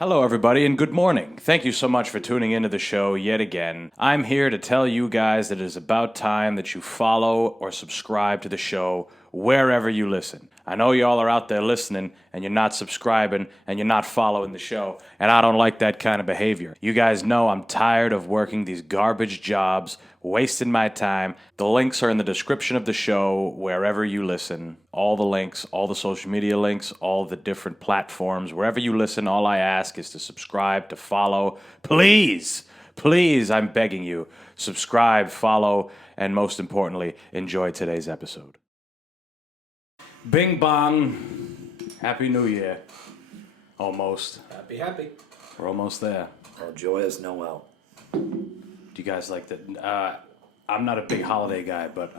Hello, everybody, and good morning. Thank you so much for tuning into the show yet again. I'm here to tell you guys that it is about time that you follow or subscribe to the show wherever you listen. I know y'all are out there listening, and you're not subscribing, and you're not following the show, and I don't like that kind of behavior. You guys know I'm tired of working these garbage jobs, wasting my time. The links are in the description of the show wherever you listen. All the links, all the social media links, all the different platforms. Wherever you listen, all I ask is to subscribe, to follow. Please, please, I'm begging you, subscribe, follow, and most importantly, enjoy today's episode. Bing bong. Happy New Year. Almost. Happy. We're almost there. Oh, joyous Noel. Do you guys like that? I'm not a big holiday guy, but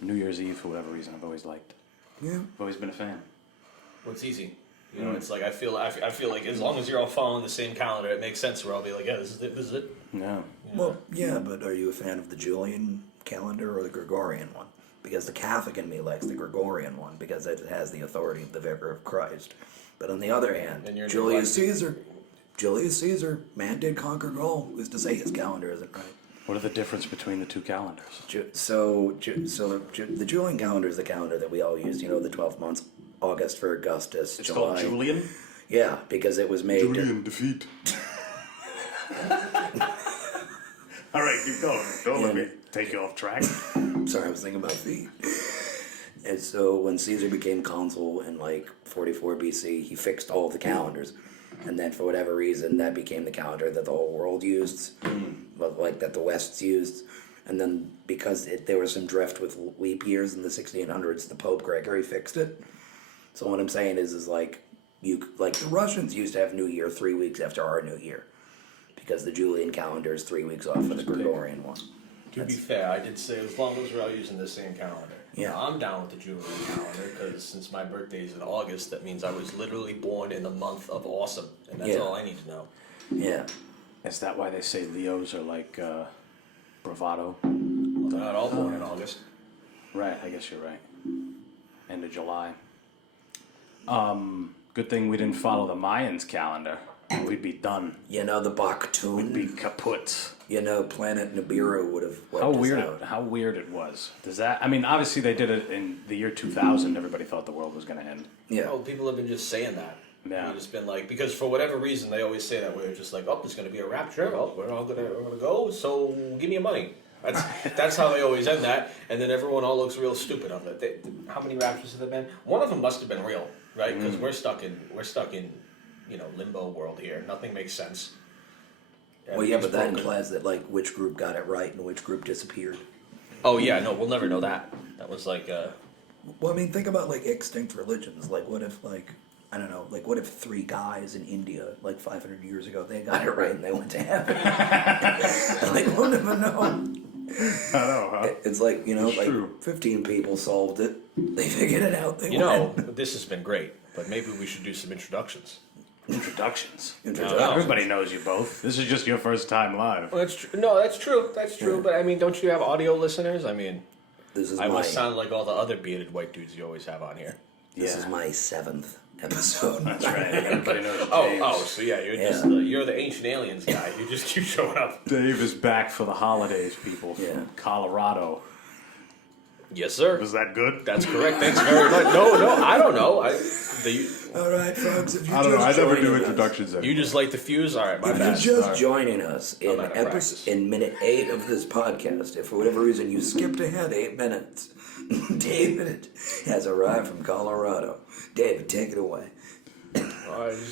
New Year's Eve, for whatever reason, I've always liked. Yeah. I've always been a fan. Well, it's easy. You know, it's like I feel like as long as you're all following the same calendar, it makes sense where I'll be like, yeah, this is it. Yeah. Well, yeah, but are you a fan of the Julian calendar or the Gregorian one? Because the Catholic in me likes the Gregorian one because it has the authority of the Vicar of Christ. But on the other hand, Julius Caesar, man did conquer Gaul. Who's to say his calendar isn't right? What are the difference between the two calendars? The Julian calendar is the calendar that we all use. You know, the 12 months. August for Augustus, It's July. called Julian? Yeah, because it was made... defeat. All right, keep going. Don't let me take you off track. Sorry, I was thinking about feet. And so when Caesar became consul in 44 BC, he fixed all of the calendars. And then for whatever reason, that became the calendar that the whole world used, that the West's used. And then because there was some drift with leap years in the 1600s, the Pope Gregory fixed it. So what I'm saying is the Russians used to have New Year 3 weeks after our New Year. Because the Julian calendar is 3 weeks off of the Gregorian one. To be fair, I did say as long as we're all using the same calendar. Yeah. Now, I'm down with the Julian calendar because since my birthday is in August, that means I was literally born in the month of awesome, and that's all I need to know. Yeah. Is that why they say Leos are like bravado? Well, they're not all born in August. Right, I guess you're right. End of July. Good thing we didn't follow the Mayans' calendar. We'd be done. You know, the Baktun. We'd be kaput. You know, planet Nibiru would have wiped How weird it was. Does that? I mean, obviously they did it in the year 2000. Everybody thought the world was going to end. Yeah. Oh, people have been just saying that. Yeah. They've just been because for whatever reason they always say that we're just like, oh, there's going to be a rapture. Oh, we're gonna go. So give me your money. That's how they always end that, and then everyone all looks real stupid on it. How many raptures have there been? One of them must have been real, right? Because we're stuck in limbo world here. Nothing makes sense. Well, yeah, but that implies that which group got it right and which group disappeared. Oh yeah, no, we'll never know that. That was Well, I mean, think about extinct religions. What if I don't know, what if 3 guys in India 500 years ago they got it right and they went to heaven? We'll never know. I know, huh? It's true. 15 people solved it. They figured it out. They this has been great, but maybe we should do some introductions. Introductions. Everybody knows you both. This is just your first time live. Well, that's true. No, that's true. That's true. Yeah. But I mean, don't you have audio listeners? I mean, I must sound like all the other bearded white dudes you always have on here. This is my 7th episode. That's right. Everybody knows James. So yeah, you're the ancient aliens guy. You just keep showing up. Dave is back for the holidays, people. Yeah. From Colorado. Yes, sir. Was that good? That's correct. Thanks very much. No, I don't know. All right, folks. If you I don't know. I never do us- introductions anymore. You just light the fuse? All right, my If bad. you're just Sorry. joining us in minute 8 of this podcast, if for whatever reason you skipped ahead 8 minutes, David has arrived from Colorado. David, take it away.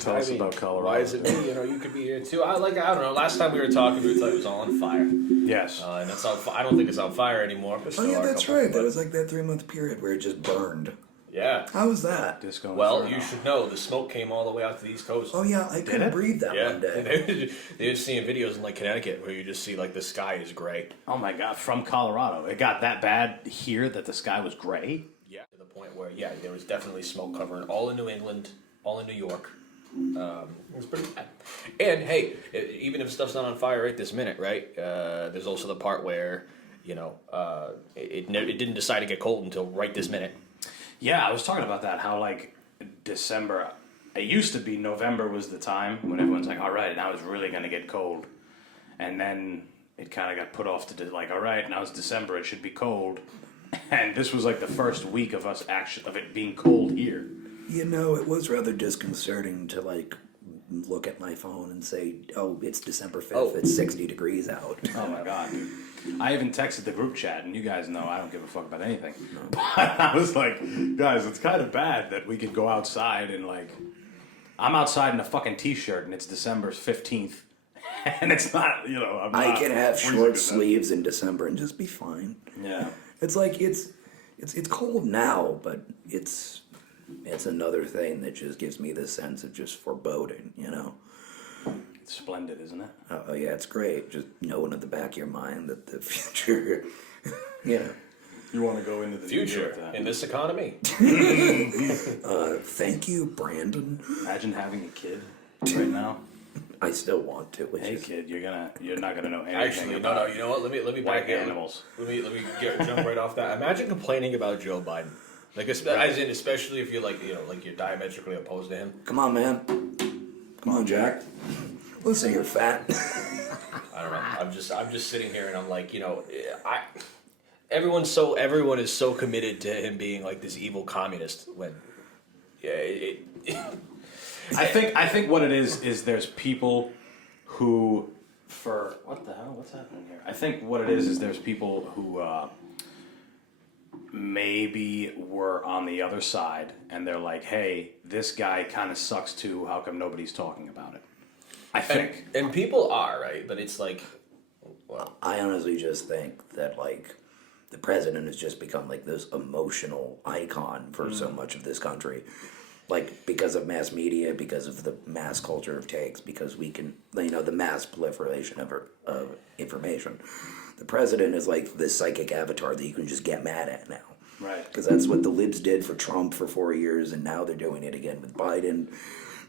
Tell us about Colorado. Why is it me? You could be here too. I don't know. Last time we were talking, we thought it was all on fire. Yes. And that's I don't think it's on fire anymore. But Oh yeah, that's right. There was that 3-month period where it just burned. Yeah. How was that? Disco Well, Inferno. you should know the smoke came all the way out to the East Coast. Oh yeah, I couldn't breathe that one day. They were seeing videos in Connecticut where you just see the sky is gray. Oh my God! From Colorado, it got that bad here that the sky was gray. Yeah, to the point where there was definitely smoke covering all in New England, all in New York. It was pretty bad. And hey, even if stuff's not on fire right this minute, right? There's also the part where it didn't decide to get cold until right this minute. Yeah, I was talking about that. How December, it used to be November was the time when everyone's like, all right, now it's really going to get cold. And then it kind of got put off to like, all right, now it's December, it should be cold. And this was like the first week of us of it being cold here. You know, it was rather disconcerting to like look at my phone and say, oh, it's December 5th, it's 60 degrees out. Oh my God, dude. I even texted the group chat, and you guys know I don't give a fuck about anything. No. But I was like, guys, it's kind of bad that we could go outside and like, I'm outside in a fucking t-shirt and it's December 15th. And it's not, you know, I can have short sleeves in December and just be fine. Yeah. It's like, it's cold now, but it's another thing that just gives me this sense of just foreboding, you know? It's splendid, isn't it? Oh, yeah, it's great. Just knowing at the back of your mind that the future, you know. You want to go into the future in this economy. Thank you, Brandon. Imagine having a kid right now. I still want to. Hey, kid, you're not gonna know anything. Actually, no. You know what? Let me back in. Animals. Let me jump right off that. Imagine complaining about Joe Biden, like as in especially if you're like like you're diametrically opposed to him. Come on, man. Come on, Jack. Listen, you're fat. I don't know. I'm just sitting here and I'm like, everyone is so committed to him being like this evil communist when, I think what it is there's people who what the hell? What's happening here? I think what it is there's people who maybe were on the other side and they're like, hey, this guy kind of sucks too. How come nobody's talking about it? I think. And people are, right? But it's like, well, I honestly just think that like the president has just become like this emotional icon for so much of this country. Like, because of mass media, because of the mass culture of takes, because we can, the mass proliferation of information. The president is like this psychic avatar that you can just get mad at now. Right. Because that's what the libs did for Trump for 4 years, and now they're doing it again with Biden.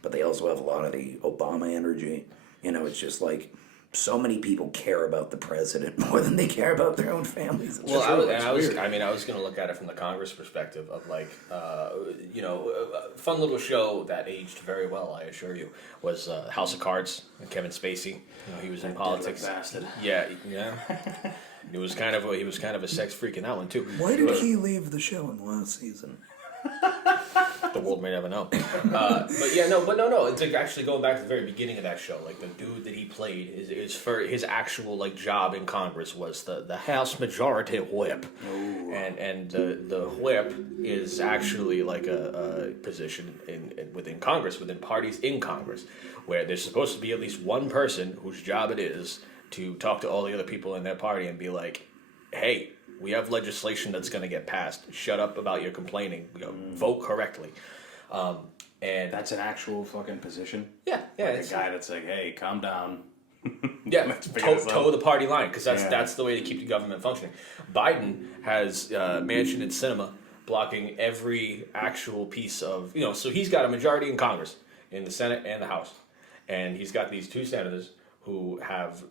But they also have a lot of the Obama energy. It's just like, so many people care about the president more than they care about their own families. Well, I was going to look at it from the Congress perspective of like, a fun little show that aged very well, I assure you, was House of Cards and Kevin Spacey. He was in politics. Bastard. Yeah. He was kind of a sex freak in that one too. Why did he leave the show in the last season? The world may never know. But it's like actually going back to the very beginning of that show. Like the dude that he played is for his actual like job in Congress was the House Majority Whip. Ooh. And the whip is actually like a position within Congress, within parties in Congress, where there's supposed to be at least one person whose job it is to talk to all the other people in their party and be like, hey, we have legislation that's going to get passed. Shut up about your complaining. Vote correctly. And that's an actual fucking position. Yeah. Like a guy that's like, hey, calm down. Yeah, toe the party line, because that's the way to keep the government functioning. Biden has mansion and cinema blocking every actual piece of So he's got a majority in Congress, in the Senate and the House, and he's got these two senators who have.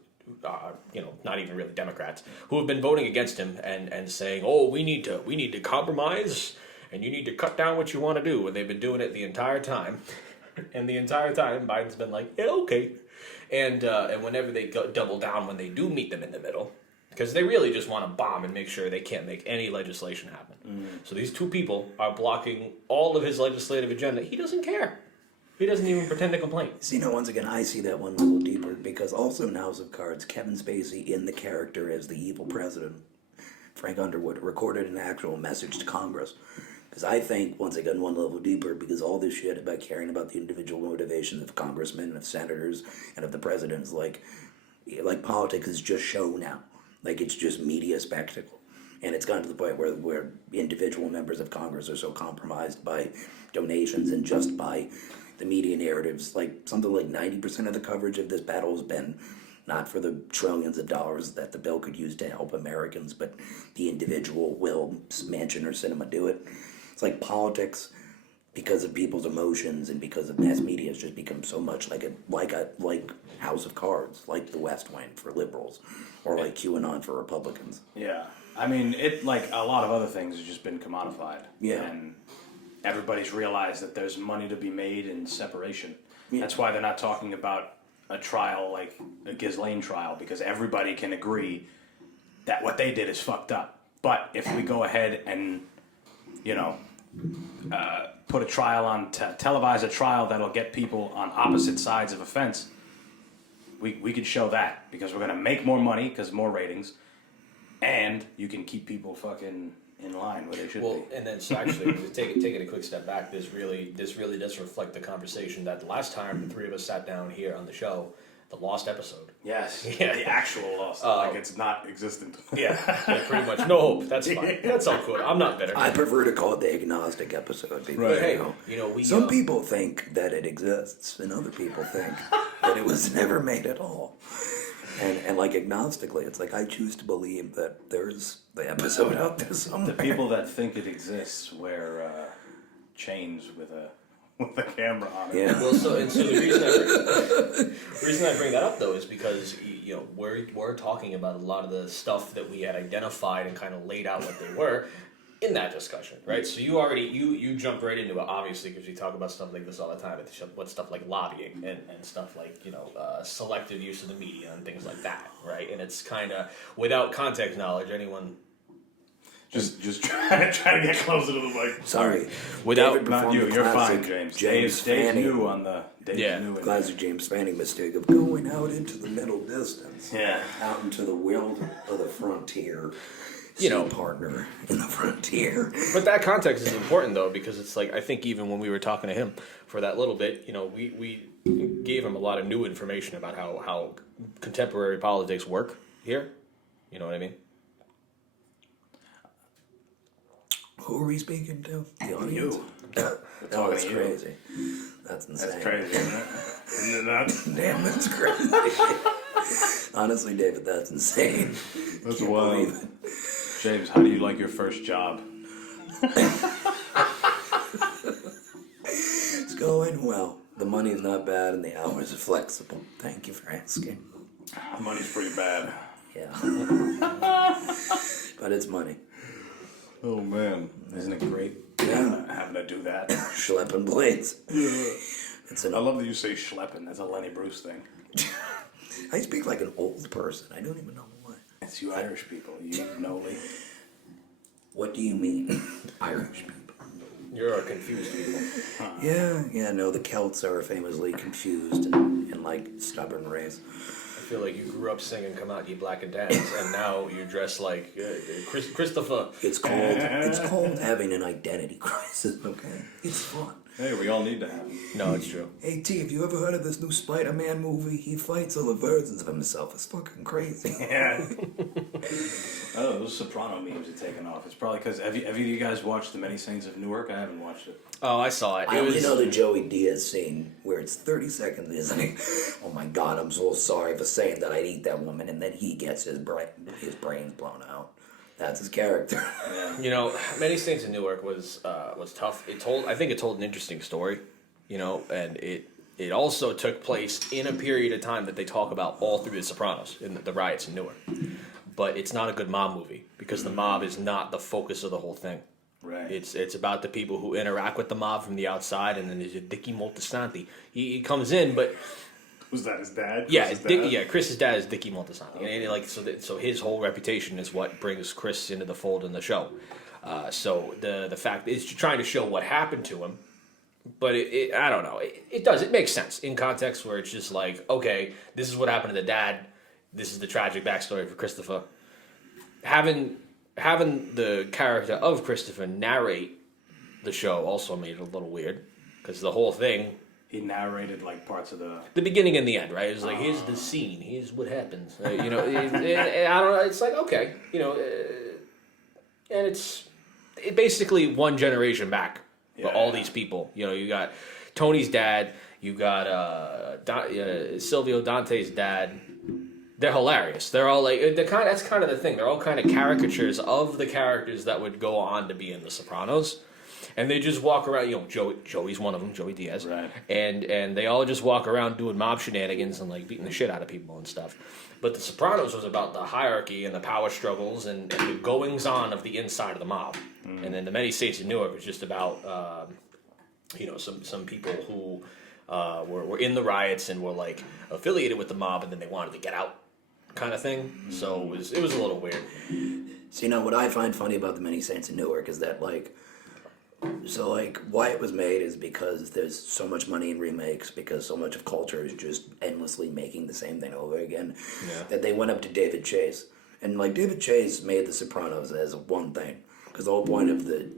Not even really Democrats, who have been voting against him and saying, "Oh, we need to compromise, and you need to cut down what you want to do." And they've been doing it the entire time, and the entire time Biden's been like, "Yeah, okay," and whenever they double down when they do meet them in the middle, because they really just want to bomb and make sure they can't make any legislation happen. So these two people are blocking all of his legislative agenda. He doesn't care. He doesn't even pretend to complain. See, once again, I see that one level deeper, because also in House of Cards, Kevin Spacey, in the character as the evil president, Frank Underwood, recorded an actual message to Congress. Because I think, once again, one level deeper, because all this shit about caring about the individual motivations of congressmen and of senators and of the presidents, like politics is just show now. Like, it's just media spectacle. And it's gotten to the point where individual members of Congress are so compromised by donations and just by the media narratives. Like, something like 90% of the coverage of this battle has been not for the trillions of dollars that the bill could use to help Americans, but the individual will mansion or cinema do it. It's like politics, because of people's emotions and because of mass media, has just become so much like House of Cards, like the West Wing for liberals, or like QAnon for Republicans. Yeah. I mean, it like a lot of other things has just been commodified. Yeah. And everybody's realized that there's money to be made in separation. Yeah. That's why they're not talking about a trial like a Ghislaine trial, because everybody can agree that what they did is fucked up. But if we go ahead and, put a trial on, televise a trial that'll get people on opposite sides of a fence, we could show that, because we're going to make more money, because more ratings, and you can keep people fucking in line where they should be. And then, so actually, taking a quick step back, this really does reflect the conversation that the last time the three of us sat down here on the show, the Lost episode. Yes, Yeah. the actual Lost, like it's not existent. Yeah, pretty much. No hope. That's fine. That's all good. I'm not bitter. I prefer to call it the agnostic episode because But hey, we some people think that it exists, and other people think that it was never made at all. And like agnostically, it's like I choose to believe that there's the episode out there somewhere. The people that think it exists wear chains with a camera on it. Yeah. Well, so the reason I bring that up though is because we're talking about a lot of the stuff that we had identified and kind of laid out what they were in that discussion, right? So you jumped right into it, obviously, because we talk about stuff like this all the time. What stuff like lobbying and stuff like selective use of the media and things like that, right? And it's kind of without context knowledge, anyone. Just try to get closer to the mic. Sorry. Without David Not performed you. the You're classic fine, James. James Dave's Fanning. new on the. Dave's Yeah. new. Classic James Fanning mistake of going out into the middle distance. Yeah. Out into the world of the frontier. You know, Partner in the frontier. But that context is important though, because it's like I think even when we were talking to him for that little bit, we gave him a lot of new information about how contemporary politics work here. You know what I mean? Who are we speaking to? The audience? You. Oh, that's to you. crazy. That's insane. That's crazy, isn't it? Isn't it nuts? Damn, that's crazy. Honestly, David, that's insane. That's Can't wild. believe it. James, how do you like your first job? It's going well. The money's not bad and the hours are flexible. Thank you for asking. Money's pretty bad. Yeah. But it's money. Oh man, isn't it great? Yeah. Having to do that. Schlepping blades. It's an I love that you say schlepping. That's a Lenny Bruce thing. I speak like an old person. I don't even know why. It's you Irish people. You know me. What do you mean, Irish people? You're a confused people. Yeah, no, the Celts are famously confused and like stubborn race. I feel like you grew up singing "Come Out, Ye Black and Tans," and now you're dressed like Christopher. It's called having an identity crisis. Okay, it's fun. Hey, we all need to have them. No, it's true. Hey T, have you ever heard of this new Spider-Man movie? He fights all the versions of himself. It's fucking crazy. Yeah. Oh, those Soprano memes are taking off. It's probably because have you guys watched The Many Saints of Newark? I haven't watched it. Oh, I saw it. I only know the Joey Diaz scene where it's 30 seconds, isn't it? Oh my God, I'm so sorry for saying that I'd eat that woman, and then he gets his brains blown out. That's his character. Many Saints in Newark was tough. I think it told an interesting story, and it also took place in a period of time that they talk about all through The Sopranos, in the riots in Newark. But it's not a good mob movie because the mob is not the focus of the whole thing. Right. It's about the people who interact with the mob from the outside, and then there's a Dickie Moltisanti. He comes in, but Was that his dad? yeah, Chris's Dickie. dad? Yeah, Chris's dad is Dickie Moltisanti, and so his whole reputation is what brings Chris into the fold in the show. So the fact is trying to show what happened to him, but I don't know. It makes sense in context where it's just like, okay, this is what happened to the dad. This is the tragic backstory for Christopher. Having the character of Christopher narrate the show also made it a little weird because the whole thing. He narrated like parts of the beginning and the end, right? It was like, here's the scene, here's what happens. I don't know. It's like, okay, and it's basically one generation back for all these people. You got Tony's dad, you got Silvio Dante's dad. They're hilarious. They're all like that's kind of the thing. They're all kind of caricatures of the characters that would go on to be in The Sopranos. and they just walk around. You know, Joey's one of them, Joey Diaz, Right. And they all just walk around doing mob shenanigans and like beating the shit out of people and stuff. But The Sopranos was about the hierarchy and the power struggles and the goings on of the inside of the mob. And then The Many Saints of Newark was just about some people who were in the riots and were like affiliated with the mob, and then they wanted to get out, kind of thing. So it was a little weird. So, you know, what I find funny about The Many Saints in Newark is that, why it was made is because there's so much money in remakes, because so much of culture is just endlessly making the same thing over again, that they went up to David Chase. And, David Chase made The Sopranos as one thing, because the whole point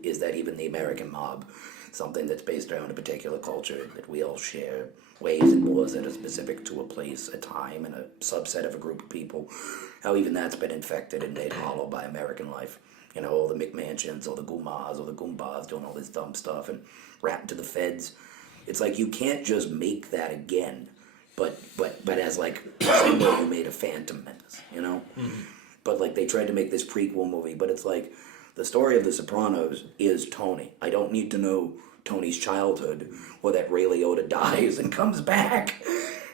is that even the American mob, something that's based around a particular culture, that we all share ways and laws that are specific to a place, a time, and a subset of a group of people, how even that's been infected and made hollow by American life. You know, all the McMansions, all the Goomas, all the Goombas doing all this dumb stuff and rapping to the feds. It's like, you can't just make that again, but as the same way you made a Phantom Menace, you know? Mm-hmm. But they tried to make this prequel movie, but it's like, the story of The Sopranos is Tony. I don't need to know Tony's childhood or that Ray Liotta dies and comes back,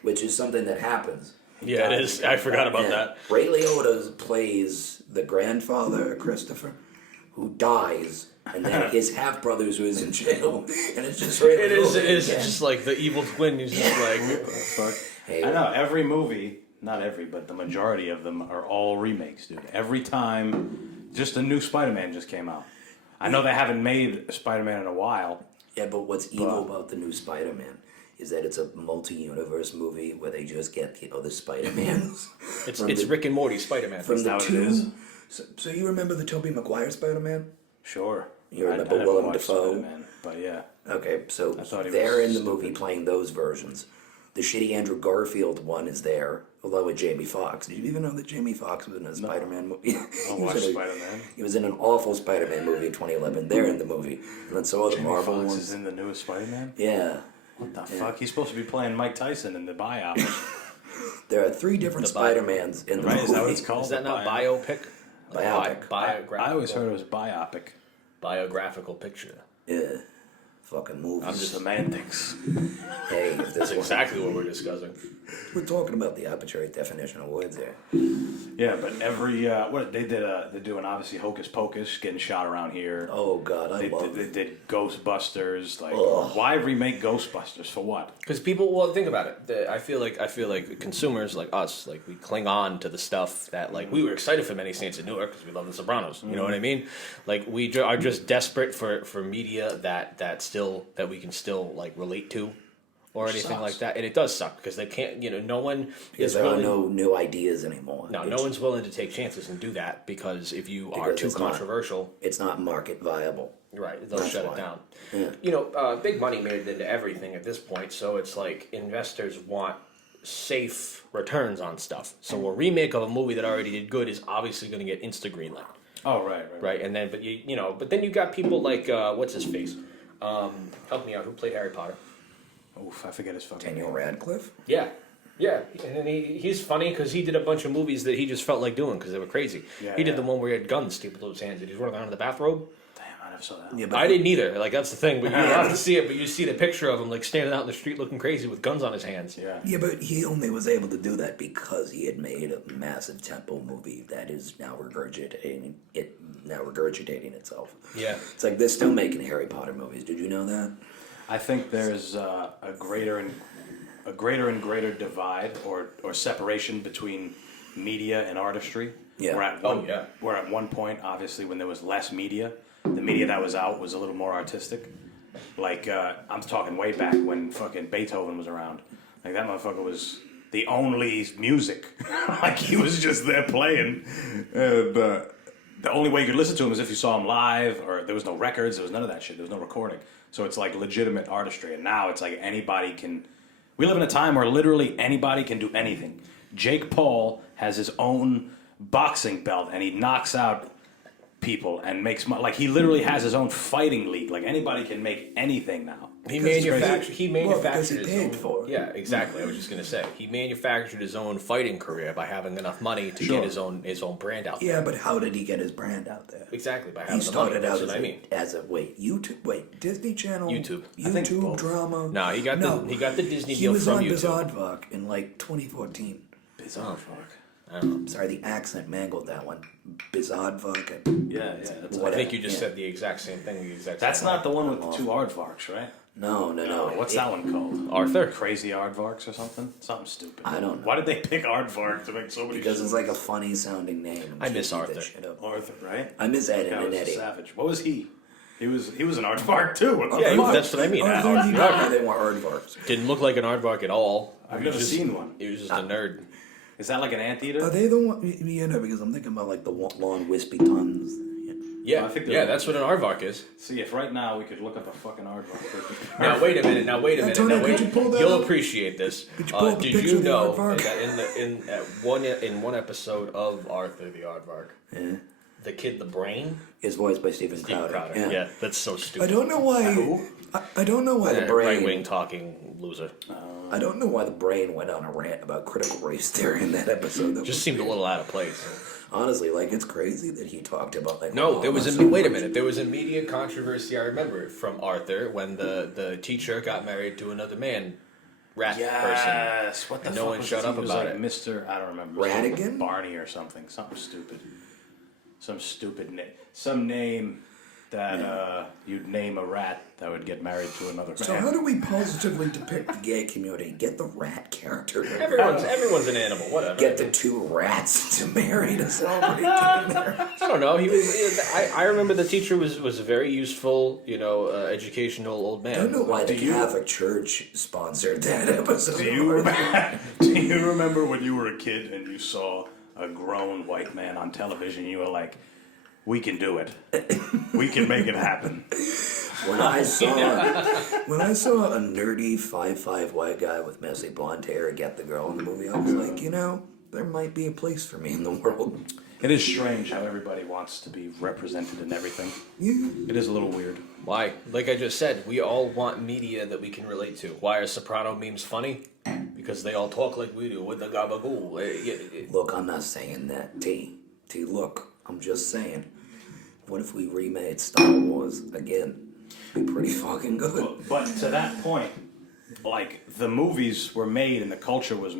which is something that happens. Yeah, it is. I forgot about that. Ray Liotta plays the grandfather, Christopher, who dies, and then his half-brothers who is in jail, and it's just Ray Liotta. It is just like the evil twin. He's just like, Fuck. Hey, I know, every movie, not every, but the majority of them are all remakes, dude. Every time, just a new Spider-Man just came out. I know they haven't made a Spider-Man in a while. Yeah, but what's evil about the new Spider-Man is that it's a multi-universe movie where they just get the other Spider-Mans. It's Rick and Morty Spider-Man. From the what it two. is? So you remember the Tobey Maguire Spider-Man? Sure. You remember I never Willem watched Dafoe? Spider-Man, but yeah. Okay, so thought he they're was in the stupid. movie playing those versions. The shitty Andrew Garfield one is there, although with Jamie Foxx. Did you even know that Jamie Foxx was in a Spider-Man movie? I watched Spider-Man. He was in an awful Spider-Man movie in 2011. They're in the movie. And then so are the Jamie Marvel Foxx ones. is in the newest Spider-Man? Yeah. What the fuck? He's supposed to be playing Mike Tyson in the biopic. There are 3 different Spider-Mans in the Right? movie. Is that what it's called? Is that not The biopic? Biopic. Biographical. I always heard it was biopic. Biographical picture. Yeah. Fucking movies. I'm just semantics. Hey, if That's this was, exactly what we're discussing. we're talking about the arbitrary definition of words here. Yeah, but every what they did, they're doing obviously Hocus Pocus getting shot around here. Oh God, I They love did, it. they did Ghostbusters. Like, Ugh. why remake Ghostbusters for what? Because people, well, think about it. I feel like consumers like us, like we cling on to the stuff that like we were excited for Many Saints of Newark because we love The Sopranos. You know what I mean? Like we are just desperate for media that we can still like relate to, or anything sucks. like that. And it does suck because they can't. No one Because is there are willing. no new ideas anymore. No It's- one's willing to take chances and do that because if you are Because too it's not- controversial, It's not market viable. right, they'll That's shut why. it down. Yeah. Big money made into everything at this point, so it's like investors want safe returns on stuff. So a remake of a movie that already did good is obviously going to get insta greenlit, Oh, right. right? And then, but then you got people like what's his face? Help me out. Who played Harry Potter? Oof, I forget his fucking Daniel name. Radcliffe? Yeah. Yeah, and then he's funny because he did a bunch of movies that he just felt like doing because they were crazy. Yeah, he did yeah. the one where he had guns stapled to his hands and he's running around in the bathrobe. Damn, I never saw that. Yeah, I didn't either. Like that's the thing, but you have to see it. But you see the picture of him like standing out in the street looking crazy with guns on his hands. Yeah. Yeah, but he only was able to do that because he had made a massive tempo movie that is now regurgitating itself. Yeah. It's like they're still making Harry Potter movies. Did you know that? I think there's a greater and greater divide or separation between media and artistry. Yeah. Where at one point, obviously, when there was less media, the media that was out was a little more artistic. Like, I'm talking way back when fucking Beethoven was around. Like, that motherfucker was the only music. Like, he was just there playing. And the only way you could listen to him is if you saw him live, or there was no records, there was none of that shit. There was no recording. So it's like legitimate artistry. And now it's like anybody can... We live in a time where literally anybody can do anything. Jake Paul has his own boxing belt, and he knocks out people and makes money. Like, he literally has his own fighting league. Like, anybody can make anything now. He Because manufactured he his paid own. for it. Yeah, exactly. I was just gonna say he manufactured his own fighting career by having enough money to Sure. get his own brand out there. Yeah, but how did he get his brand out there? Exactly by He having the money. started That's out what I mean. as a Disney Channel, YouTube. I think YouTube both. drama. No, he got the Disney He deal was from on YouTube. Aardvark in like 2014. Bizarre. I don't know. Sorry, the accent mangled that one. Aardvark. Yeah, yeah. That's I think you just said the exact same thing. That's same not the one with the two Aardvarks, right? No. What's that one called? Arthur. Crazy Aardvarks or something? Something stupid. I don't know. Why did they pick Aardvark to make so many? Because it's like a funny sounding name. I miss Just eat that Arthur. shit up. Arthur, right? I miss Ed That and was a Eddie. savage. What was he? He was an Aardvark too. What the Yeah, fuck? that's what I mean. They want Aardvarks. Didn't look like an aardvark at all. I've never seen one. He was just a nerd. Is that like an anteater? Are they the one? Yeah, no, because I'm thinking about like the long wispy tongues. Yeah, I think they're- that's what an aardvark is. See, if right now we could look up a fucking Aardvark. Now wait a minute. Antonio, could you pull that You'll up? appreciate this. Could you pull up a Did picture you of the know aardvark? that in one episode of Arthur the Aardvark, Yeah. the kid, the brain, Is voiced by Stephen Stephen Crowder. Crowder. Yeah, that's so stupid. I don't know why. Who? I don't know why the brain. Right wing talking loser. I don't know why the brain went on a rant about critical race theory in that episode. That Just was seemed a weird. little out of place. Honestly, like it's crazy that he talked about like. No, there was a Obama wait a so minute. much. There was a media controversy. I remember from Arthur when the teacher got married to another man, rat person. Yes. What the And fuck? no one was shut he? up He was about like it. Mr. I don't remember. Radigan? Barney or something. Something stupid. Some stupid name. Some name that you'd name a rat that would get married to another man. So how do we positively depict the gay community? Get the rat character. Everyone's an animal. Whatever. Get the two rats to marry to celebrate getting there. I don't know. He was. I remember the teacher was a very useful, educational old man. I don't know why the Do you- Catholic Church sponsored that episode. Do you remember when you were a kid and you saw a grown white man on television? You were like, "We can do it. We can make it happen." When I saw a nerdy 5'5" white guy with messy blonde hair get the girl in the movie, I was like, there might be a place for me in the world. It is strange how everybody wants to be represented in everything. Yeah. It is a little weird. Why? Like I just said, we all want media that we can relate to. Why are Soprano memes funny? Because they all talk like we do with the gabagool. Look, I'm not saying that. T, look, I'm just saying. What if we remade Star Wars again? Be pretty fucking good. But to that point, like, the movies were made and the culture was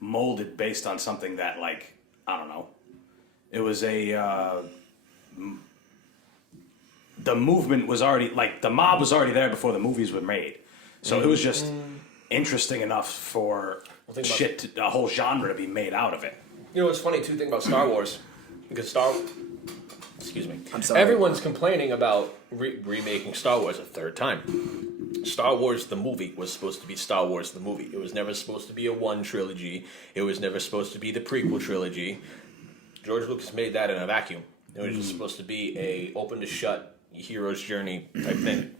molded based on something that, like, I don't know. It was the movement was already, like, the mob was already there before the movies were made. So it was just interesting enough for a whole genre to be made out of it. You know what's funny too? Thing about Star Wars, because excuse me. I'm sorry. Everyone's complaining about remaking Star Wars a third time. Star Wars the movie was supposed to be Star Wars the movie. It was never supposed to be a one trilogy. It was never supposed to be the prequel trilogy. George Lucas made that in a vacuum. It was just supposed to be a open to shut hero's journey type thing.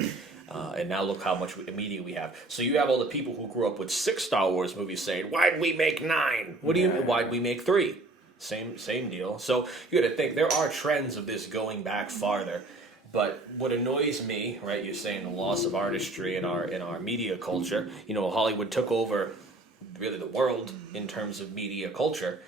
And now look how much media we have. So you have all the people who grew up with 6 Star Wars movies saying, "Why'd we make 9? What do you mean? Why'd we make 3?" Same deal. So you got to think there are trends of this going back farther. But what annoys me, right? You're saying the loss of artistry in our media culture. Hollywood took over really the world in terms of media culture,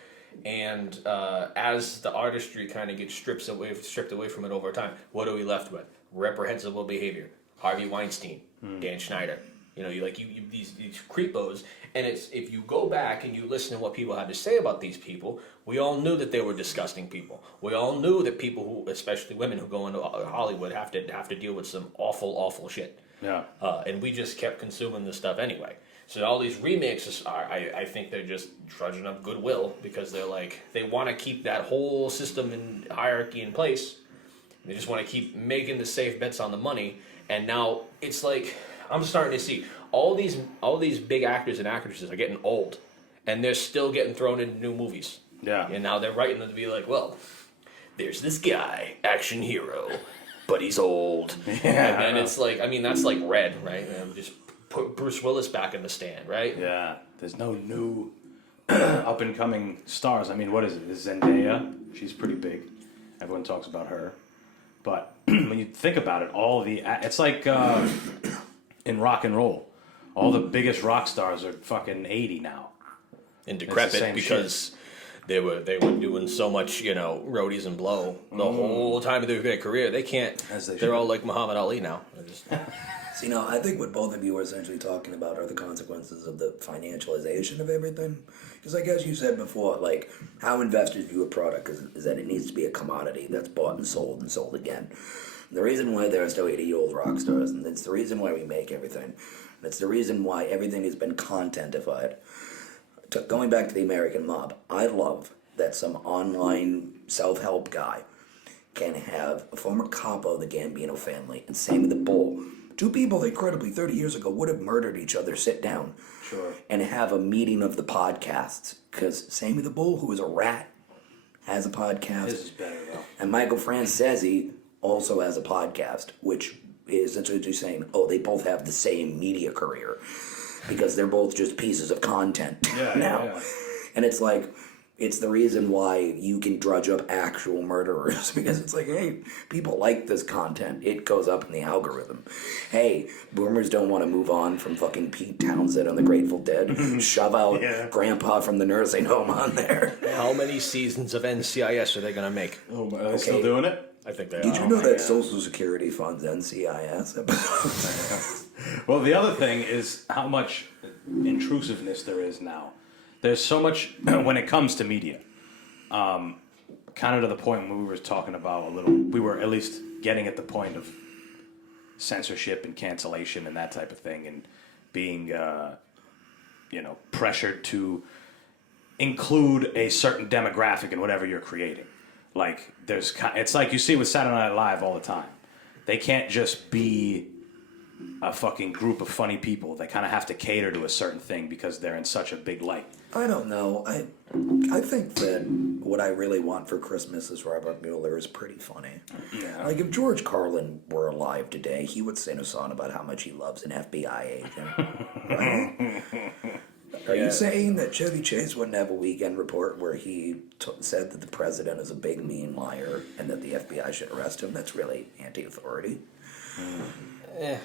and as the artistry kind of gets stripped away from it over time, what are we left with? Reprehensible behavior. Harvey Weinstein, Dan Schneider. These creepos, and it's if you go back and you listen to what people had to say about these people, we all knew that they were disgusting people. We all knew that people who, especially women who go into Hollywood, have to deal with some awful shit. Yeah. And we just kept consuming this stuff anyway. So all these remakes I think they're just trudging up goodwill because they want to keep that whole system and hierarchy in place. They just want to keep making the safe bets on the money, and now it's like. I'm starting to see all these big actors and actresses are getting old, and they're still getting thrown into new movies. Yeah. And now they're writing them to be like, well, there's this guy, action hero, but he's old. Yeah. And it's like, that's like Red, right? Just put Bruce Willis back in the stand, right? Yeah. There's no new up and coming stars. What is it? It's Zendaya. She's pretty big. Everyone talks about her. But when you think about it, it's like in rock and roll. All the biggest rock stars are fucking 80 now. And decrepit because they were doing so much, roadies and blow the whole time of their career. They can't. They're all like Muhammad Ali now. See, I think what both of you are essentially talking about are the consequences of the financialization of everything. Because like as you said before, like how investors view a product is that it needs to be a commodity that's bought and sold again. And the reason why there are still 80-year-old rock stars, and it's the reason why we make everything, and it's the reason why everything has been contentified. Going back to the American mob, I love that some online self-help guy can have a former capo of the Gambino family and Sammy the Bull, two people that incredibly 30 years ago would have murdered each other, sit down and have a meeting of the podcasts. Because Sammy the Bull, who is a rat, has a podcast. His is better, though. And Michael Francesi also has a podcast, which is essentially saying, they both have the same media career. Because they're both just pieces of content now. Yeah. And it's like, it's the reason why you can drudge up actual murderers. Because it's like, hey, people like this content. It goes up in the algorithm. Hey, boomers don't want to move on from fucking Pete Townsend on the Grateful Dead. Shove out Grandpa from the nursing home on there. How many seasons of NCIS are they going to make? Oh, are they still doing it? I think they are. Did you know that Social Security funds NCIS episodes? Well, the other thing is how much intrusiveness there is now. There's so much when it comes to media. Kind of to the point when we were talking about we were at least getting at the point of censorship and cancellation and that type of thing, and being, pressured to include a certain demographic in whatever you're creating. Like, it's like you see with Saturday Night Live all the time. They can't just be a fucking group of funny people. They kind of have to cater to a certain thing because they're in such a big light. I don't know. I think that what I really want for Christmas is Robert Mueller is pretty funny. Yeah. Like if George Carlin were alive today, he would sing a song about how much he loves an FBI agent. Right? Are you saying that Chevy Chase wouldn't have a weekend report where he said that the president is a big mean liar and that the FBI should arrest him? That's really anti-authority. I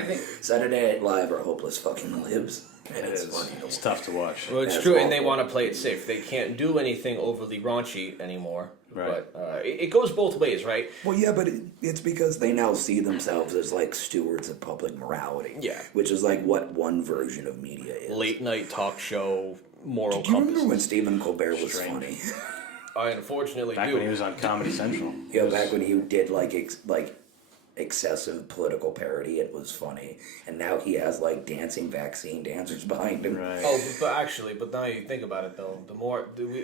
think Saturday Night Live are hopeless fucking libs. And It it's is. funny. It's tough to watch. Well, it's true, and they want to play it safe. They can't do anything overly raunchy anymore. Right. But it goes both ways, right? Well, yeah, but it's because they now see themselves as like stewards of public morality. Yeah. Which is like what one version of media is. Late night talk show, moral Do you compass. remember when Stephen Colbert was funny? I unfortunately Back do. when he was on Comedy Central. Back when he did like excessive political parody, it was funny. And now he has like dancing vaccine dancers behind him. Right. Oh, but now you think about it though,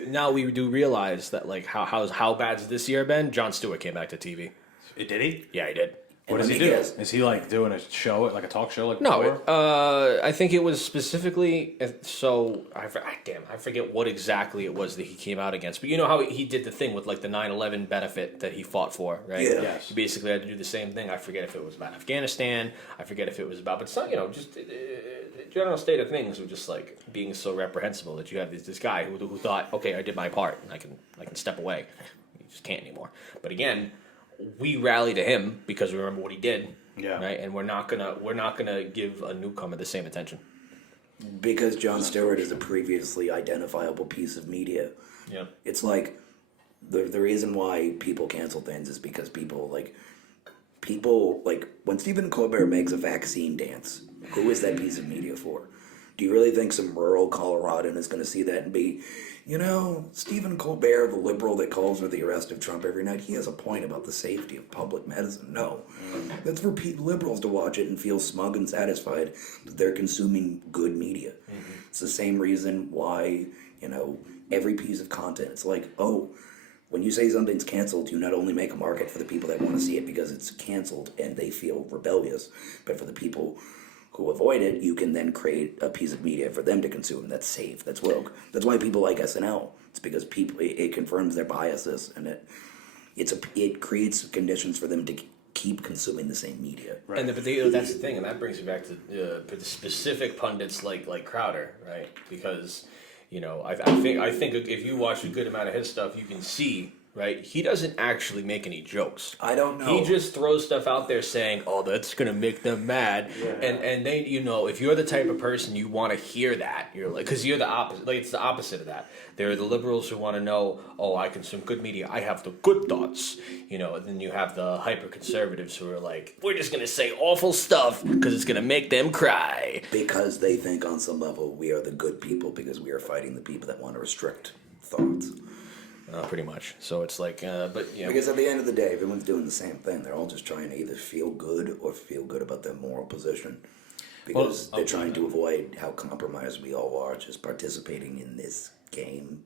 now we do realize that like how bad's this year been? Jon Stewart came back to TV. Did he? Yeah, he did. What does he do? Is he like doing a show, like a talk show, like No, before? I think it was specifically. So I forget what exactly it was that he came out against. But you know how he did the thing with like the 9/11 benefit that he fought for, right? Yeah. Yes. He basically had to do the same thing. I forget if it was about Afghanistan. I forget if it was about, but it's not, just the general state of things were just like being so reprehensible that you have this guy who thought, okay, I did my part, and I can step away. You just can't anymore. But again, we rally to him because we remember what he did. Yeah. Right. And we're not gonna give a newcomer the same attention. Because Jon Stewart is a previously identifiable piece of media. Yeah. It's like the reason why people cancel things is because people like when Stephen Colbert makes a vaccine dance, who is that piece of media for? Do you really think some rural Coloradan is going to see that and be, Stephen Colbert, the liberal that calls for the arrest of Trump every night, he has a point about the safety of public medicine? No. That's for liberals to watch it and feel smug and satisfied that they're consuming good media. Mm-hmm. It's the same reason why, every piece of content, it's like, when you say something's canceled, you not only make a market for the people that want to see it because it's canceled and they feel rebellious, but for the people who avoid it, you can then create a piece of media for them to consume that's safe, that's woke. That's why people like SNL. It's because it confirms their biases and it creates conditions for them to keep consuming the same media. Right. And that's the thing, and that brings me back to the specific pundits like Crowder, right? Because I think if you watch a good amount of his stuff, you can see right? He doesn't actually make any jokes. I don't know. He just throws stuff out there saying, "Oh, that's gonna make them mad," and they, if you're the type of person you want to hear that, you're like, because you're the opposite. Like it's the opposite of that. There are the liberals who want to know, "Oh, I consume good media. I have the good thoughts," And then you have the hyper conservatives who are like, "We're just gonna say awful stuff because it's gonna make them cry." Because they think on some level we are the good people because we are fighting the people that want to restrict thoughts. Pretty much. So it's like, Because at the end of the day, everyone's doing the same thing. They're all just trying to either feel good or feel good about their moral position. Because they're trying to avoid how compromised we all are just participating in this game,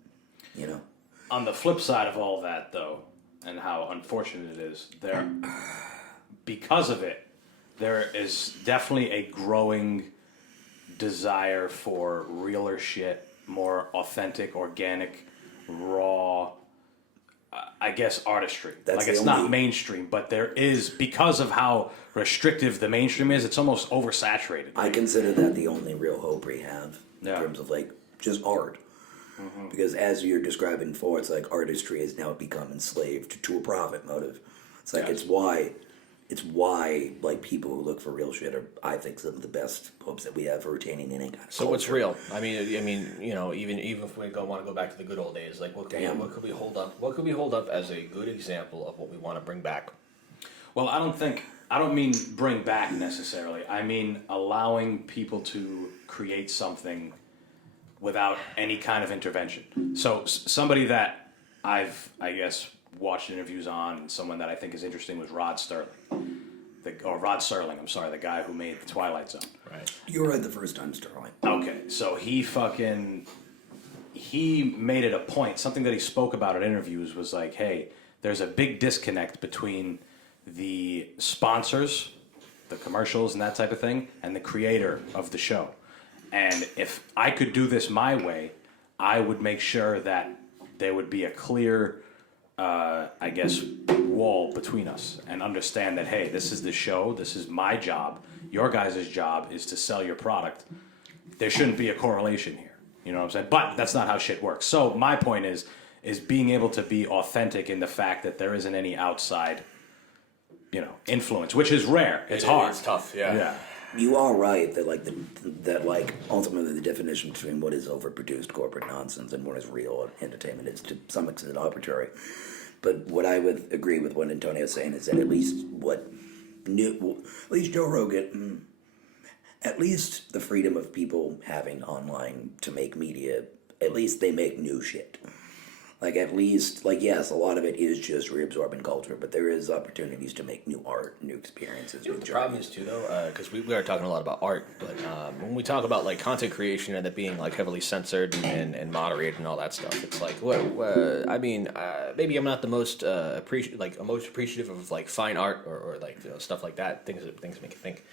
On the flip side of all that, though, and how unfortunate it is, because of it, there is definitely a growing desire for realer shit, more authentic, organic, raw, I guess, artistry. It's not mainstream, but there is, because of how restrictive the mainstream is, it's almost oversaturated. I consider that the only real hope we have in Yeah. terms of just art. Because as you're describing before, it's like artistry has now become enslaved to a profit motive. It's like it's why people who look for real shit are, I think, some of the best hopes that we have for retaining any kind of So what's culture. real? I mean, even if we want to go back to the good old days, like what could we hold up? What could we hold up as a good example of what we want to bring back? Well, I don't mean bring back necessarily. I mean allowing people to create something without any kind of intervention. So somebody that I've, I guess, watched interviews on, and someone that I think is interesting was Rod Serling, the guy who made The Twilight Zone. Right. You were right the first time, Sterling. Okay, so he made it a point, something that he spoke about in interviews was like, hey, there's a big disconnect between the sponsors, the commercials and that type of thing, and the creator of the show. And if I could do this my way, I would make sure that there would be a clear, wall between us and understand that, hey, this is the show, this is my job, your guys' job is to sell your product. There shouldn't be a correlation here. You know what I'm saying? But that's not how shit works. So my point is being able to be authentic in the fact that there isn't any outside, influence, which is rare. It's hard. It's tough, yeah. Yeah. You are right that ultimately the definition between what is overproduced corporate nonsense and what is real entertainment is to some extent arbitrary. But what I would agree with what Antonio's saying is that at least Joe Rogan, at least the freedom of people having online to make media, at least they make new shit. Yes, a lot of it is just reabsorbing culture, but there is opportunities to make new art, new experiences. You know what the problem is too, though, because we are talking a lot about art, but when we talk about content creation and it being heavily censored and moderated and all that stuff, it's maybe I'm not the most appreciative of fine art or stuff like that, things make you think,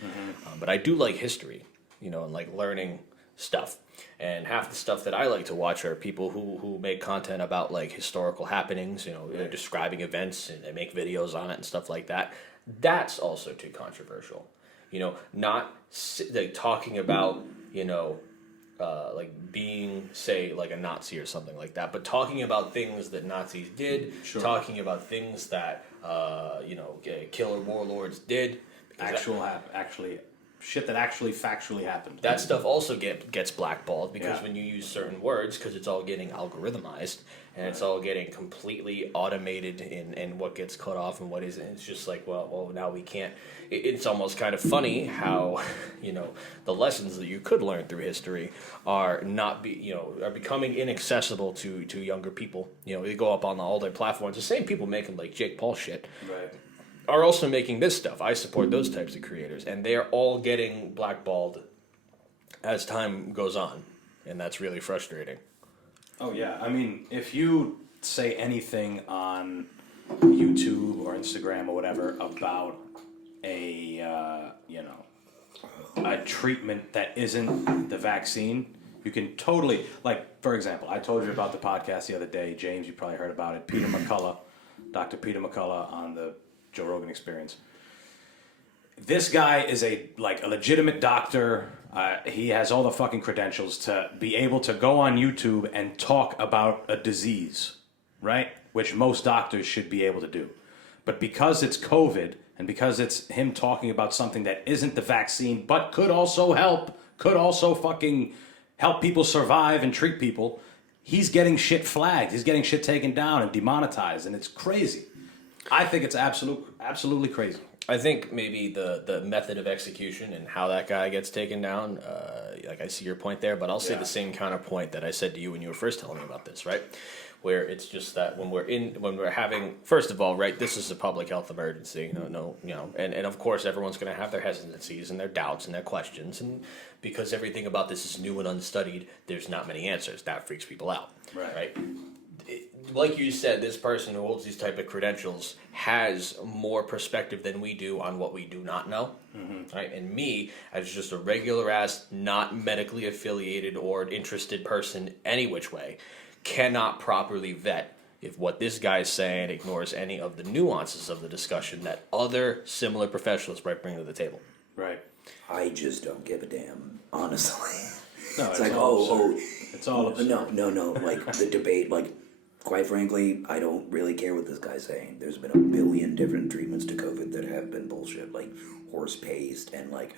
but I do like history, and learning stuff. And half the stuff that I like to watch are people who make content about historical happenings, describing events, and they make videos on it and stuff like that. That's also too controversial. Not talking about, being, say, a Nazi or something like that, but talking about things that Nazis did, talking about things that, killer warlords did. Shit that actually factually happened. That stuff also gets blackballed because when you use certain words, because it's all getting algorithmized and it's all getting completely automated in what gets cut off and what isn't. It's just well, now we can't. It's almost kind of funny how, the lessons that you could learn through history are are becoming inaccessible to younger people. They go up on all their platforms. The same people making Jake Paul shit. Right. Are also making this stuff. I support those types of creators, and they're all getting blackballed as time goes on, and that's really frustrating. Oh yeah, I mean, if you say anything on YouTube or Instagram or whatever about a treatment that isn't the vaccine, you can totally, for example, I told you about the podcast the other day, James, you probably heard about it, Dr. Peter McCullough on the Joe Rogan Experience. This guy is a legitimate doctor. He has all the fucking credentials to be able to go on YouTube and talk about a disease, right? which most doctors should be able to do. But because it's COVID, and because it's him talking about something that isn't the vaccine, but could also fucking help people survive and treat people, he's getting shit flagged. He's getting shit taken down and demonetized, and it's crazy. I think it's absolutely crazy. I think maybe the method of execution and how that guy gets taken down, like I see your point there, but I'll say the same kind of point that I said to you when you were first telling me about this, right? Where it's just that when we're having, first of all, right, this is a public health emergency, and of course everyone's going to have their hesitancies and their doubts and their questions, and because everything about this is new and unstudied, there's not many answers. That freaks people out, right? Like you said, this person who holds these type of credentials has more perspective than we do on what we do not know, right? And me, as just a regular ass, not medically affiliated or interested person any which way, cannot properly vet if what this guy is saying ignores any of the nuances of the discussion that other similar professionals might bring to the table. Right. I just don't give a damn, honestly. No, it's like, oh, it's all absurd. No, like the debate, like, quite frankly, I don't really care what this guy's saying. There's been a billion different treatments to COVID that have been bullshit, like horse paste and like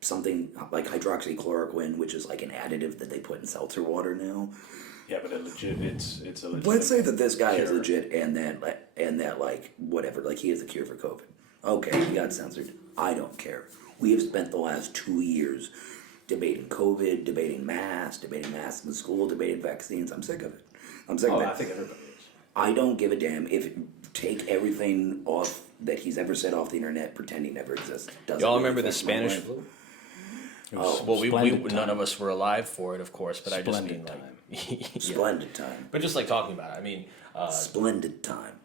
something like hydroxychloroquine, which is like an additive that they put in seltzer water now. Yeah, but it's a legit. Let's say that this guy cure. is legit and that like whatever, like he is the cure for COVID. Okay, he got censored. I don't care. We have spent the last 2 years debating COVID, debating masks in school, debating vaccines. I'm sick of it. I'm sick of it. I think everybody is. I don't give a damn if take everything off that he's ever said off the internet, pretend he never exists. Y'all remember the Spanish flu? Well, we none of us were alive for it, of course, but I just mean like splendid time. But just like talking about it, I mean, splendid time.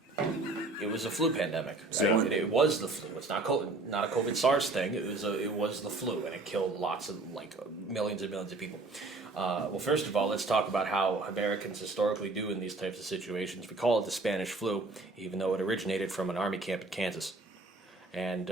It was a flu pandemic. Right? It was the flu. It's not a COVID SARS thing. It was the flu, and it killed lots of millions and millions of people. Well, first of all, let's talk about how Americans historically do in these types of situations. We call it the Spanish flu, even though it originated from an army camp in Kansas. And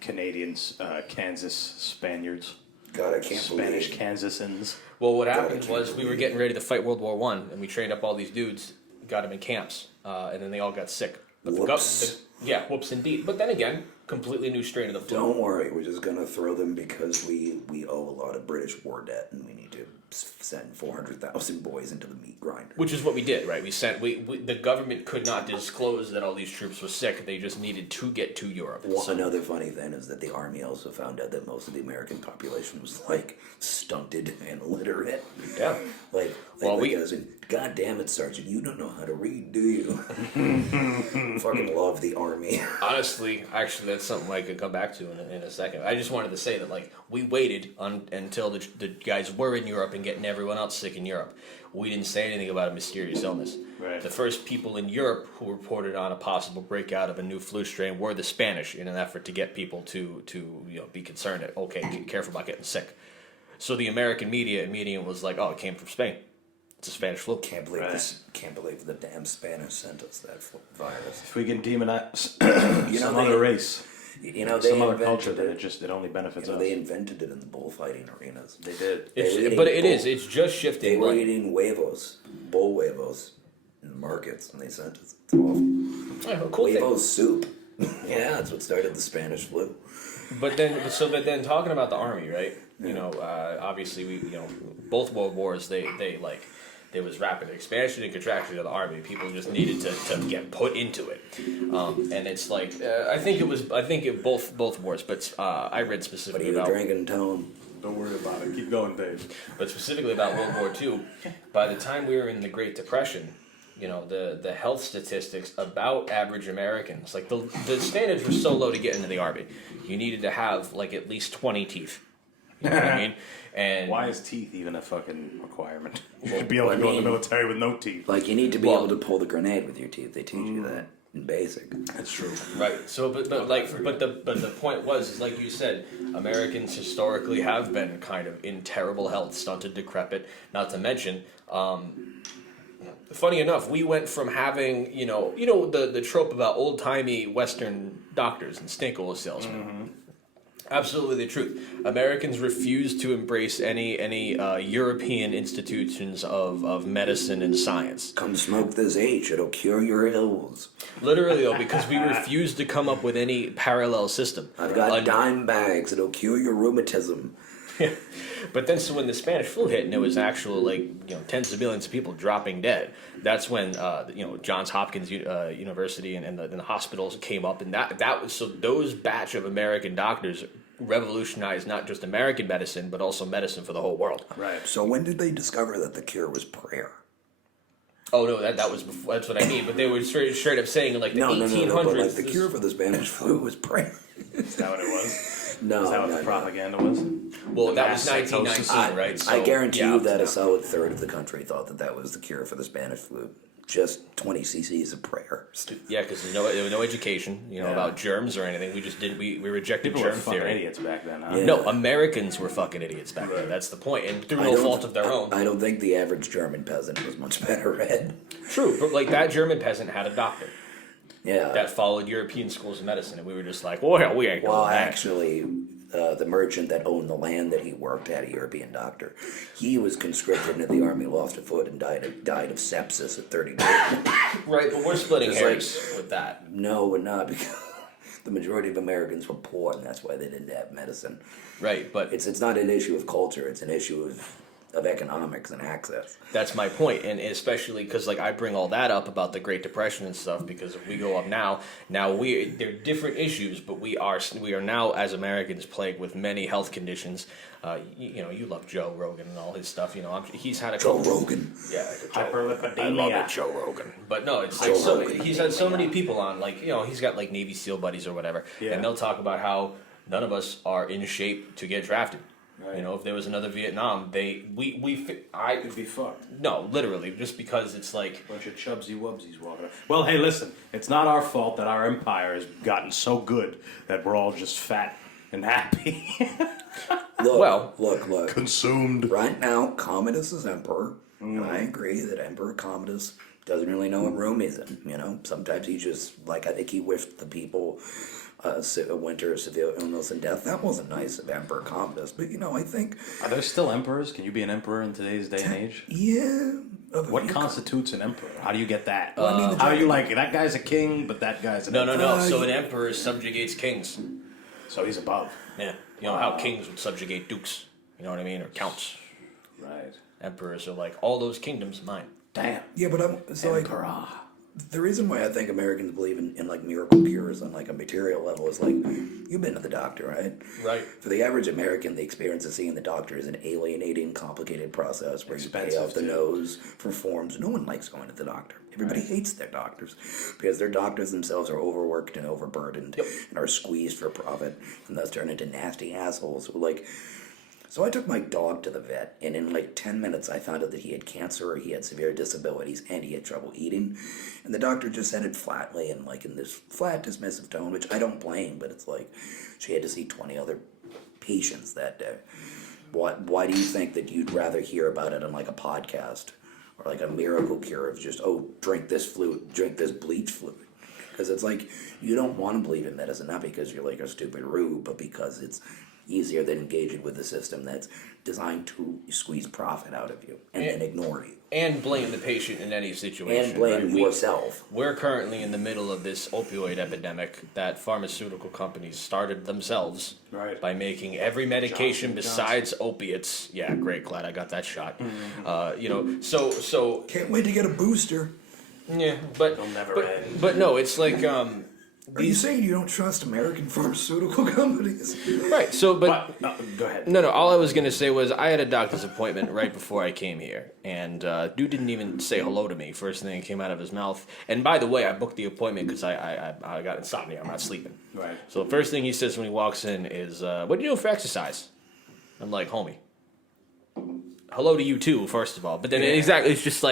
Canadians, Kansas Spaniards. God, I can't Spanish believe. Kansasans. Well, what happened was we were getting ready to fight World War I, and we trained up all these dudes, got them in camps, and then they all got sick. But Whoops. Whoops indeed. But then again, completely new strain of the flu. Don't worry, we're just gonna throw them because we owe a lot of British war debt, and we need to send 400,000 boys into the meat grinder. Which is what we did, right? The government could not disclose that all these troops were sick. They just needed to get to Europe. Well, another funny thing is that the army also found out that most of the American population was like stunted and illiterate. Yeah. God damn it, Sergeant, you don't know how to read, do you? Fucking love the army. Honestly, actually, that's something I could come back to in a second. I just wanted to say that, we waited until the guys were in Europe and getting everyone else sick in Europe. We didn't say anything about a mysterious illness. Right. The first people in Europe who reported on a possible breakout of a new flu strain were the Spanish, in an effort to get people to be concerned that, okay, be careful about getting sick. So the American media immediately was like, oh, it came from Spain. It's a Spanish flu. Can't believe the damn Spanish sent us that virus. If we can demonize some they- other race, They some other invented culture, then it only benefits us. They invented it in the bullfighting arenas. They did. It's just shifting. They were eating bull huevos, in the markets, and they sent us off. Cool Huevos soup. Yeah, that's what started the Spanish flu. But then talking about the army, right? Obviously both world wars there was rapid expansion and contraction of the army. People just needed to get put into it, and it's I think both wars. But I read specifically What are you about drinking, Tone? Don't worry about it. Keep going, Dave. But specifically about World War II. By the time we were in the Great Depression, the health statistics about average Americans, the standards were so low to get into the army. You needed to have at least 20 teeth. You know what I mean? And why is teeth even a fucking requirement? You should be able to go in the military with no teeth. You need to be able to pull the grenade with your teeth. They teach you that in basic. That's true. Right. So, but the point was, like you said, Americans historically have been kind of in terrible health, stunted, decrepit. Not to mention, funny enough, we went from having the trope about old timey Western doctors and stink oil salesmen. Absolutely the truth. Americans refuse to embrace any European institutions of medicine and science. Come smoke this H, it'll cure your ills. Literally, though, because we refuse to come up with any parallel system. I've got dime bags, it'll cure your rheumatism. But then, so when the Spanish flu hit and there was actual, tens of millions of people dropping dead, that's when, Johns Hopkins University and the hospitals came up, and that was, so those batch of American doctors revolutionized not just American medicine, but also medicine for the whole world. Right. So when did they discover that the cure was prayer? Oh, no, that was before, that's what I mean, but they were straight up saying, in the 1800s... No, but the cure for the Spanish flu was prayer. Is that what it was? No, Is that what the propaganda was? Well, that was 1919, right? So, I guarantee you that a solid third of the country thought that was the cure for the Spanish flu. Just 20 cc's of prayer. Yeah, because there was no education, about germs or anything. We just did. We rejected People were germ fucking theory. idiots back then, huh? Yeah. No, Americans were fucking idiots back then. That's the point, and through no fault of their own. I don't think the average German peasant was much better read. True, but that German peasant had a doctor. Yeah. That followed European schools of medicine, and we were just like, well, hell, we ain't going Well, back. actually, the merchant that owned the land that he worked had a European doctor. He was conscripted into the army, lost a foot, and died of sepsis at 32. Right, but we're splitting It's hairs with that. No, we're not, because the majority of Americans were poor, and that's why they didn't have medicine. Right, but It's not an issue of culture; it's an issue of economics and access. that's my point, and especially because I bring all that up about the Great Depression and stuff, because if we go up now they're different issues, but we are now as Americans plagued with many health conditions. You love Joe Rogan and all his stuff. He's had a Joe couple, Rogan. yeah, Hyperlipidemia. I love it, Joe Rogan. But no, it's he's had so many people on, he's got Navy SEAL buddies or whatever, Yeah. and they'll talk about how none of us are in shape to get drafted. Right. If there was another Vietnam, It'd be fucked. no, literally, just because it's like, Bunch of chubsy wubsies walking. Well, hey, listen, it's not our fault that our empire has gotten so good that we're all just fat and happy. Look. Consumed. Right now, Commodus is emperor, and I agree that Emperor Commodus doesn't really know what room he's in. Sometimes he just, I think he wished the people a winter of severe illness and death. That wasn't nice of Emperor Commodus, but I think... Are there still emperors? Can you be an emperor in today's day and age? Yeah. What constitutes an emperor? How do you get that? I How are you that guy's a king, but that guy's an emperor? no. So an emperor subjugates kings. So he's above. Yeah, how kings would subjugate dukes. You know what I mean, or counts. Right. Emperors are all those kingdoms mine. Damn. Yeah, but Emperor. the reason why I think Americans believe in miracle cures on a material level is you've been to the doctor, right? Right. For the average American, the experience of seeing the doctor is an alienating, complicated process where you pay off the nose for forms. No one likes going to the doctor. Everybody hates their doctors because their doctors themselves are overworked and overburdened and are squeezed for profit and thus turn into nasty assholes who So I took my dog to the vet, and in 10 minutes I found out that he had cancer, or he had severe disabilities, and he had trouble eating. And the doctor just said it flatly and in this flat, dismissive tone, which I don't blame, but it's she had to see 20 other patients that day. Why do you think that you'd rather hear about it on a podcast or a miracle cure of just, drink this fluid, drink this bleach fluid? Because it's you don't want to believe in medicine, not because you're a stupid rube, but because it's easier than engaging with a system that's designed to squeeze profit out of you and then ignore you. And blame the patient in any situation. And blame yourself. We're currently in the middle of this opioid epidemic that pharmaceutical companies started themselves by making every medication besides opiates. Yeah, great, glad I got that shot. Mm-hmm. So Can't wait to get a booster. yeah, but They'll never end. but no, it's Are you saying you don't trust American pharmaceutical companies? right. So but. Go ahead. No, all I was going to say was I had a doctor's appointment right before I came here, and dude didn't even say hello to me. First thing that came out of his mouth. And by the way, I booked the appointment because I got insomnia. I'm not sleeping. Right. So the first thing he says when he walks in is, what do you do for exercise? I'm like, homie. Hello to you too, first of all. But then exactly, it's just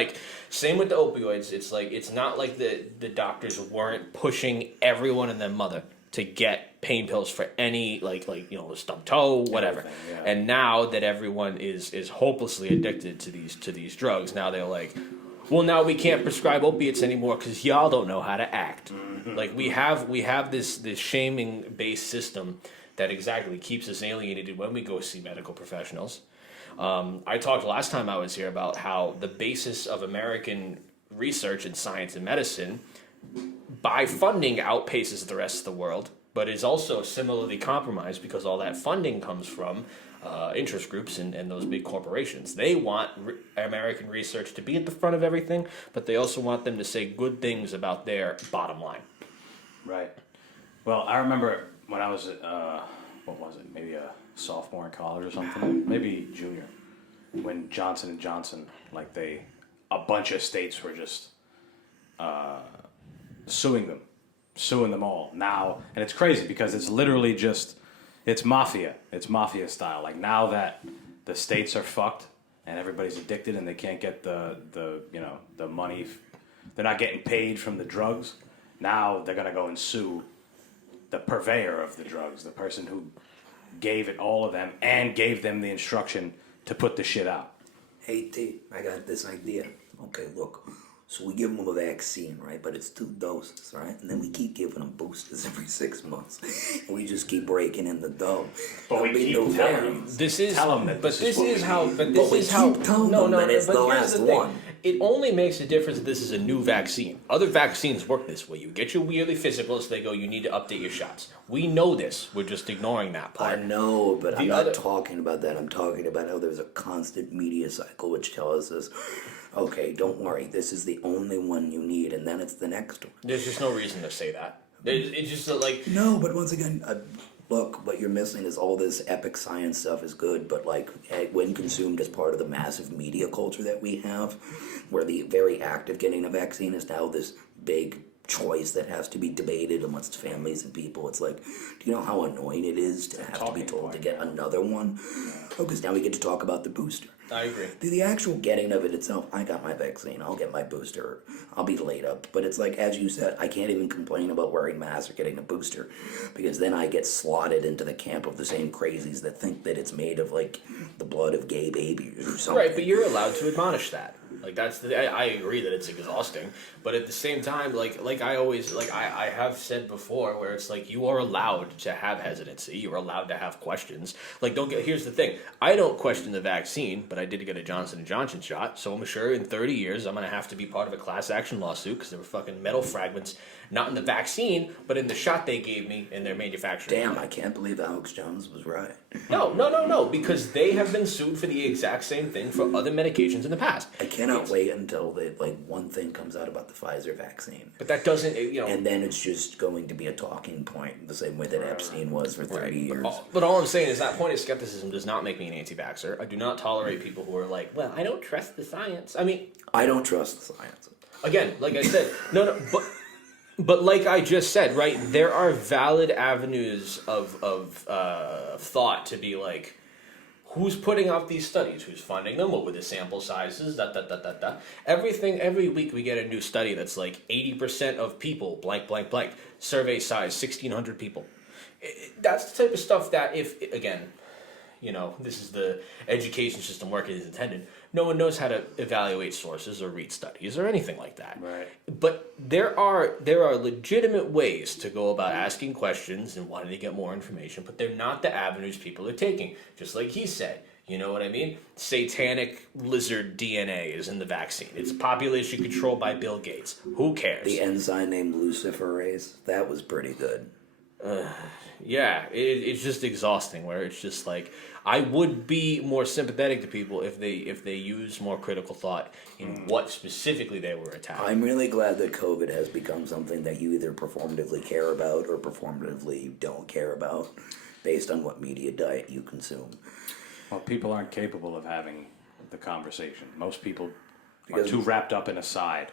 same with the opioids. It's not like the doctors weren't pushing everyone and their mother to get pain pills for any stub toe, whatever. Yeah. And now that everyone is hopelessly addicted to these drugs, now they're well, now we can't prescribe opiates anymore because y'all don't know how to act. Mm-hmm. We have this shaming based system that exactly keeps us alienated when we go see medical professionals. I talked last time I was here about how the basis of American research in science and medicine, by funding, outpaces the rest of the world, but is also similarly compromised because all that funding comes from interest groups and those big corporations. They want American research to be at the front of everything, but they also want them to say good things about their bottom line. Right. Well, I remember when I was, what was it, maybe a sophomore in college or something, maybe junior, when Johnson & Johnson, like a bunch of states were just suing them all now. And it's crazy because it's literally just, it's mafia style. Like now that the states are fucked and everybody's addicted and they can't get the money, they're not getting paid from the drugs. Now they're gonna go and sue the purveyor of the drugs, the person who gave it all of them and gave them the instruction to put the shit out. Hey T, I got this idea. Okay, look. So we give them a vaccine, right? But it's 2 doses, right? And then we keep giving them boosters every 6 months. And we just keep breaking in the dough. But we keep telling them. Tell them that this is how. But here's the thing. It only makes a difference if this is a new vaccine. Other vaccines work this way. You get your yearly physicals, they go, you need to update your shots. We know this. We're just ignoring that part. I know, but I'm not talking about that. I'm talking about how there's a constant media cycle which tells us, okay, don't worry, this is the only one you need, and then it's the next one. There's just no reason to say that. It's just like... No, but once again, look, what you're missing is all this epic science stuff is good, but like when consumed as part of the massive media culture that we have, where the very act of getting a vaccine is now this big choice that has to be debated amongst families and people. It's like, do you know how annoying it is to have to be told to get another one? Oh, because now we get to talk about the booster. I agree. The actual getting of it itself, I got my vaccine, I'll get my booster, I'll be laid up. But it's like, as you said, I can't even complain about wearing masks or getting a booster, because then I get slotted into the camp of the same crazies that think that it's made of, like, the blood of gay babies or something. Right, but you're allowed to admonish that. Like, I agree that it's exhausting, but at the same time, like I always, like I have said before, where it's like, you are allowed to have hesitancy, you're allowed to have questions. Like, here's the thing, I don't question the vaccine, but I did get a Johnson & Johnson shot, so I'm sure in 30 years I'm going to have to be part of a class action lawsuit, because there were fucking metal fragments, not in the vaccine, but in the shot they gave me in their manufacturing. Damn, I can't believe Alex Jones was right. No, because they have been sued for the exact same thing for other medications in the past. I cannot wait until one thing comes out about the Pfizer vaccine. But that doesn't, And then it's just going to be a talking point, the same way that Epstein was for 30 years. But all I'm saying is that point of skepticism does not make me an anti-vaxxer. I do not tolerate people who are like, well, I don't trust the science. I mean... I don't trust the science. Again, like I said, But like I just said, right, there are valid avenues of thought to be like, who's putting out these studies? Who's funding them? What were the sample sizes? Everything, every week we get a new study that's like 80% of people, blank, blank, blank. Survey size, 1,600 people. That's the type of stuff that if, again, this is the education system working as intended. No one knows how to evaluate sources or read studies or anything like that. Right. But there are legitimate ways to go about asking questions and wanting to get more information, but they're not the avenues people are taking. Just like he said, you know what I mean? Satanic lizard DNA is in the vaccine. It's population control by Bill Gates. Who cares? The enzyme named luciferase, that was pretty good. Yeah, it's just exhausting. Where it's just like, I would be more sympathetic to people if they use more critical thought in what specifically they were attacking. I'm really glad that COVID has become something that you either performatively care about or performatively don't care about, based on what media diet you consume. Well, people aren't capable of having the conversation. Most people are too wrapped up in a side,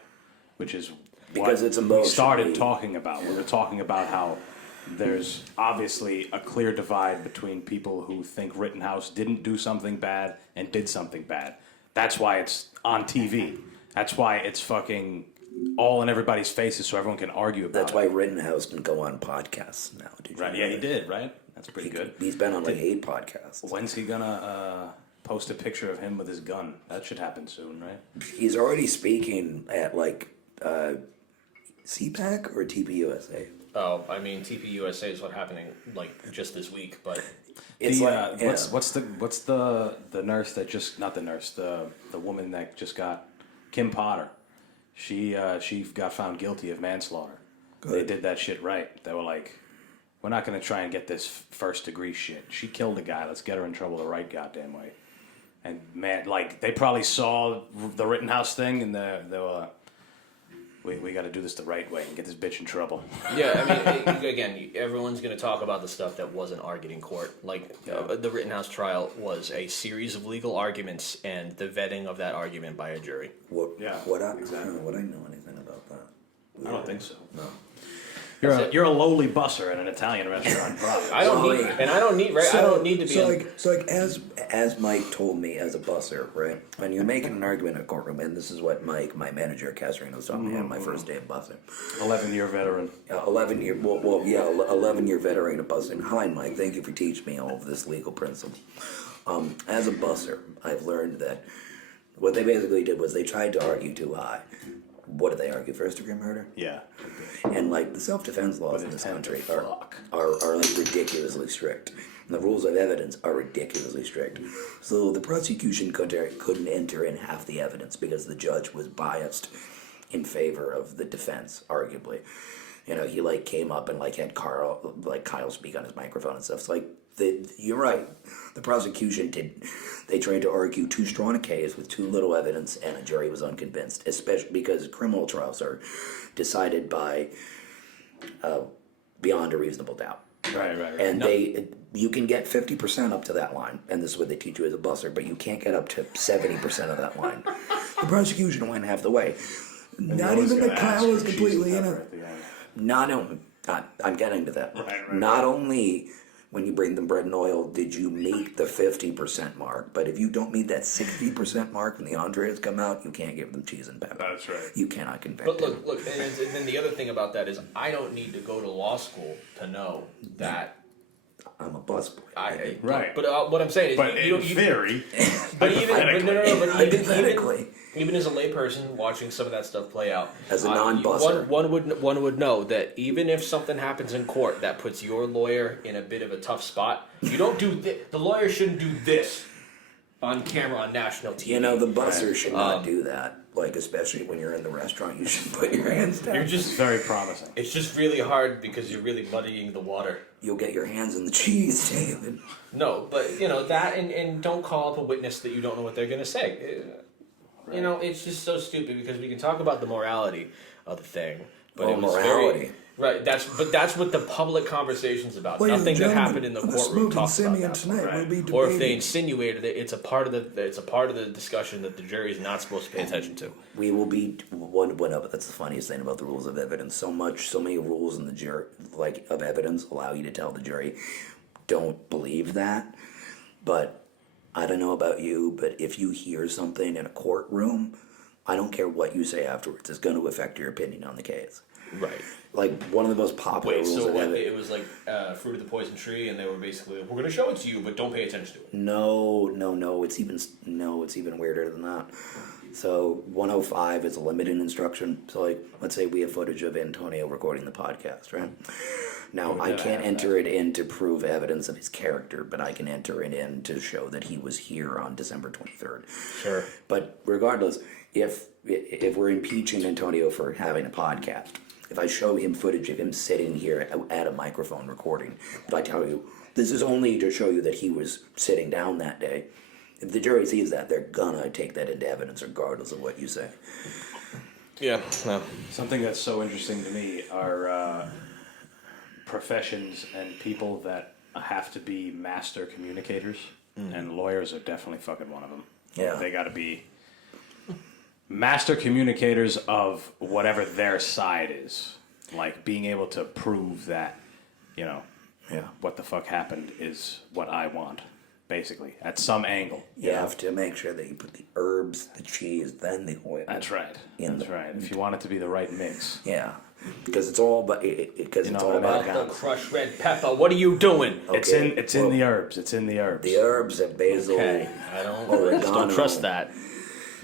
which is what it's we started talking about. We were talking about how there's obviously a clear divide between people who think Rittenhouse didn't do something bad and did something bad. That's why it's on TV. That's why it's fucking all in everybody's faces so everyone can argue about it. That's why Rittenhouse can go on podcasts now. Right, yeah, he did, right? That's pretty good. He's been on like 8 podcasts. When's he gonna post a picture of him with his gun? That should happen soon, right? He's already speaking at like CPAC or TPUSA. Oh, I mean, TPUSA is what happening like just this week, but It's what's the nurse that just not the nurse the woman that just got Kim Potter. She got found guilty of manslaughter. Good. They did that shit right. They were like, we're not going to try and get this first degree shit. She killed a guy. Let's get her in trouble the right goddamn way. And man, like they probably saw the Rittenhouse thing and they were. We got to do this the right way and get this bitch in trouble. Yeah, I mean, again, everyone's going to talk about the stuff that wasn't argued in court. Like, the Rittenhouse trial was a series of legal arguments and the vetting of that argument by a jury. Would I know anything about that? I don't think so. No. You're a lowly busser at an Italian restaurant, probably. I don't need to be. So as Mike told me as a busser, right? When you're making an argument in a courtroom, and this is what Mike, my manager at Casserine, was telling me on my first day of bussing. 11-year veteran. 11-year, 11-year veteran of bussing. Hi, Mike. Thank you for teaching me all of this legal principle. As a busser, I've learned that what they basically did was they tried to argue too high. What did they argue? First degree murder? Yeah. And like the self-defense laws in this country are like ridiculously strict. And the rules of evidence are ridiculously strict. So the prosecution couldn't enter in half the evidence because the judge was biased in favor of the defense, arguably. You know, he like came up and like had Kyle speak on his microphone and stuff. So like you're right. The prosecution they tried to argue too strong a case with too little evidence, and a jury was unconvinced, especially because criminal trials are decided by beyond a reasonable doubt. Right. And you can get 50% up to that line, and this is what they teach you as a busser, but you can't get up to 70% of that line. The prosecution went half the way. Not even that Kyle is completely in it. I'm getting to that. Right. Not only when you bring them bread and oil did you meet the 50% mark, but if you don't meet that 60% mark when the entrees come out, you can't give them cheese and pepper. That's right. You cannot convict But them. look, and then the other thing about that is I don't need to go to law school to know that. I'm a busboy. Right. But what I'm saying is, but in theory, hypothetically, even as a layperson watching some of that stuff play out, as a non-busser, one would know that even if something happens in court that puts your lawyer in a bit of a tough spot, you don't do the lawyer shouldn't do this on camera on national TV. You know, the busser should not do that. Like, especially when you're in the restaurant, you should put your hands down. You're just very promising. It's just really hard because you're really muddying the water. You'll get your hands in the cheese, David. No, but you know that, and don't call up a witness that you don't know what they're gonna say. Right. You know, it's just so stupid because we can talk about the morality of the thing, but it was morality. Right, that's what the public conversation's about. Nothing that happened in the courtroom talks about that. Tonight, right? we'll be or if they insinuated it, it's a part of the discussion that the jury is not supposed to pay attention to. We will be one. But that's the funniest thing about the rules of evidence. So many rules in the jury, like of evidence, allow you to tell the jury, don't believe that. But I don't know about you, but if you hear something in a courtroom, I don't care what you say afterwards. It's going to affect your opinion on the case. Right. Like one of the most popular rules of evidence. It was like Fruit of the Poison Tree, and they were basically, we're going to show it to you, but don't pay attention to it. No. It's even weirder than that. So 105 is a limited instruction. So like, let's say we have footage of Antonio recording the podcast, right? Now I can't enter it in to prove evidence of his character, but I can enter it in to show that he was here on December 23rd. Sure. But regardless, if we're impeaching Antonio for having a podcast, if I show him footage of him sitting here at a microphone recording, but I tell you, this is only to show you that he was sitting down that day. If the jury sees that, they're gonna take that into evidence regardless of what you say. Yeah. No. Something that's so interesting to me are professions and people that have to be master communicators, and lawyers are definitely fucking one of them. Yeah. They gotta be master communicators of whatever their side is. Like being able to prove that, you know, what the fuck happened is what I want, basically, at some angle. You have to make sure that you put the herbs, the cheese, then the oil. That's right. If you want it to be the right mix. Yeah. Because it's all about the crushed red pepper. What are you doing? Okay. It's in the herbs. It's in the herbs. The herbs and basil. Okay. I don't trust that.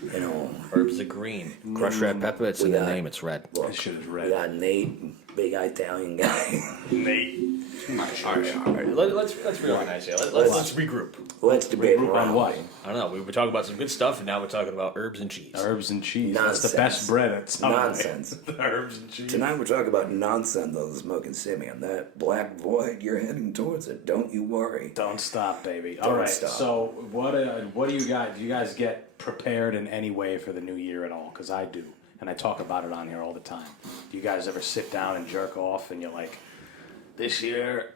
You know, Herbs are green. Crushed red pepper. It's in the name. It's red. look, That shit is we red. got Nate, big Italian guy. Nate. All right. Let's reorganize here. Let's regroup. Let's debate Group on what? I don't know. We were talking about some good stuff, and now we're talking about herbs and cheese. Herbs and cheese. Nonsense. That's the best bread at Subway. Nonsense. The herbs and cheese. Tonight we're talking about nonsense on the Smoking Simian. That black void, you're heading towards it. Don't you worry. Don't stop, baby. Don't All right. stop. So, what do you guys? Do you guys get prepared in any way for the new year at all? Because I do, and I talk about it on here all the time. Do you guys ever sit down and jerk off, and you're like, "This year,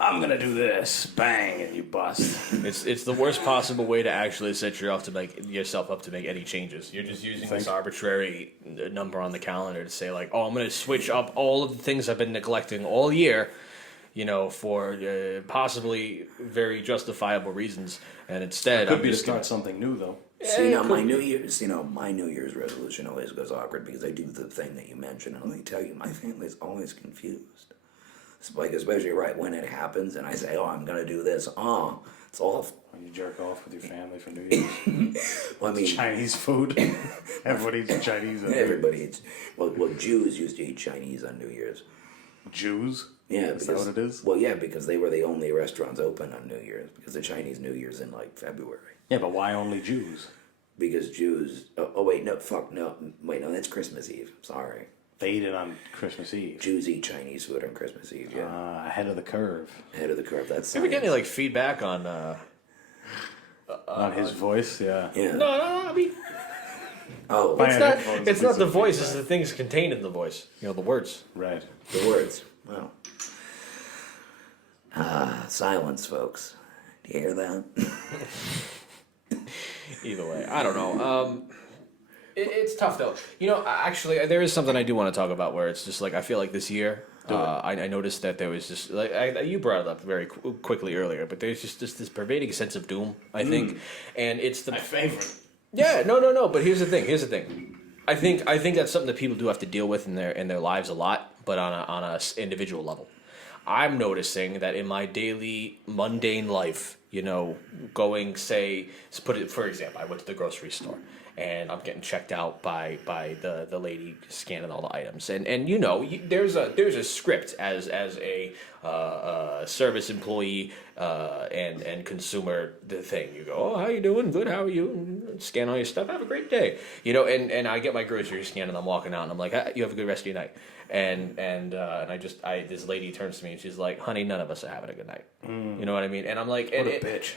I'm gonna do this," bang, and you bust. It's the worst possible way to actually set yourself up to make any changes. You're just using this arbitrary number on the calendar to say like, oh, I'm going to switch up all of the things I've been neglecting all year, for possibly very justifiable reasons. And instead, Could I'm be to just start something new though. See, now my New Year's resolution always goes awkward because I do the thing that you mentioned, and let me tell you, my family's always confused. It's like, especially right when it happens, and I say, "Oh, I'm gonna do this." Oh, it's awful. When you jerk off with your family for New Year's. Well, I mean, Chinese food. Everybody eats Chinese. everybody eats. Well, Jews used to eat Chinese on New Year's. Jews. Yeah, Is that what it is? Well, yeah, because they were the only restaurants open on New Year's because the Chinese New Year's in like February. Yeah, but why only Jews? Because Jews. Oh wait, no, fuck no, wait, no, that's Christmas Eve. Sorry. They eat it on Christmas Eve. Jews eat Chinese food on Christmas Eve. Yeah, Ahead of the curve. ahead of the curve. That's You ever get science. any feedback on? On his voice, yeah. Yeah. No. I mean, Oh, Fine. it's not. headphones, It's not the please. voice. It's the things contained in the voice. The words. Right. the words. Wow. Silence, folks. Do you hear that? Either way, I don't know. It's tough though. Actually, there is something I do want to talk about where it's just like I feel like this year. I noticed that there was just like you brought it up very quickly earlier, but there's just this pervading sense of doom. I think, and it's the My favorite. yeah no. But here's the thing. I think that's something that people do have to deal with in their lives a lot, but on a individual level. I'm noticing that in my daily mundane life, going for example, I went to the grocery store and I'm getting checked out by the lady scanning all the items, and there's a script as a service employee and consumer thing. You go, oh, how you doing? Good. How are you? Scan all your stuff. Have a great day. And I get my groceries scanned and I'm walking out and I'm like, you have a good rest of your night. And this lady turns to me and she's like, honey, none of us are having a good night. You know what I mean? And I'm like, What a bitch.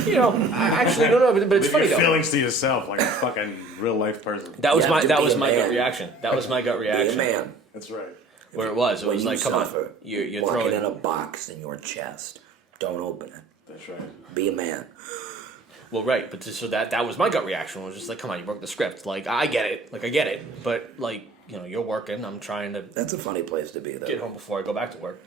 actually, no, but it's Leave funny your though. feelings to yourself like a fucking real life person. That was You have to my be a gut man. reaction. That was my gut Be reaction. a man. That's right. Where it was When you like, come on, suffer, you're walking throwing. in a box in your chest. Don't open it. That's right. Be a man. Well, right, but so that was my gut reaction. It was just like, come on, you broke the script. Like, I get it, but like, you're working. I'm trying to That's a funny place to be, though. get home before I go back to work.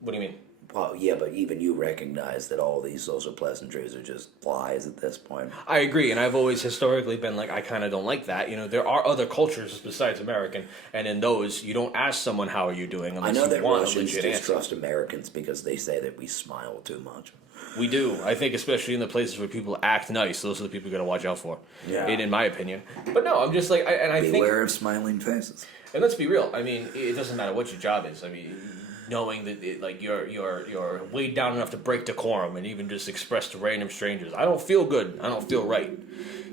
What do you mean? Well, yeah, but even you recognize that all these social pleasantries are just lies at this point. I agree, and I've always historically been like, I kind of don't like that. There are other cultures besides American, and in those, you don't ask someone how are you doing I unless know you that want a Russians legit answer. distrust Americans because they say that we smile too much. We do. I think especially in the places where people act nice, those are the people you got to watch out for. Yeah. In my opinion. But no, I'm just like, I think. Beware of smiling faces. And let's be real. I mean, it doesn't matter what your job is. I mean, knowing that you're weighed down enough to break decorum and even just express to random strangers, I don't feel good. I don't feel right.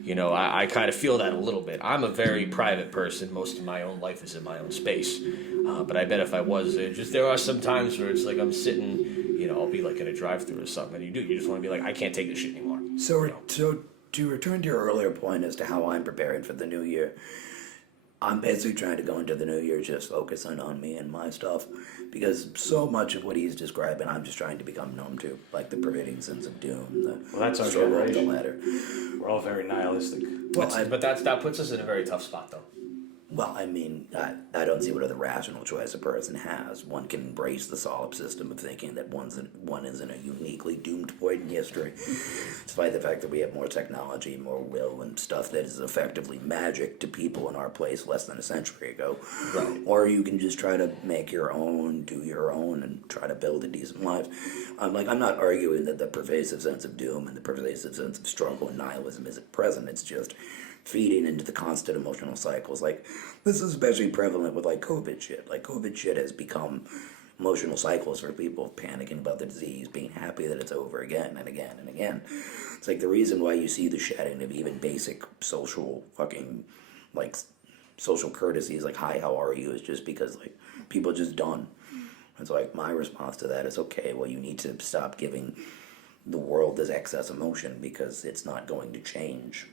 I kind of feel that a little bit. I'm a very private person. Most of my own life is in my own space. But I bet if I was, there are some times where it's like I'm sitting, I'll be like in a drive-thru or something, and you just want to be like, I can't take this shit anymore. So to return to your earlier point as to how I'm preparing for the new year, I'm basically trying to go into the new year just focusing on me and my stuff, because so much of what he's describing, I'm just trying to become numb to, like the pervading sense of doom, that's our struggle up the generation. ladder. We're all very nihilistic. Well, But that puts us in a very tough spot, though. Well, I mean, I don't see what other rational choice a person has. One can embrace the solipsism of thinking that one is in a uniquely doomed point in history. Despite the fact that we have more technology, more will, and stuff that is effectively magic to people in our place less than a century ago. Right. Or you can just try to make your own, do your own, and try to build a decent life. I'm not arguing that the pervasive sense of doom and the pervasive sense of struggle and nihilism isn't present. It's just feeding into the constant emotional cycles. Like, this is especially prevalent with, like, COVID shit. Like, COVID shit has become emotional cycles for people, panicking about the disease, being happy that it's over again and again and again. It's like the reason why you see the shedding of even basic social fucking, like, social courtesies, like, hi, how are you, is just because, like, people are just done. It's like, my response to that is, okay, well, you need to stop giving the world this excess emotion because it's not going to change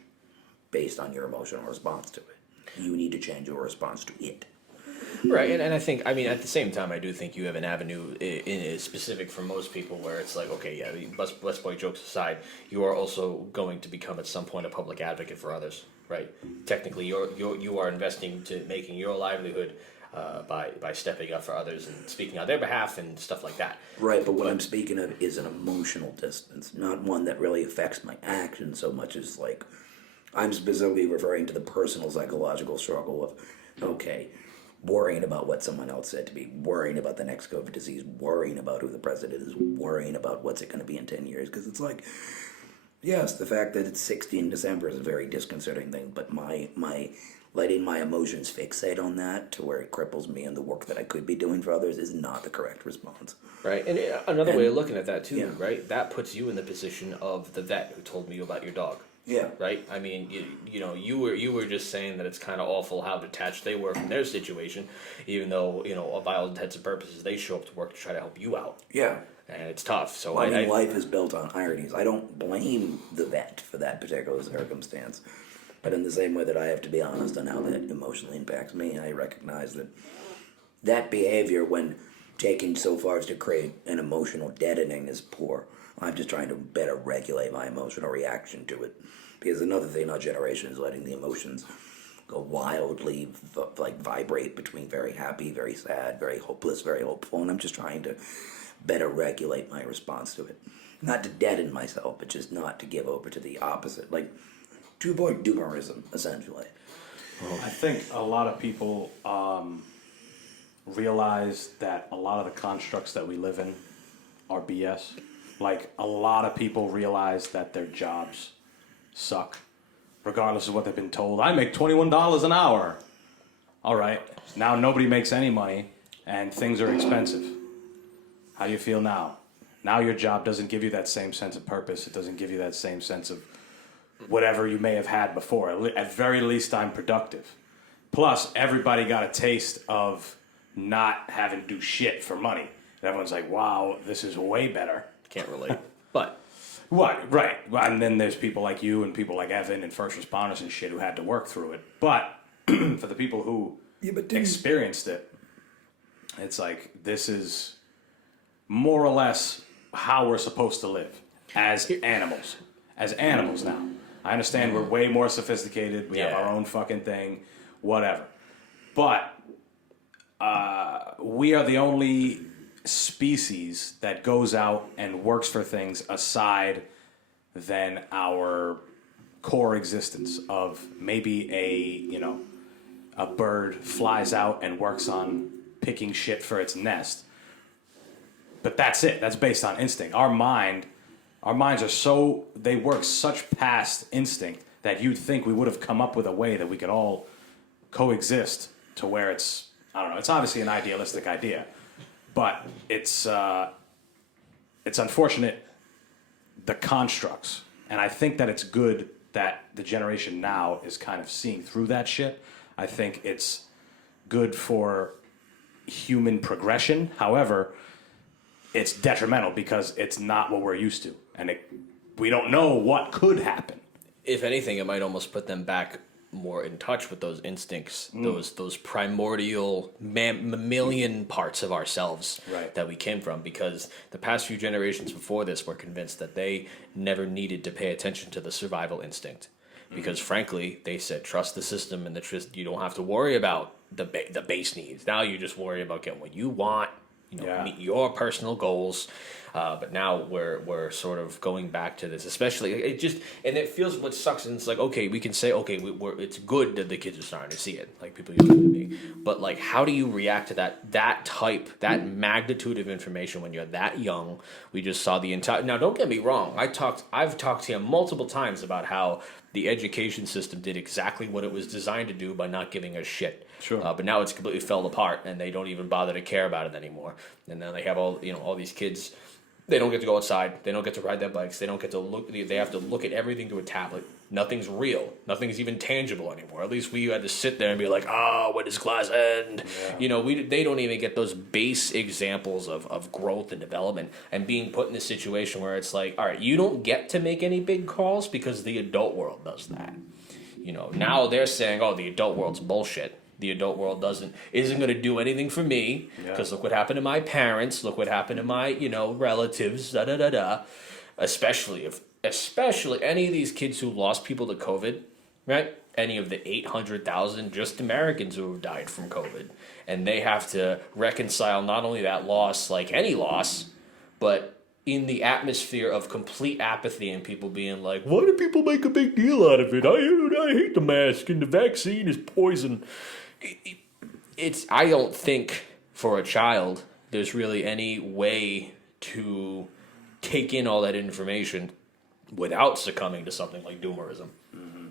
based on your emotional response to it. You need to change your response to it. Right, and I think, I mean, at the same time, I do think you have an avenue in specific for most people where it's like, okay, yeah, West Boy jokes aside, you are also going to become at some point a public advocate for others, right? Technically, you are investing to making your livelihood by stepping up for others and speaking on their behalf and stuff like that. Right, but what I'm speaking of is an emotional distance, not one that really affects my action so much as, like, I'm specifically referring to the personal psychological struggle of, okay, worrying about what someone else said to me, worrying about the next COVID disease, worrying about who the president is, worrying about what's it going to be in 10 years. Because it's like, yes, the fact that it's 16 December is a very disconcerting thing, but my letting my emotions fixate on that to where it cripples me and the work that I could be doing for others is not the correct response. Right, and another way of looking at that too, right? That puts you in the position of the vet who told me about your dog. Yeah. Right. I mean, you were just saying that it's kind of awful how detached they were from their situation, even though by all intents and purposes they show up to work to try to help you out. Yeah. And it's tough. So I mean, life is built on ironies. I don't blame the vet for that particular circumstance, but in the same way that I have to be honest on how that emotionally impacts me, I recognize that behavior, when taken so far as to create an emotional deadening, is poor. I'm just trying to better regulate my emotional reaction to it. Because another thing our generation is letting the emotions go wildly, vibrate between very happy, very sad, very hopeless, very hopeful. And I'm just trying to better regulate my response to it. Not to deaden myself, but just not to give over to the opposite. Like, to avoid doomerism, essentially. I think a lot of people realize that a lot of the constructs that we live in are BS. Like, a lot of people realize that their jobs suck, regardless of what they've been told. I make $21 an hour. All right, now nobody makes any money, and things are expensive. How do you feel now? Now your job doesn't give you that same sense of purpose. It doesn't give you that same sense of whatever you may have had before. At very least, I'm productive. Plus, everybody got a taste of not having to do shit for money. And everyone's like, wow, this is way better. can't relate. But What, right. And then there's people like you and people like Evan and first responders and shit who had to work through it. But for the people who experienced it, it's like, this is more or less how we're supposed to live as animals. As animals now. I understand we're way more sophisticated. We have our own fucking thing, whatever. But we are the only species that goes out and works for things aside than our core existence of maybe a bird flies out and works on picking shit for its nest. But that's it. That's based on instinct. Our minds are they work such past instinct that you'd think we would have come up with a way that we could all coexist to where it's, I don't know, it's obviously an idealistic idea. But it's unfortunate, the constructs. And I think that it's good that the generation now is kind of seeing through that shit. I think it's good for human progression. However, it's detrimental because it's not what we're used to. And we don't know what could happen. If anything, it might almost put them back more in touch with those instincts, those primordial mammalian parts of ourselves that we came from, because the past few generations before this were convinced that they never needed to pay attention to the survival instinct, because frankly they said trust the system and you don't have to worry about the base needs. Now you just worry about getting what you want, meet your personal goals. But now we're sort of going back to this, especially and it feels what sucks. And it's like, okay, we can say, okay, it's good that the kids are starting to see it, like people used to be. But like, how do you react to that magnitude of information when you're that young? We just saw the entire. Now, don't get me wrong. I've talked to him multiple times about how the education system did exactly what it was designed to do by not giving a shit. Sure. But now it's completely fell apart, and they don't even bother to care about it anymore. And then they have all these kids. They don't get to go outside. They don't get to ride their bikes. They don't get to look. They have to look at everything through a tablet. Nothing's real. Nothing's even tangible anymore. At least we had to sit there and be like, when does class end? Yeah. They don't even get those base examples of growth and development and being put in a situation where it's like, all right, you don't get to make any big calls because the adult world does that. Now they're saying, the adult world's bullshit. The adult world isn't going to do anything for me because look what happened to my parents. Look what happened to my relatives. Da da da da. Especially any of these kids who lost people to COVID, right? Any of the 800,000 just Americans who have died from COVID, and they have to reconcile not only that loss, like any loss, but in the atmosphere of complete apathy and people being like, why do people make a big deal out of it? I hate the mask and the vaccine is poison. I don't think for a child there's really any way to take in all that information without succumbing to something like doomerism. Mm-hmm.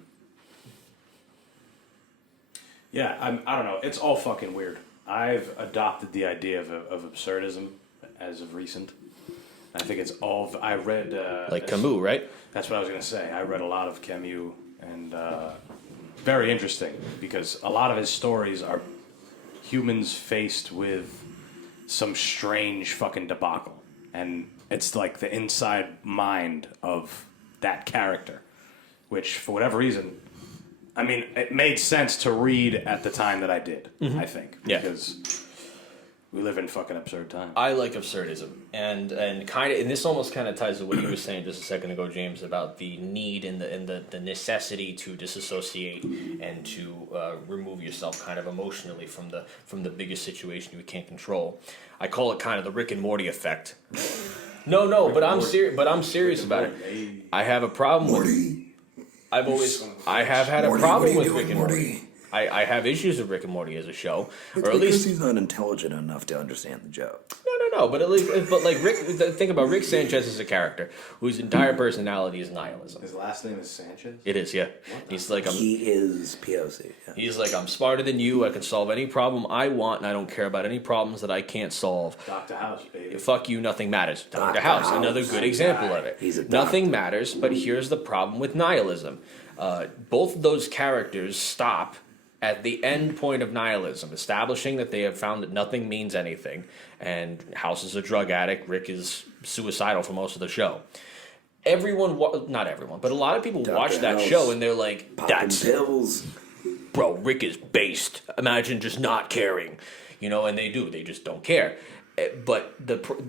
Yeah, I don't know. It's all fucking weird. I've adopted the idea of absurdism as of recent. I think it's all. I read Camus, right? That's what I was going to say. I read a lot of Camus, and very interesting because a lot of his stories are humans faced with some strange fucking debacle, and it's like the inside mind of that character, which for whatever reason, I mean, it made sense to read at the time that I did. Mm-hmm. I think, because we live in fucking absurd times. I like absurdism, and this almost kind of ties to what you were saying just a second ago, James, about the need and the necessity to disassociate and to remove yourself kind of emotionally from the biggest situation you can't control. I call it kind of the Rick and Morty effect. No, but I'm serious. But I'm serious about it. I have a problem with. I have had a problem with Rick and Morty. I have issues with Rick and Morty as a show, it's or at least he's not intelligent enough to understand the joke. No. But at least, Rick. Think about Rick Sanchez as a character whose entire personality is nihilism. His last name is Sanchez. It is, yeah. He's like he is POC. Yeah. He's like, I'm smarter than you. I can solve any problem I want, and I don't care about any problems that I can't solve. Dr. House, baby. Fuck you. Nothing matters. Dr. House, another good example of it. He's a nothing matters. But here's the problem with nihilism. Both of those characters stop at the end point of nihilism, establishing that they have found that nothing means anything, and House is a drug addict, Rick is suicidal for most of the show. Not everyone, but a lot of people watch that show and they're like, that's pills. Bro, Rick is based. Imagine just not caring, and they do. They just don't care. But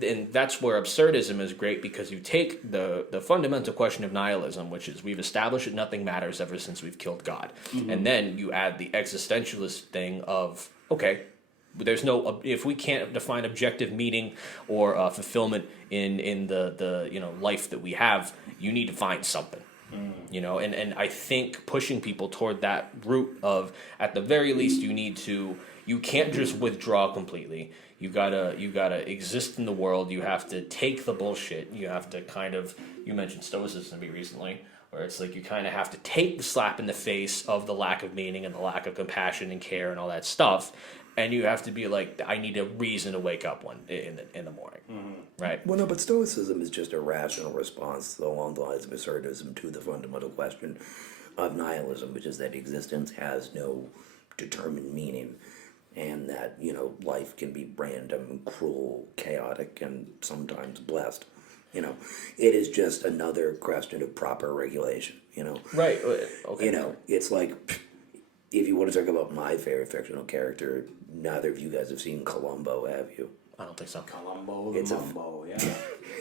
and that's where absurdism is great, because you take the fundamental question of nihilism, which is we've established that nothing matters ever since we've killed God, and then you add the existentialist thing of there's no, if we can't define objective meaning or fulfillment in the life that we have, you need to find something. And I think pushing people toward that route of, at the very least, you can't just withdraw completely. You gotta exist in the world. You have to take the bullshit. You have to you mentioned stoicism to me recently, where it's like you kind of have to take the slap in the face of the lack of meaning and the lack of compassion and care and all that stuff, and you have to be like, I need a reason to wake up in the morning, right? Well, no, but stoicism is just a rational response along the lines of absurdism to the fundamental question of nihilism, which is that existence has no determined meaning, and that, life can be random and cruel, chaotic, and sometimes blessed. It is just another question of proper regulation, Right. Okay. It's like, if you want to talk about my favorite fictional character, neither of you guys have seen Columbo, have you? I don't think so. Columbo the Mumbo, yeah.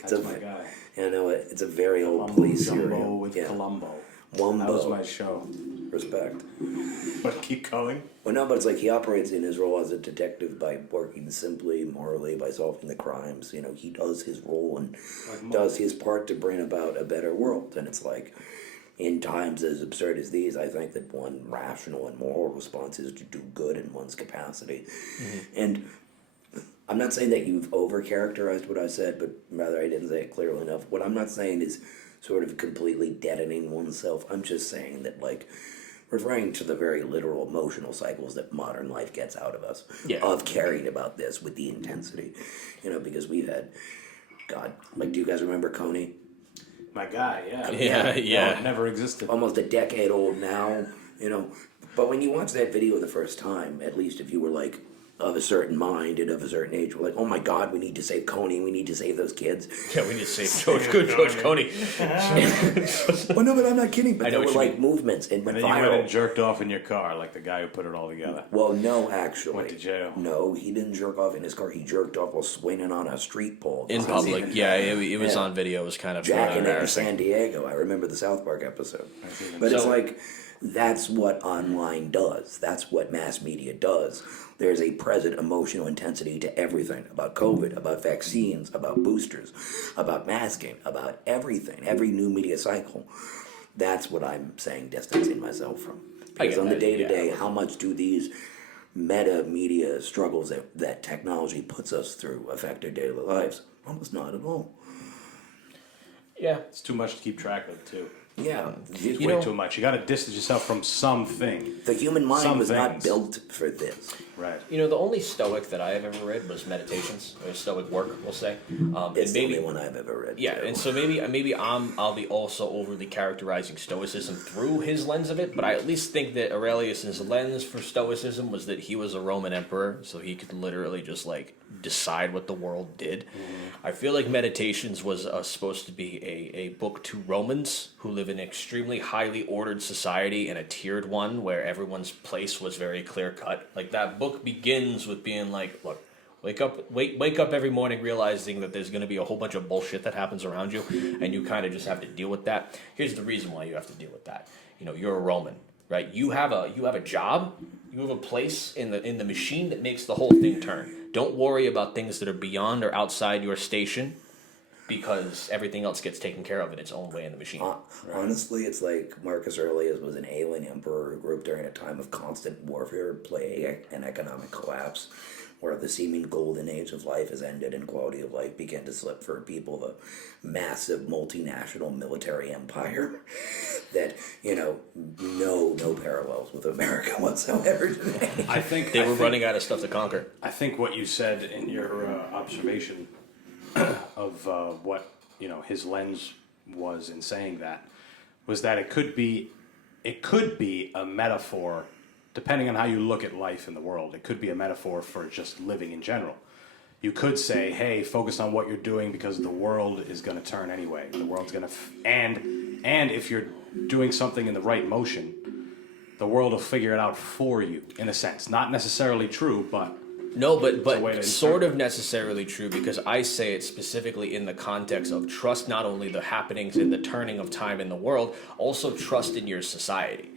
That's my guy. It's a very old police Jumbo serial. with Columbo. Wumbo. That was my show. respect. But keep going. Well, no, but it's like he operates in his role as a detective by working simply, morally, by solving the crimes. You know, he does his role and does his part to bring about a better world. And it's like, in times as absurd as these, I think that one rational and moral response is to do good in one's capacity. And I'm not saying that you've over-characterized what I said, but rather I didn't say it clearly enough. What I'm not saying is sort of completely deadening oneself. I'm just saying that, like, referring to the very literal emotional cycles that modern life gets out of us, of caring about this with the intensity. You know, because we've had, God, like, do you guys remember Coney? My guy, yeah. Yeah. No, it never existed. Almost a decade old now, you know. But when you watch that video the first time, at least if you were, like, of a certain mind and of a certain age, we're like, oh my God, we need to save Coney, we need to save those kids. Yeah, we need to save George Coney. Well, no, but I'm not kidding. But I know there were what you like mean. movements and went And then you went and viral. jerked off in your car like the guy who put it all together. Well, no, actually. Went to jail. No, he didn't jerk off in his car. He jerked off while swinging on a street pole. In public, yeah, it was on video. It was kind of Jacking it in embarrassing. San Diego. I remember the South Park episode. But it's like, that's what online does. That's what mass media does. There's a present emotional intensity to everything about COVID, about vaccines, about boosters, about masking, about everything, every new media cycle. That's what I'm saying distancing myself from. Because on the day-to-day, how much do these meta media struggles that technology puts us through affect our daily lives? Almost not at all. Yeah. It's too much to keep track of, too. Yeah. It's way too much. You got to distance yourself from something. The human mind Some was not things. built for this. Right. You know, the only Stoic that I have ever read was Meditations, or Stoic work, we'll say. It's And the maybe, only one I've ever read. yeah, too. and so maybe I'll be also overly characterizing Stoicism through his lens of it, but I at least think that Aurelius's lens for Stoicism was that he was a Roman emperor, so he could literally just like decide what the world did. I feel like Meditations was supposed to be a book to Romans who live in an extremely highly ordered society and a tiered one where everyone's place was very clear cut. Like that book begins with being like, look, wake up every morning realizing that there's going to be a whole bunch of bullshit that happens around you, and you kind of just have to deal with that. Here's the reason why you have to deal with that. You know, you're a Roman, right? You have a job, you have a place in the machine that makes the whole thing turn. Don't worry about things that are beyond or outside your station, because everything else gets taken care of in its own way in the machine. Honestly, it's like Marcus Aurelius was an alien emperor who grew up during a time of constant warfare, plague, and economic collapse, where the seeming golden age of life has ended and quality of life began to slip for people of a massive multinational military empire that, you know, no parallels with America whatsoever today. I think They were running out of stuff to conquer. I think what you said in your observation of what his lens was in saying that was that it could be a metaphor, depending on how you look at life in the world. It could be a metaphor for just living in general. You could say, hey, focus on what you're doing because the world is going to turn anyway. The world's going to and if you're doing something in the right motion, the world will figure it out for you, in a sense. Not necessarily true, but No, way to but sort interpret of necessarily true, because I say it specifically in the context of trust not only the happenings and the turning of time in the world, also trust in your society.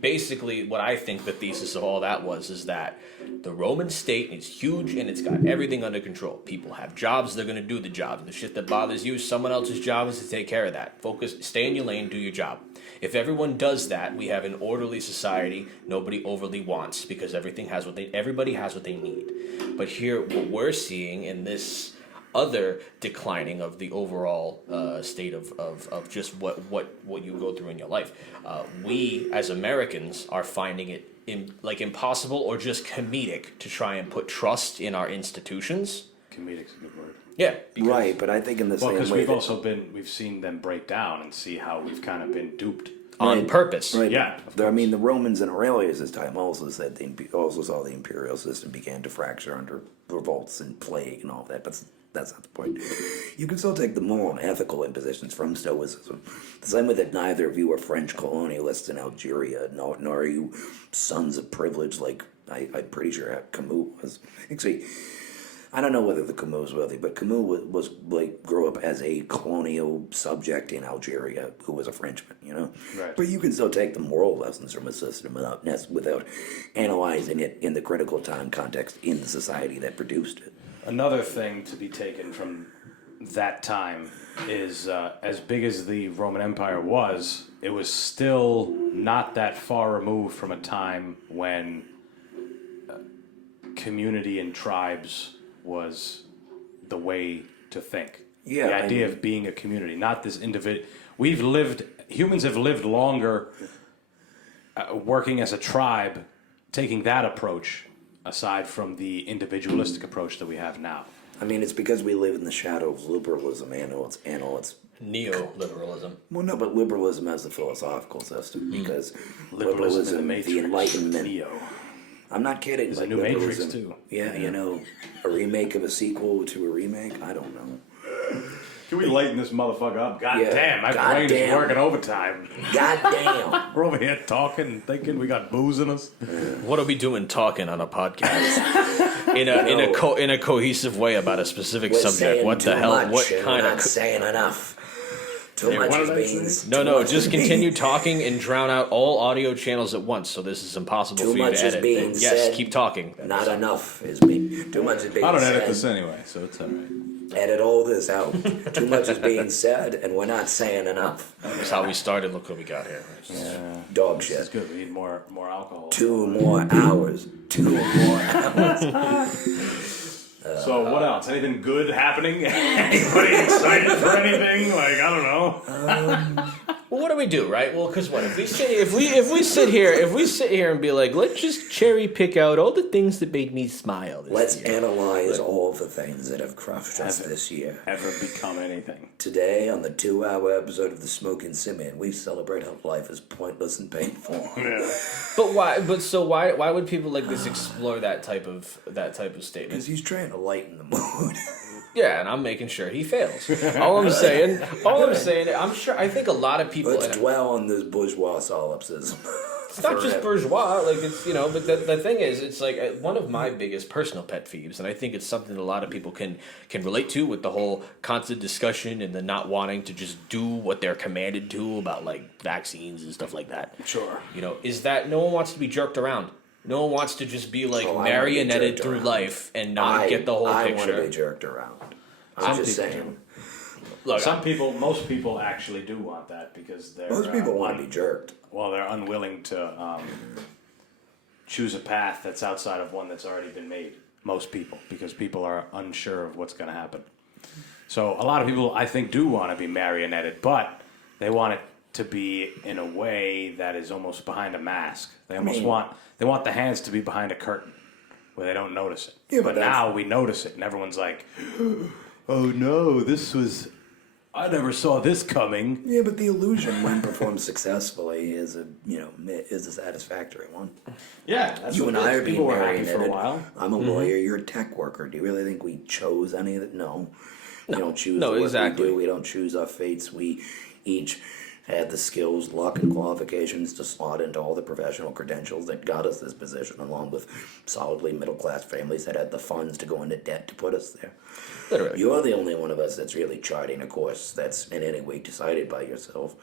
Basically, what I think the thesis of all that was is that the Roman state is huge and it's got everything under control. People have jobs, they're going to do the job. The shit that bothers you, someone else's job is to take care of that. Focus, stay in your lane, do your job. If everyone does that, we have an orderly society. Nobody overly wants, because everybody has what they need. But here, what we're seeing in this other declining of the overall state of just what you go through in your life, we as Americans are finding it impossible or just comedic to try and put trust in our institutions. comedic's a good word. Yeah, Right, but I think in the Well, same because way... we've seen them break down and see how we've kind of been duped. on purpose. Right. Yeah, of I mean, the Romans in Aurelius' time also said also saw the imperial system began to fracture under revolts and plague and all that. But that's not the point. You can still take the moral and ethical impositions from Stoicism. The same way that neither of you are French colonialists in Algeria, nor are you sons of privilege like I'm pretty sure Camus was. Actually, I don't know whether the Camus was worthy, but Camus was like grew up as a colonial subject in Algeria who was a Frenchman, you know. Right. But you can still take the moral lessons from a system without analyzing it in the critical time context in the society that produced it. Another thing to be taken from that time is as big as the Roman Empire was, it was still not that far removed from a time when community and tribes was the way to think. Yeah, the idea of being a community, not this individual. Humans have lived longer working as a tribe, taking that approach, aside from the individualistic approach that we have now. I mean, it's because we live in the shadow of liberalism and all its Neoliberalism. well, no, but liberalism as a philosophical system, because Liberalism in the Matrix, the Enlightenment. Neo. I'm not kidding. There's like a new Matrix, liberalism, too. Yeah, you know, a remake of a sequel to a remake. I don't know. Can we lighten this motherfucker up? God Yeah, damn, my God brain damn. is working overtime. God damn. We're over here talking, thinking we got booze in us. What are we doing talking on a podcast in a cohesive way about a specific We're subject? saying What the too hell? much What and kind we're of? not saying enough. Too much what is did I being. say? No, just continue talking and drown out all audio channels at once. So this is impossible Too for you much to is edit. being And yes, said. keep talking. Not enough is being. Too much is being. I don't said. edit this anyway, so it's all right. Edit all this out. Too much is being said, and we're not saying enough. That's how we started. Look what we got here. Dog This shit. is good. We need more alcohol. 2 more hours. 2 more hours. So what else? Anything good happening? Anybody excited for anything? Like, I don't know. Well, what do we do, right? Well, because what if we sit here and be like, let's just cherry pick out all the things that made me smile. Let's year. analyze all of the things that have crushed us this year. Ever become anything? Today, on the 2-hour episode of the Smoking Simian, we celebrate how life is pointless and painful. Yeah. But why? But so why would people like this explore that type of statement? Because he's trying to lighten the mood. Yeah, and I'm making sure he fails. All I'm saying, I think a lot of people. Let's dwell on this bourgeois solipsism. It's not just bourgeois, like it's but the thing is, it's like one of my biggest personal pet peeves, and I think it's something that a lot of people can relate to with the whole constant discussion and the not wanting to just do what they're commanded to about like vaccines and stuff like that. Sure. Is that no one wants to be jerked around. No one wants to just be like marionetted through life and not get the whole I picture. want to be jerked around. I'm just people saying. Look, most people actually do want that because they're Most people want to be jerked. Well, they're unwilling to choose a path that's outside of one that's already been made. Most people, because people are unsure of what's going to happen. So a lot of people, I think, do want to be marionetted, but they want it to be in a way that is almost behind a mask. They want the hands to be behind a curtain where they don't notice it. Yeah, but now we notice it, and everyone's like, "Oh no, I never saw this coming." Yeah, but the illusion, when performed successfully, is a satisfactory one. Yeah, that's You what and it I is. are being People were happy marionetted. for a while. I'm a lawyer. You're a tech worker. Do you really think we chose any of it? No. We don't choose No, the work exactly. we do. We don't choose our fates. We each had the skills, luck, and qualifications to slot into all the professional credentials that got us this position, along with solidly middle-class families that had the funds to go into debt to put us there. Literally. You're the only one of us that's really charting a course that's in any way decided by yourself.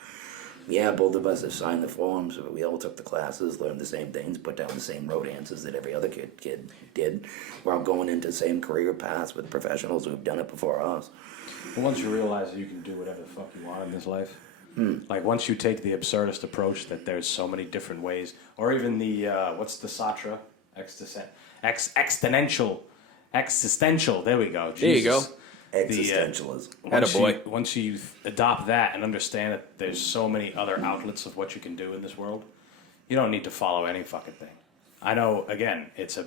Yeah, both of us have signed the forms, but we all took the classes, learned the same things, put down the same road answers that every other kid did. We're all going into the same career paths with professionals who've done it before us. But once you realize that you can do whatever the fuck you want in this life, like once you take the absurdist approach that there's so many different ways, or even the what's the Satra? Existential. There we go. There you go. Jesus. Existentialism. Once you adopt that and understand that there's so many other outlets of what you can do in this world, you don't need to follow any fucking thing. I know, again, it's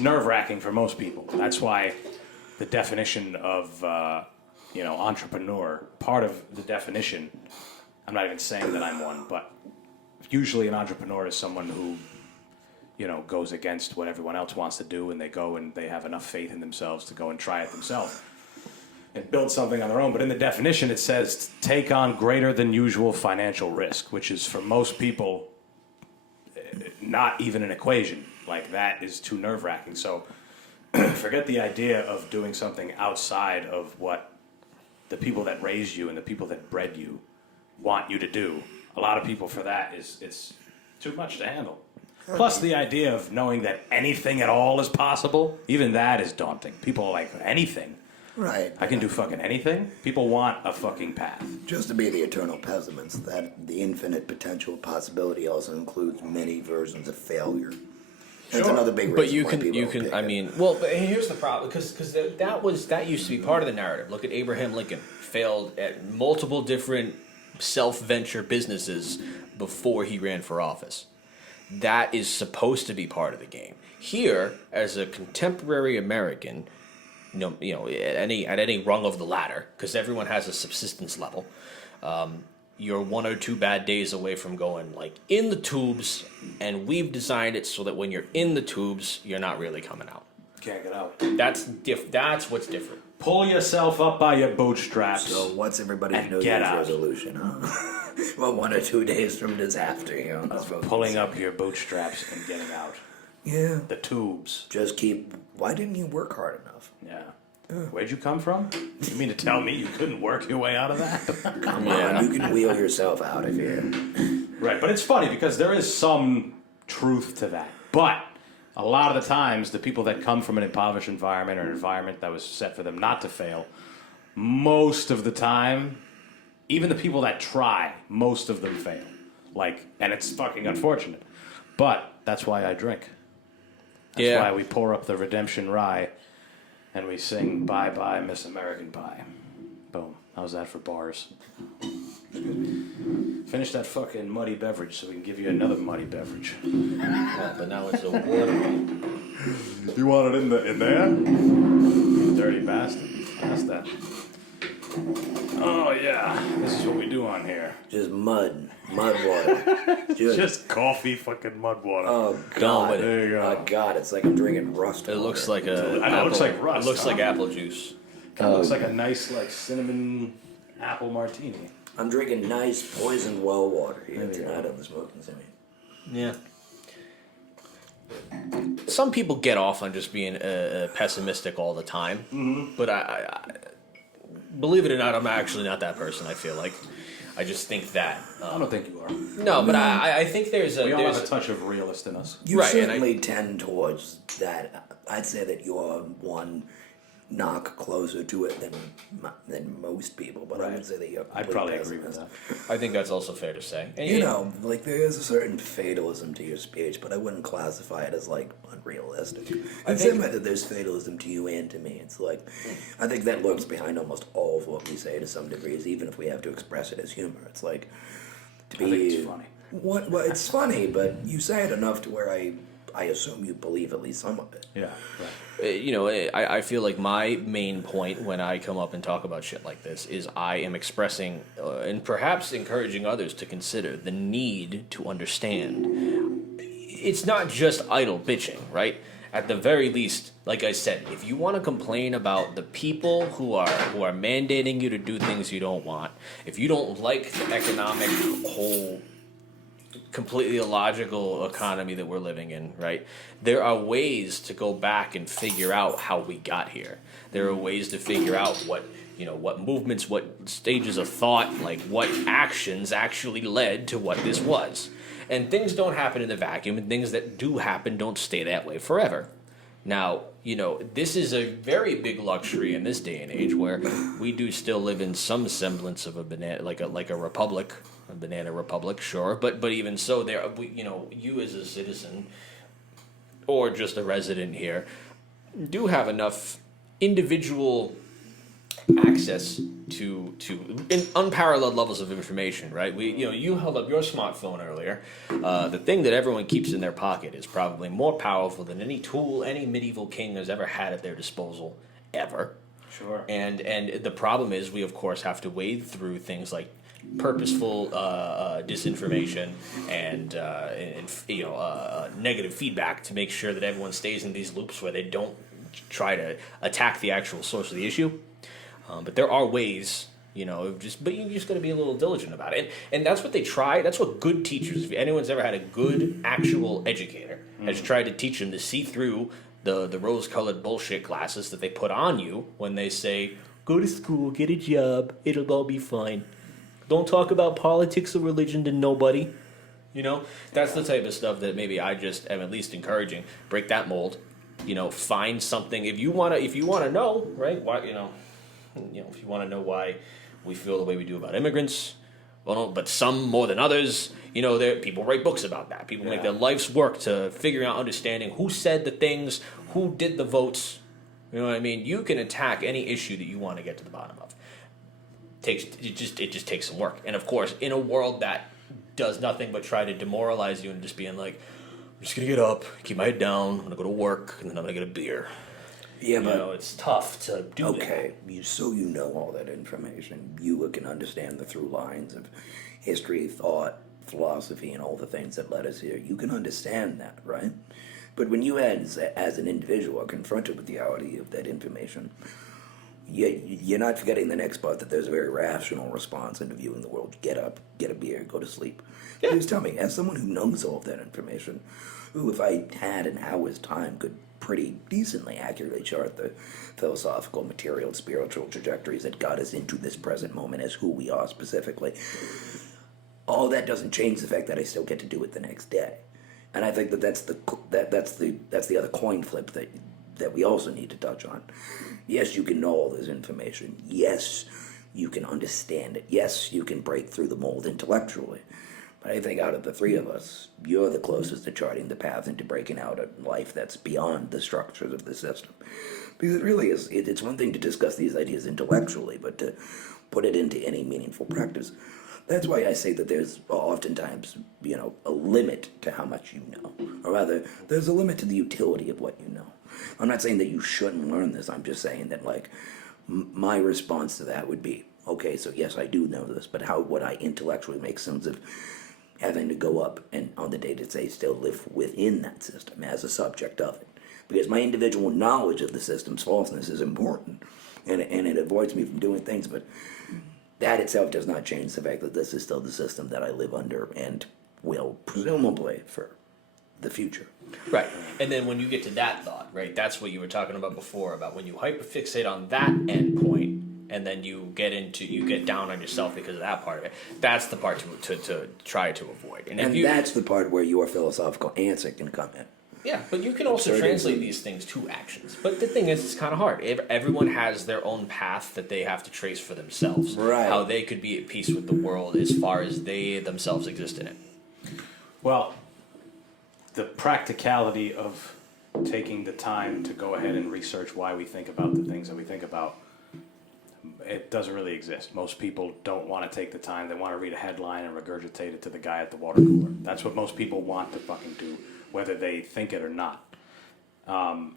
nerve-wracking for most people. That's why the definition of, entrepreneur, part of the definition, I'm not even saying that I'm one, but usually an entrepreneur is someone who, goes against what everyone else wants to do, and they go and they have enough faith in themselves to go and try it themselves and build something on their own. But in the definition, it says take on greater than usual financial risk, which is for most people not even an equation. Like, that is too nerve-wracking. So forget the idea of doing something outside of what the people that raised you and the people that bred you want you to do. A lot of people for that it's too much to handle. Plus the idea of knowing that anything at all is possible, even that is daunting. People are like, anything? Right. I can do fucking anything? People want a fucking path. Just to be the eternal pessimist, that the infinite potential possibility also includes many versions of failure. That's another big reason But you why can, people you don't can. pick I it. mean, well, but here's the problem, because that used to be part of the narrative. Look at Abraham Lincoln, failed at multiple different self-venture businesses before he ran for office. That is supposed to be part of the game. Here, as a contemporary American, you know, at any rung of the ladder, because everyone has a subsistence level. You're 1 or 2 bad days away from going like in the tubes, and we've designed it so that when you're in the tubes, you're not really coming out. Can't get out. That's what's different. Pull yourself up by your bootstraps. So what's everybody's And New get Year's out. resolution? Huh? Well, 1 or 2 days from disaster, you know. That's what Pulling up your bootstraps and getting out. Yeah. The tubes. Just keep. Why didn't you work hard enough? Yeah. Where'd you come from? You mean to tell me you couldn't work your way out of that? Come on, you can wheel yourself out of here. Right, but it's funny because there is some truth to that. But a lot of the times, the people that come from an impoverished environment or an environment that was set for them not to fail, most of the time, even the people that try, most of them fail. Like, and it's fucking unfortunate. But that's why I drink. That's why we pour up the redemption rye and we sing Bye Bye Miss American Pie. Boom. How's that for bars? Finish that fucking muddy beverage so we can give you another muddy beverage. Well, but now it's a water. You want it in there? You dirty bastard. That's that. Oh yeah. This is what we do on here. Just mud water. Just coffee fucking mud water. Oh Gone God! with it. There you go. Oh God! It's like I'm drinking rust. It water. looks like a. I know, it looks apple- like rust, It looks huh? like apple juice. Kinda looks like a nice like cinnamon apple martini. I'm drinking nice poisoned well water here There you tonight go. on the Smoking Simian. Yeah. Some people get off on just being pessimistic all the time, but I believe it or not, I'm actually not that person. I feel like I just think that. I don't think you are. No, but I think there's a We all have a there's touch of realist in us. You Right, and certainly tend towards that. I'd say that you're one knock closer to it than most people, but I would say that you're. I'd complete probably agree with pessimist. that. I think that's also fair to say. And You know, like there is a certain fatalism to your speech, but I wouldn't classify it as like unrealistic. I'd say that there's fatalism to you and to me. It's like I think that lurks behind almost all of what we say to some degrees, even if we have to express it as humor. It's like to be. I think it's funny. What? Well, it's funny, but you say it enough to where I assume you believe at least some of it. Yeah, right. you know, I feel like my main point when I come up and talk about shit like this is I am expressing and perhaps encouraging others to consider the need to understand. It's not just idle bitching, right? At the very least, like I said, if you want to complain about the people who are mandating you to do things you don't want, if you don't like the economic whole completely illogical economy that we're living in, right? There are ways to go back and figure out how we got here. There are ways to figure out what movements, what stages of thought, like what actions actually led to what this was. And things don't happen in a vacuum, and things that do happen don't stay that way forever. Now, this is a very big luxury in this day and age where we do still live in some semblance of a banana, like a republic, a banana republic, sure. But even so, you as a citizen or just a resident here do have enough individual access to unparalleled levels of information, right? You held up your smartphone earlier. The thing that everyone keeps in their pocket is probably more powerful than any tool any medieval king has ever had at their disposal, ever. Sure. And the problem is we, of course, have to wade through things like purposeful disinformation and negative feedback to make sure that everyone stays in these loops where they don't try to attack the actual source of the issue. But there are ways, but you just got to be a little diligent about it. And that's what they try. That's what good teachers, if anyone's ever had a good actual educator, has tried to teach them to see through the rose-colored bullshit glasses that they put on you when they say, go to school, get a job, it'll all be fine. Don't talk about politics or religion to nobody. You know, that's the type of stuff that maybe I just am at least encouraging. Break that mold. You know, find something. If you wanna know, right? Why, if you wanna know why we feel the way we do about immigrants, well, but some more than others. You know, people write books about that. People make their life's work to figuring out, understanding who said the things, who did the votes. You know what I mean? You can attack any issue that you want to get to the bottom of. It just takes some work. And of course, in a world that does nothing but try to demoralize you and just being like, I'm just gonna get up, keep my head down, I'm gonna go to work, and then I'm gonna get a beer. Yeah, but it's tough to do that. Okay, so you know all that information. You can understand the through lines of history, thought, philosophy, and all the things that led us here. You can understand that, right? But when you, as an individual, are confronted with the reality of that information, you're not forgetting the next part, that there's a very rational response into viewing the world. Get up, get a beer, go to sleep. Yeah. Please tell me, as someone who knows all of that information, who, if I had an hour's time, could pretty decently accurately chart the philosophical, material, spiritual trajectories that got us into this present moment as who we are specifically, all that doesn't change the fact that I still get to do it the next day. And I think that's the other coin flip that we also need to touch on. Yes, you can know all this information. Yes, you can understand it. Yes, you can break through the mold intellectually. But I think out of the three of us, you're the closest to charting the path into breaking out a life that's beyond the structures of the system. Because it really is, it's one thing to discuss these ideas intellectually, but to put it into any meaningful practice. That's why I say that there's oftentimes, a limit to how much you know. Or rather, there's a limit to the utility of what you know. I'm not saying that you shouldn't learn this. I'm just saying that, my response to that would be, okay, so yes, I do know this, but how would I intellectually make sense of having to go up and on the day-to-day still live within that system as a subject of it? Because my individual knowledge of the system's falseness is important, and it avoids me from doing things, but that itself does not change the fact that this is still the system that I live under and will, presumably, for the future. Right. And then when you get to that thought, right, that's what you were talking about before, about when you hyperfixate on that end point, and then you get down on yourself because of that part of it. That's the part to try to avoid. And that's the part where your philosophical answer can come in. Yeah, but you can also translate these things to actions. But the thing is, it's kind of hard. Everyone has their own path that they have to trace for themselves. Right. How they could be at peace with the world as far as they themselves exist in it. Well, the practicality of taking the time to go ahead and research why we think about the things that we think about, it doesn't really exist. Most people don't want to take the time. They want to read a headline and regurgitate it to the guy at the water cooler. That's what most people want to fucking do, whether they think it or not. I'm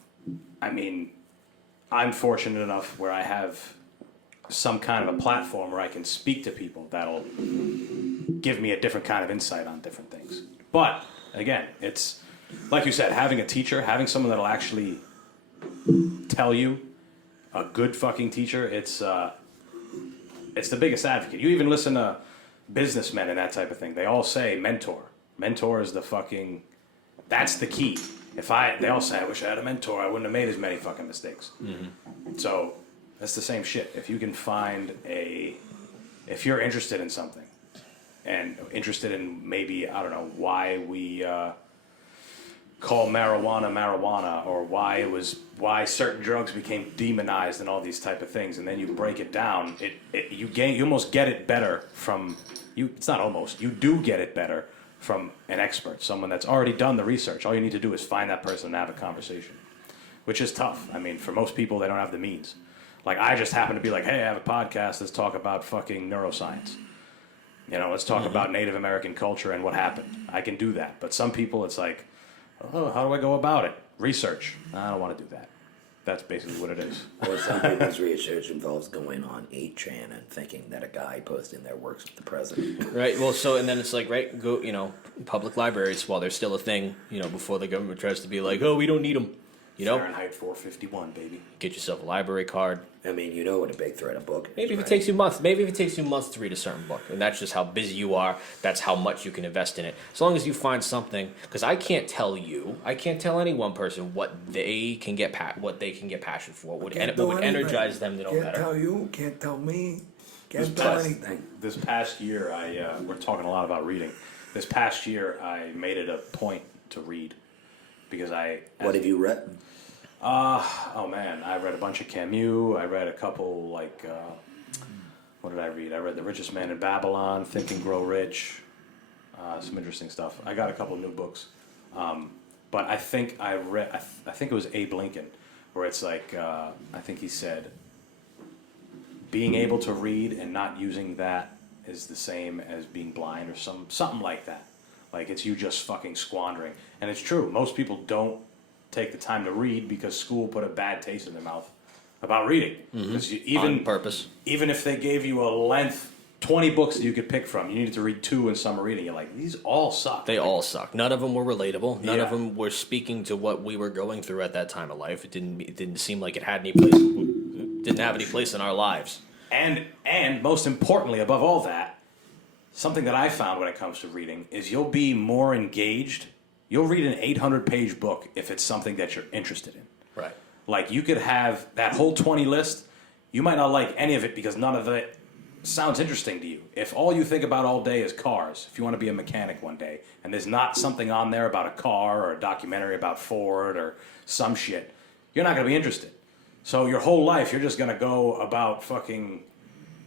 fortunate enough where I have some kind of a platform where I can speak to people that'll give me a different kind of insight on different things. But, again, it's, like you said, having a teacher, having someone that'll actually tell you, a good fucking teacher, it's the biggest advocate. You even listen to businessmen and that type of thing. They all say mentor. Mentor is the fucking... That's the key. They all say, I wish I had a mentor, I wouldn't have made as many fucking mistakes. Mm-hmm. So, that's the same shit. If you can find if you're interested in something, and interested in maybe, I don't know, why we call marijuana, or why certain drugs became demonized and all these type of things, and then you break it down, you almost get it better from, it's not almost, you do get it better from an expert, someone that's already done the research. All you need to do is find that person and have a conversation, which is tough. I mean, for most people, they don't have the means. Like, I just happen to be like, hey, I have a podcast, let's talk about fucking neuroscience. Let's talk about Native American culture and what happened. I can do that. But some people, it's like, oh, how do I go about it? Research. I don't want to do that. That's basically what it is. Or some people's research involves going on 8chan and thinking that a guy posting there works with the president. Right. Well, and then it's like, right, go, public libraries, while they're still a thing, before the government tries to be like, oh, we don't need them. You know, Fahrenheit 451, baby. get yourself a library card. I mean, you know what a big threat of book is. Maybe if it right? takes you months, to read a certain book, and that's just how busy you are. That's how much you can invest in it. As long as you find something, because I can't tell any one person what they can get passion for, what would energize them to know Can't better. tell you, can't tell me, can't tell anything. This past year, we're talking a lot about reading. This past year, I made it a point to read because What have you read? Oh man, I read a bunch of Camus. I read a couple what did I read? I read The Richest Man in Babylon, Think and Grow Rich. Some interesting stuff. I got a couple new books, but I think I read. I think it was Abe Lincoln, where it's like I think he said, being able to read and not using that is the same as being blind or something like that. Like it's you just fucking squandering, and it's true. Most people don't take the time to read because school put a bad taste in their mouth about reading. Because On purpose. even if they gave you a length 20 books that you could pick from, you needed to read 2 in summer reading. You're like, these all suck. They all suck. None of them were relatable. None of Yeah. them were speaking to what we were going through at that time of life. It didn't seem like it had any place. Didn't have any place in our lives. And most importantly, above all that, something that I found when it comes to reading is you'll be more engaged. You'll read an 800-page book if it's something that you're interested in. Right. Like you could have that whole 20 list. You might not like any of it because none of it sounds interesting to you. If all you think about all day is cars, if you want to be a mechanic one day, and there's not something on there about a car or a documentary about Ford or some shit, you're not going to be interested. So your whole life, you're just going to go about fucking,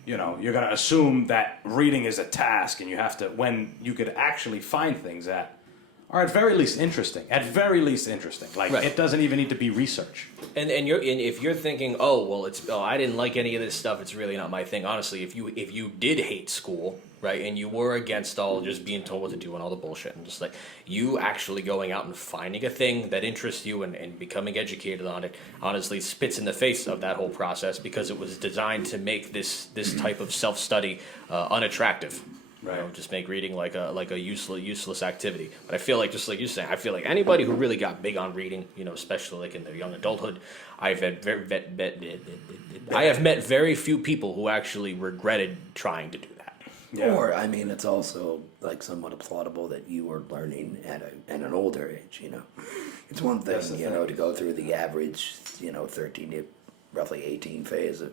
you're going to assume that reading is a task and you have to, when you could actually find things that are at very least interesting. Like Right. it doesn't even need to be research. And if you're thinking, I didn't like any of this stuff, it's really not my thing. Honestly, if you did hate school, right, and you were against all just being told what to do and all the bullshit, and just like you actually going out and finding a thing that interests you and becoming educated on it, honestly spits in the face of that whole process because it was designed to make this type of self-study unattractive. Right. Just make reading like a useless activity. But I feel like, just like you're saying, I feel like anybody who really got big on reading, especially like in their young adulthood, I have met very few people who actually regretted trying to do that. Yeah. Or, I mean, it's also like somewhat applaudable that you were learning at an older age, It's one thing, to go through the average, 13 to roughly 18 phase of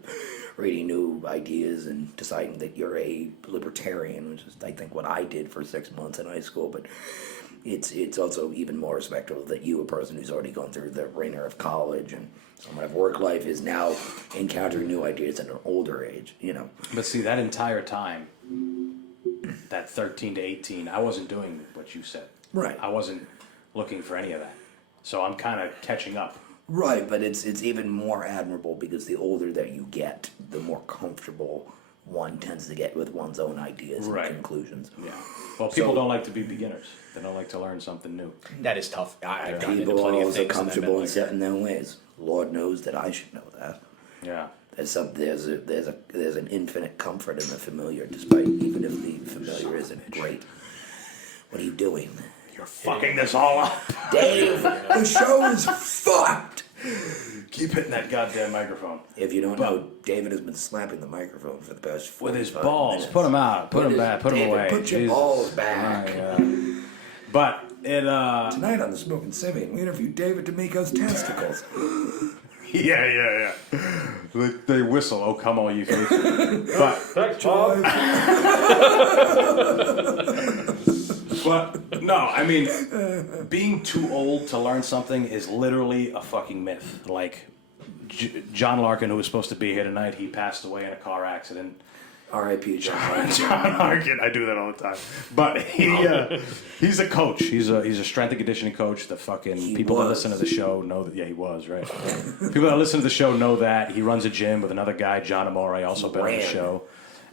reading new ideas and deciding that you're a libertarian, which is, I think, what I did for 6 months in high school. But it's also even more respectable that you, a person who's already gone through the ringer of college and somewhat of work life, is now encountering new ideas at an older age, But see, that entire time, that 13 to 18, I wasn't doing what you said. Right. I wasn't looking for any of that. So I'm kind of catching up. Right, but it's even more admirable because the older that you get, the more comfortable one tends to get with one's own ideas Right. and conclusions. Yeah. Well, people don't like to be beginners. They don't like to learn something new. That is tough. I've gotten into People are plenty of also things. comfortable in like, set in their ways. Lord knows that I should know that. Yeah. There's an infinite comfort in the familiar, despite even if the familiar isn't great. What are you doing? You're fucking this all up. Dave, the show is fucked! Keep hitting that goddamn microphone. If you don't know, David has been slapping the microphone for the past 45 With his balls. minutes. Put them out. Put them back. Put them David, away. Put your Jesus. balls back. But it, Tonight on the Smoking Simian, we interview David DAmico's testicles. yeah. They whistle, oh, come all you faithful. But, no, I mean, being too old to learn something is literally a fucking myth. Like, John Larkin, who was supposed to be here tonight, he passed away in a car accident. R.I.P. John. John Larkin, I do that all the time. But he's a coach. He's a strength and conditioning coach. The fucking people that listen to the show know that. Yeah, he was, right. People that listen to the show know that. He runs a gym with another guy, John Amore, also been on the show.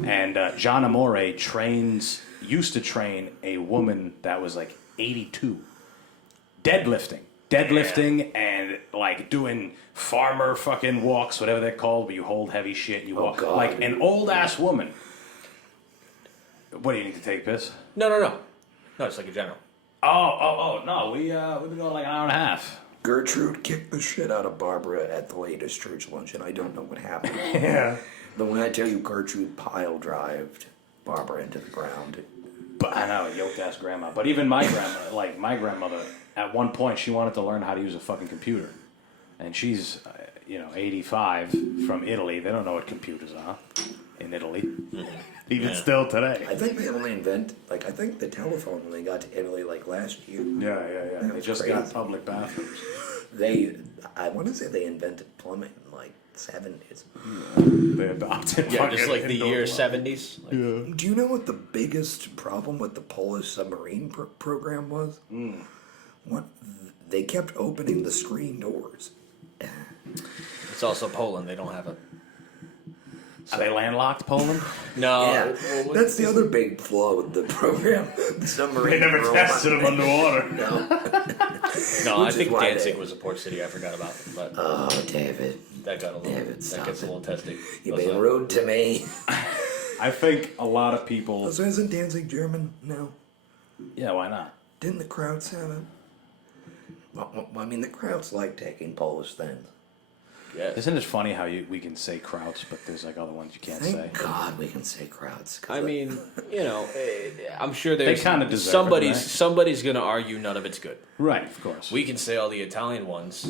And John Amore used to train a woman that was like 82. Deadlifting and like doing farmer fucking walks, whatever they're called, where you hold heavy shit. You walk God. like an old ass woman. What do you need to take a piss? No, it's like a general. Oh, no. We've been going like an hour and a half. Gertrude kicked the shit out of Barbara at the latest church lunch, and I don't know what happened. Yeah. But when I tell you Gertrude pile-drived Barbara into the ground... But I know, yoked-ass grandma. But even my grandmother, at one point, she wanted to learn how to use a fucking computer. And she's, 85 from Italy. They don't know what computers are in Italy. Even still today. I think they only I think the telephone only got to Italy, last year. Yeah. They just got public bathrooms. I want to say they invented plumbing in, 70s. They adopted Yeah, just fucking the indoor year plumbing. 70s. Do you know what the biggest problem with the Polish submarine program was? What they kept opening the screen doors. It's also Poland. They don't have a... Are they landlocked, Poland? No. Yeah, that's the other big flaw with the program. The submarine. They never tested them underwater. No. No, I Which is think why Danzig they- was a port city. I forgot about, but Oh, David, that got a little. David, That stop gets a it. little testy. you're being rude to me. I think a lot of people... So isn't Danzig German now? Yeah, why not? Didn't the Krauts have it? Well, I mean, the Krauts like taking Polish things. Yes. Isn't it funny how we can say Krauts, but there's other ones you can't say? Thank God we can say Krauts. I mean, I'm sure there's kinda deserve it, right? somebody's gonna argue none of it's good. Right, of course. We can say all the Italian ones.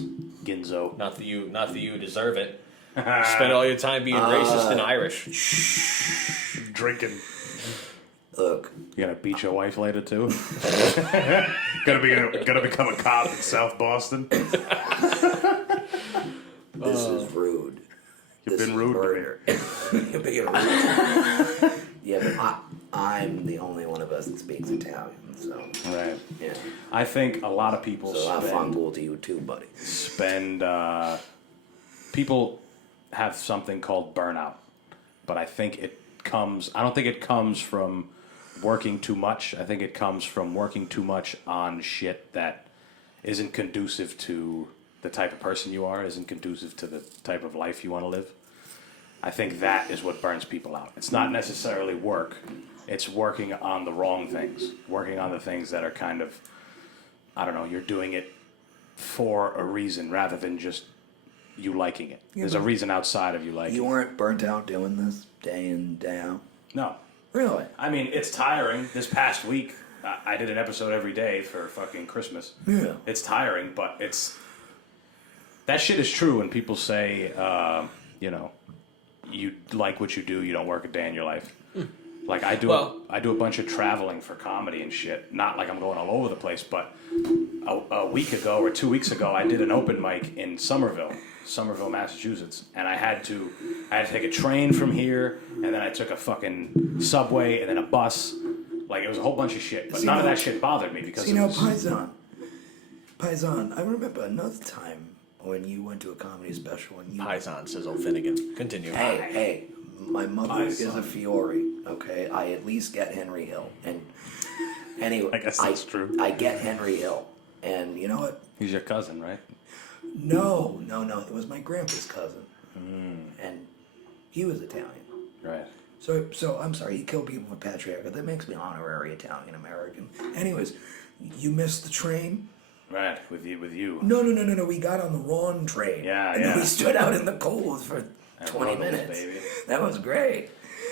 Ginzo. Not that you deserve it. Spend all your time being racist and Irish. Drinking. Look, You gonna beat your wife later too? gonna become a cop in South Boston? this is rude. You've This been is rude to me. murder. You're being rude. Yeah, but I'm the only one of us that speaks Italian, so Right. yeah. I think a lot of people So I fumble to you too, buddy. People have something called burnout, but I don't think it comes from working too much. I think it comes from working too much on shit that isn't conducive to the type of person you are, isn't conducive to the type of life you want to live. I think that is what burns people out. It's not necessarily work. It's working on the wrong things, working on the things that are kind of, I don't know, you're doing it for a reason rather than just you liking it. There's a reason outside of you liking You it. weren't burnt out doing this day in, day out? No. Really? I mean, it's tiring. This past week, I did an episode every day for fucking Christmas. Yeah. It's tiring, but that shit is true when people say, you like what you do, you don't work a day in your life. Like I do a bunch of traveling for comedy and shit. Not like I'm going all over the place, but a week ago or 2 weeks ago, I did an open mic in Somerville, Massachusetts, and I had to take a train from here, and then I took a fucking subway and then a bus. Like it was a whole bunch of shit, but none of that shit bothered me because Paisan, I remember another time when you went to a comedy special and you... Paisan, says old Finnegan. Continue. Hey, my mother is a Fiore, okay? I at least get Henry Hill. And anyway, I guess that's true. I get Henry Hill. And you know what? He's your cousin, right? No. It was my grandpa's cousin. And he was Italian. Right. So I'm sorry, he killed people for patriarchy. That makes me honorary Italian American. Anyways, you missed the train? Right, with you. No. We got on the wrong train. And then we stood out in the cold for 20 minutes. Baby. That was great.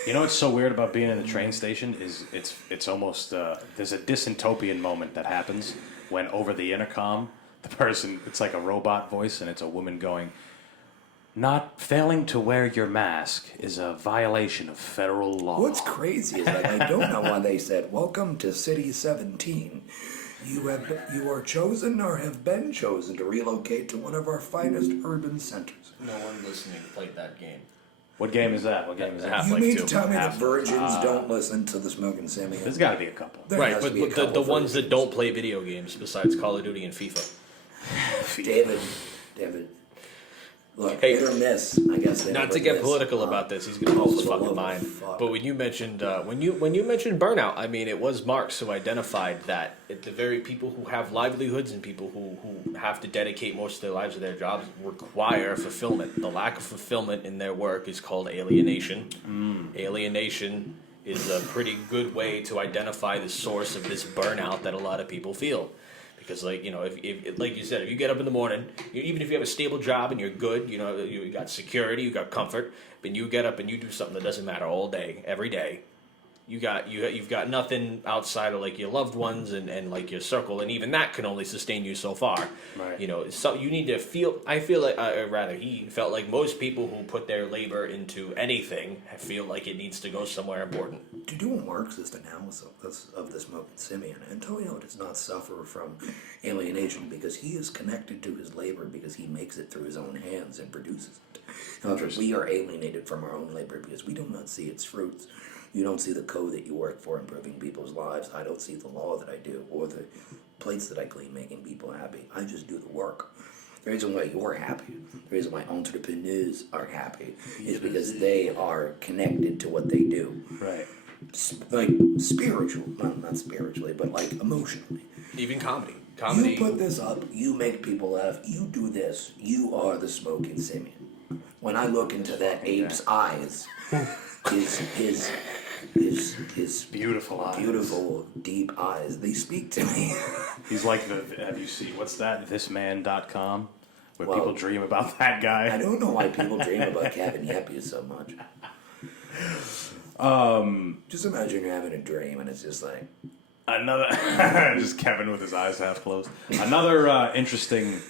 You know what's so weird about being in the train station is it's almost there's a dystopian moment that happens when over the intercom the person, it's like a robot voice and it's a woman going, "Not failing to wear your mask is a violation of federal law." What's crazy is I don't know why they said, "Welcome to City 17. You are chosen or have been chosen to relocate to one of our finest urban centers." No one listening played that game. What game is that? You mean to tell me that virgins don't listen to the Smoking Simian? There's got to be a couple. There Right, has to but be a couple the ones that virgins. don't play video games besides Call of Duty and FIFA. David. Look, Hey, hit or miss. I guess. they Not never to get miss. political about this, he's gonna lose his for fucking love of mind. fuck. But when you mentioned when you mentioned burnout, I mean, it was Marx who identified that the very people who have livelihoods and people who have to dedicate most of their lives to their jobs require fulfillment. The lack of fulfillment in their work is called alienation. Alienation is a pretty good way to identify the source of this burnout that a lot of people feel. because like if like you said, if you get up in the morning, even if you have a stable job and you're good, you got security, you got comfort, but you get up and you do something that doesn't matter all day, every day. You've got nothing outside of like your loved ones and like your circle, and even that can only sustain you so far. Right. So you need to feel. I feel like, or rather, he felt like most people who put their labor into anything feel like it needs to go somewhere important. To do a Marxist analysis of the smoking Simian, Antonio does not suffer from alienation because he is connected to his labor because he makes it through his own hands and produces it. However, we are alienated from our own labor because we do not see its fruits. You don't see the code that you work for improving people's lives. I don't see the law that I do or the plates that I clean making people happy. I just do the work. The reason why you're happy, the reason why entrepreneurs are happy is because they are connected to what they do. Right. Like spiritual, not spiritually, but like emotionally. Even comedy. You put this up, you make people laugh, you do this, you are the smoking Simian. When I look into that ape's eyes, his Beautiful eyes. beautiful, deep eyes, they speak to me. He's like have you seen, what's that, thisman.com? Where Well, people dream about that guy. I don't know why people dream about Kevin Yeppy so much. Just imagine you're having a dream and it's just like... Another, just Kevin with his eyes half closed. Another interesting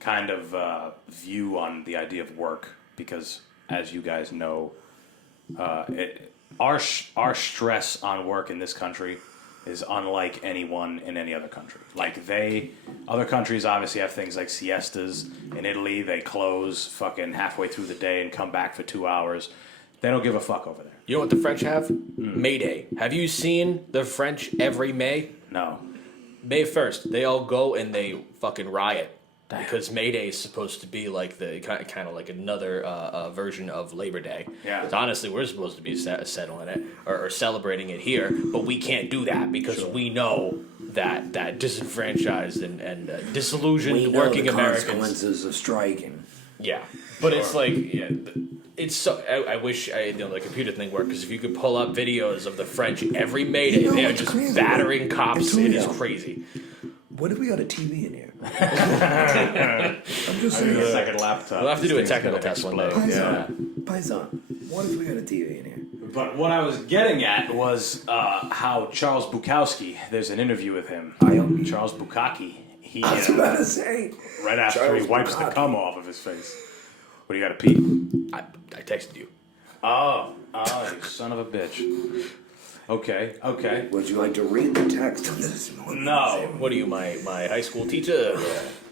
kind of view on the idea of work, because as you guys know, our stress on work in this country is unlike anyone in any other country. Like other countries obviously have things like siestas. In Italy, they close fucking halfway through the day and come back for 2 hours. They don't give a fuck over there. You know what the French have? May Day. Have you seen the French every May? No. May 1st, they all go and they fucking riot. Because May Day is supposed to be like the kind of like another version of Labor Day. Yeah. 'Cause honestly, we're supposed to be settling it or celebrating it here, but we can't do that because we know that disenfranchised and disillusioned We know working the Americans. consequences of striking. Yeah, but it's like it's so. I wish the computer thing worked, because if you could pull up videos of the French every May Day, You know they are what's just crazy? battering cops. It is Antonio. crazy. What if we got a TV in here? I'm just saying. A second laptop. We'll have to This do a thing's technical gonna test one day. explode. Paisan, what if we got a TV in here? But what I was getting at was how Charles Bukowski, there's an interview with him. Charles Bukaki. He, I was about to say. right after Charles he wipes the Bukaki. cum off of his face. What do you got to pee? I texted you. Oh, you son of a bitch. Okay. Would you like to read the text on this one? No. What are you, my high school teacher?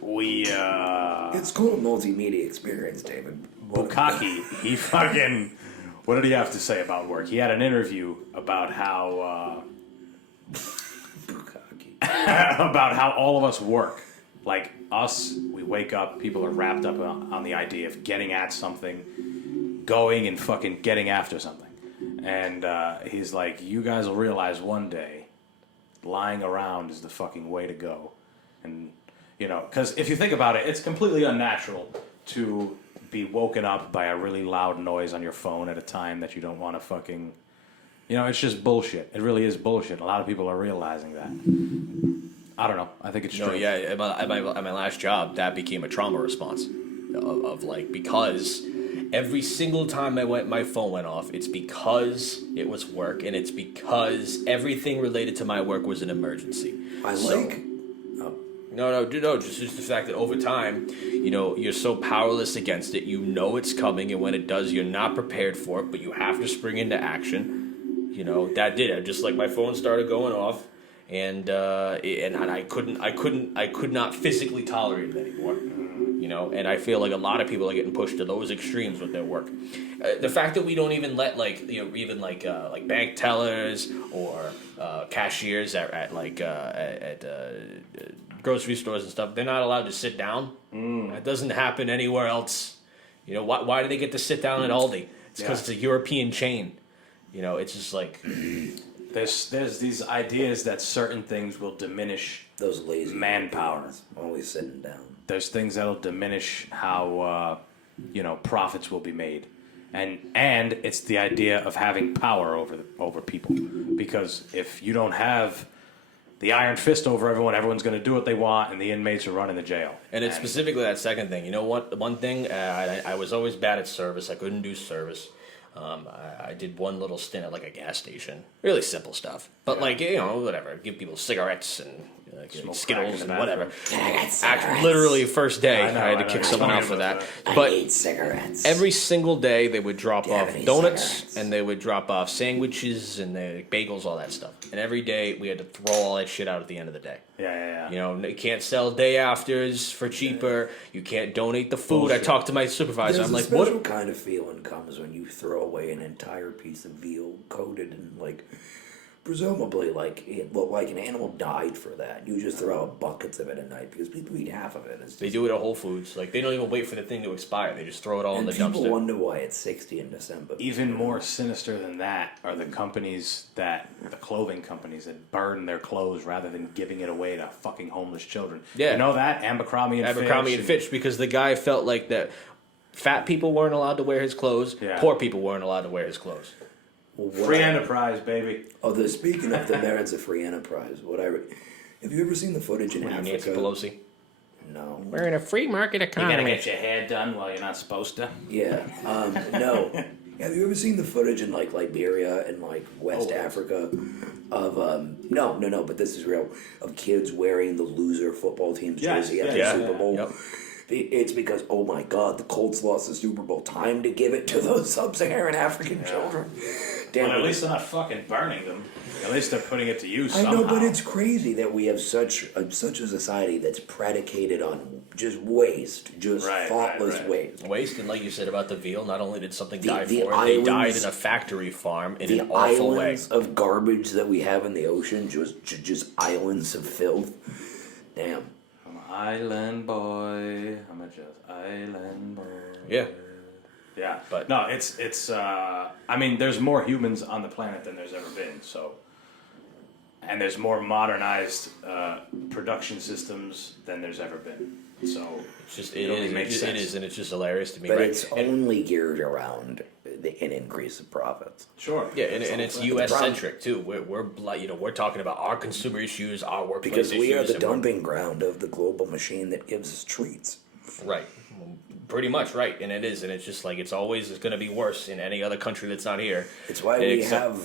We, It's called multimedia experience, David. Bukaki, he fucking, what did he have to say about work? He had an interview about how, Bukaki. about how all of us work. Like us, we wake up, people are wrapped up on the idea of getting at something, going and fucking getting after something. And he's like, you guys will realize one day, lying around is the fucking way to go. And, because if you think about it, it's completely unnatural to be woken up by a really loud noise on your phone at a time that you don't want to fucking, it's just bullshit. It really is bullshit. A lot of people are realizing that. I don't know. I think it's true. No, yeah. At my last job, that became a trauma response of like, because every single time my phone went off, it's because it was work, and it's because everything related to my work was an emergency. No, just the fact that over time, you're so powerless against it. You know it's coming, and when it does, you're not prepared for it, but you have to spring into action. That did it. Just like my phone started going off, and I could not physically tolerate it anymore. And I feel like a lot of people are getting pushed to those extremes with their work. The fact that we don't even let even bank tellers or cashiers at grocery stores and stuff, they're not allowed to sit down. That doesn't happen anywhere else. Why do they get to sit down at Aldi? It's because it's a European chain. It's just like There's these ideas that certain things will diminish Those lazy manpower. Europeans, always sitting down. There's things that'll diminish how profits will be made, and it's the idea of having power over people, because if you don't have the iron fist over everyone. Everyone's going to do what they want, and the inmates are running the jail. And it's specifically that second thing. You know what? One thing, I was always bad at service. I couldn't do service. I did one little stint at like a gas station. Really simple stuff. But like, you know, whatever. Give people cigarettes and Skittles and whatever. Literally first day, I had to kick someone out for that. But I need cigarettes. every single day they would drop off any donuts cigarettes? and they would drop off sandwiches and bagels, all that stuff. And every day we had to throw all that shit out at the end of the day. Yeah. You know, you can't sell day afters for cheaper. You can't donate the food. Bullshit. I talked to my supervisor. There's I'm a like, special what? kind of feeling comes when you throw away an entire piece of veal coated in like, presumably like an animal died for that. You just throw out buckets of it at night because people eat half of it. They do it at Whole Foods. Like, they don't even wait for the thing to expire. They just throw it all in And the people dumpster. wonder why it's 60 in December. Even more sinister than that are the clothing companies that burn their clothes rather than giving it away to fucking homeless children. Yeah. You know that? Abercrombie and Fitch, because the guy felt like that fat people weren't allowed to wear his clothes, Yeah. poor people weren't allowed to wear his clothes. Free enterprise, baby. Although speaking of the merits of free enterprise, have you ever seen the footage in Africa? Nancy Pelosi. No. We're in a free market You economy. gotta get your hair done while you're not supposed to. Yeah. No. Have you ever seen the footage in like Liberia and like West Africa of no, but this is real, of kids wearing the loser football team's jersey at the Super Bowl? Yep. It's because, oh my God, the Colts lost the Super Bowl. Time to give it to those sub-Saharan African children. Damn. Well, at least they're not fucking burning them. At least they're putting it to use I somehow. know, but it's crazy that we have such a society that's predicated on just waste, just thoughtless waste. Waste, and like you said about the veal, not only did something die the for it, they died islands- in a factory farm in The an awful way. islands of garbage that we have in the ocean, just islands of filth. Damn. I'm an island boy. I'm a just island boy. Yeah. Yeah, But- no, it's. I mean, there's more humans on the planet than there's ever been. So, and there's more modernized production systems than there's ever been. So It's just, it only makes sense. it is, and it's just hilarious to me, But right? it's only geared around an increase of profits. Sure. Yeah, and it's U.S. problem- centric too. We're talking about our consumer issues, our workplace Because issues. we are the and we're- dumping ground of the global machine that gives us treats. Right. Pretty much right, and it is, and it's just like it's going to be worse in any other country that's not here. It's why And we except- have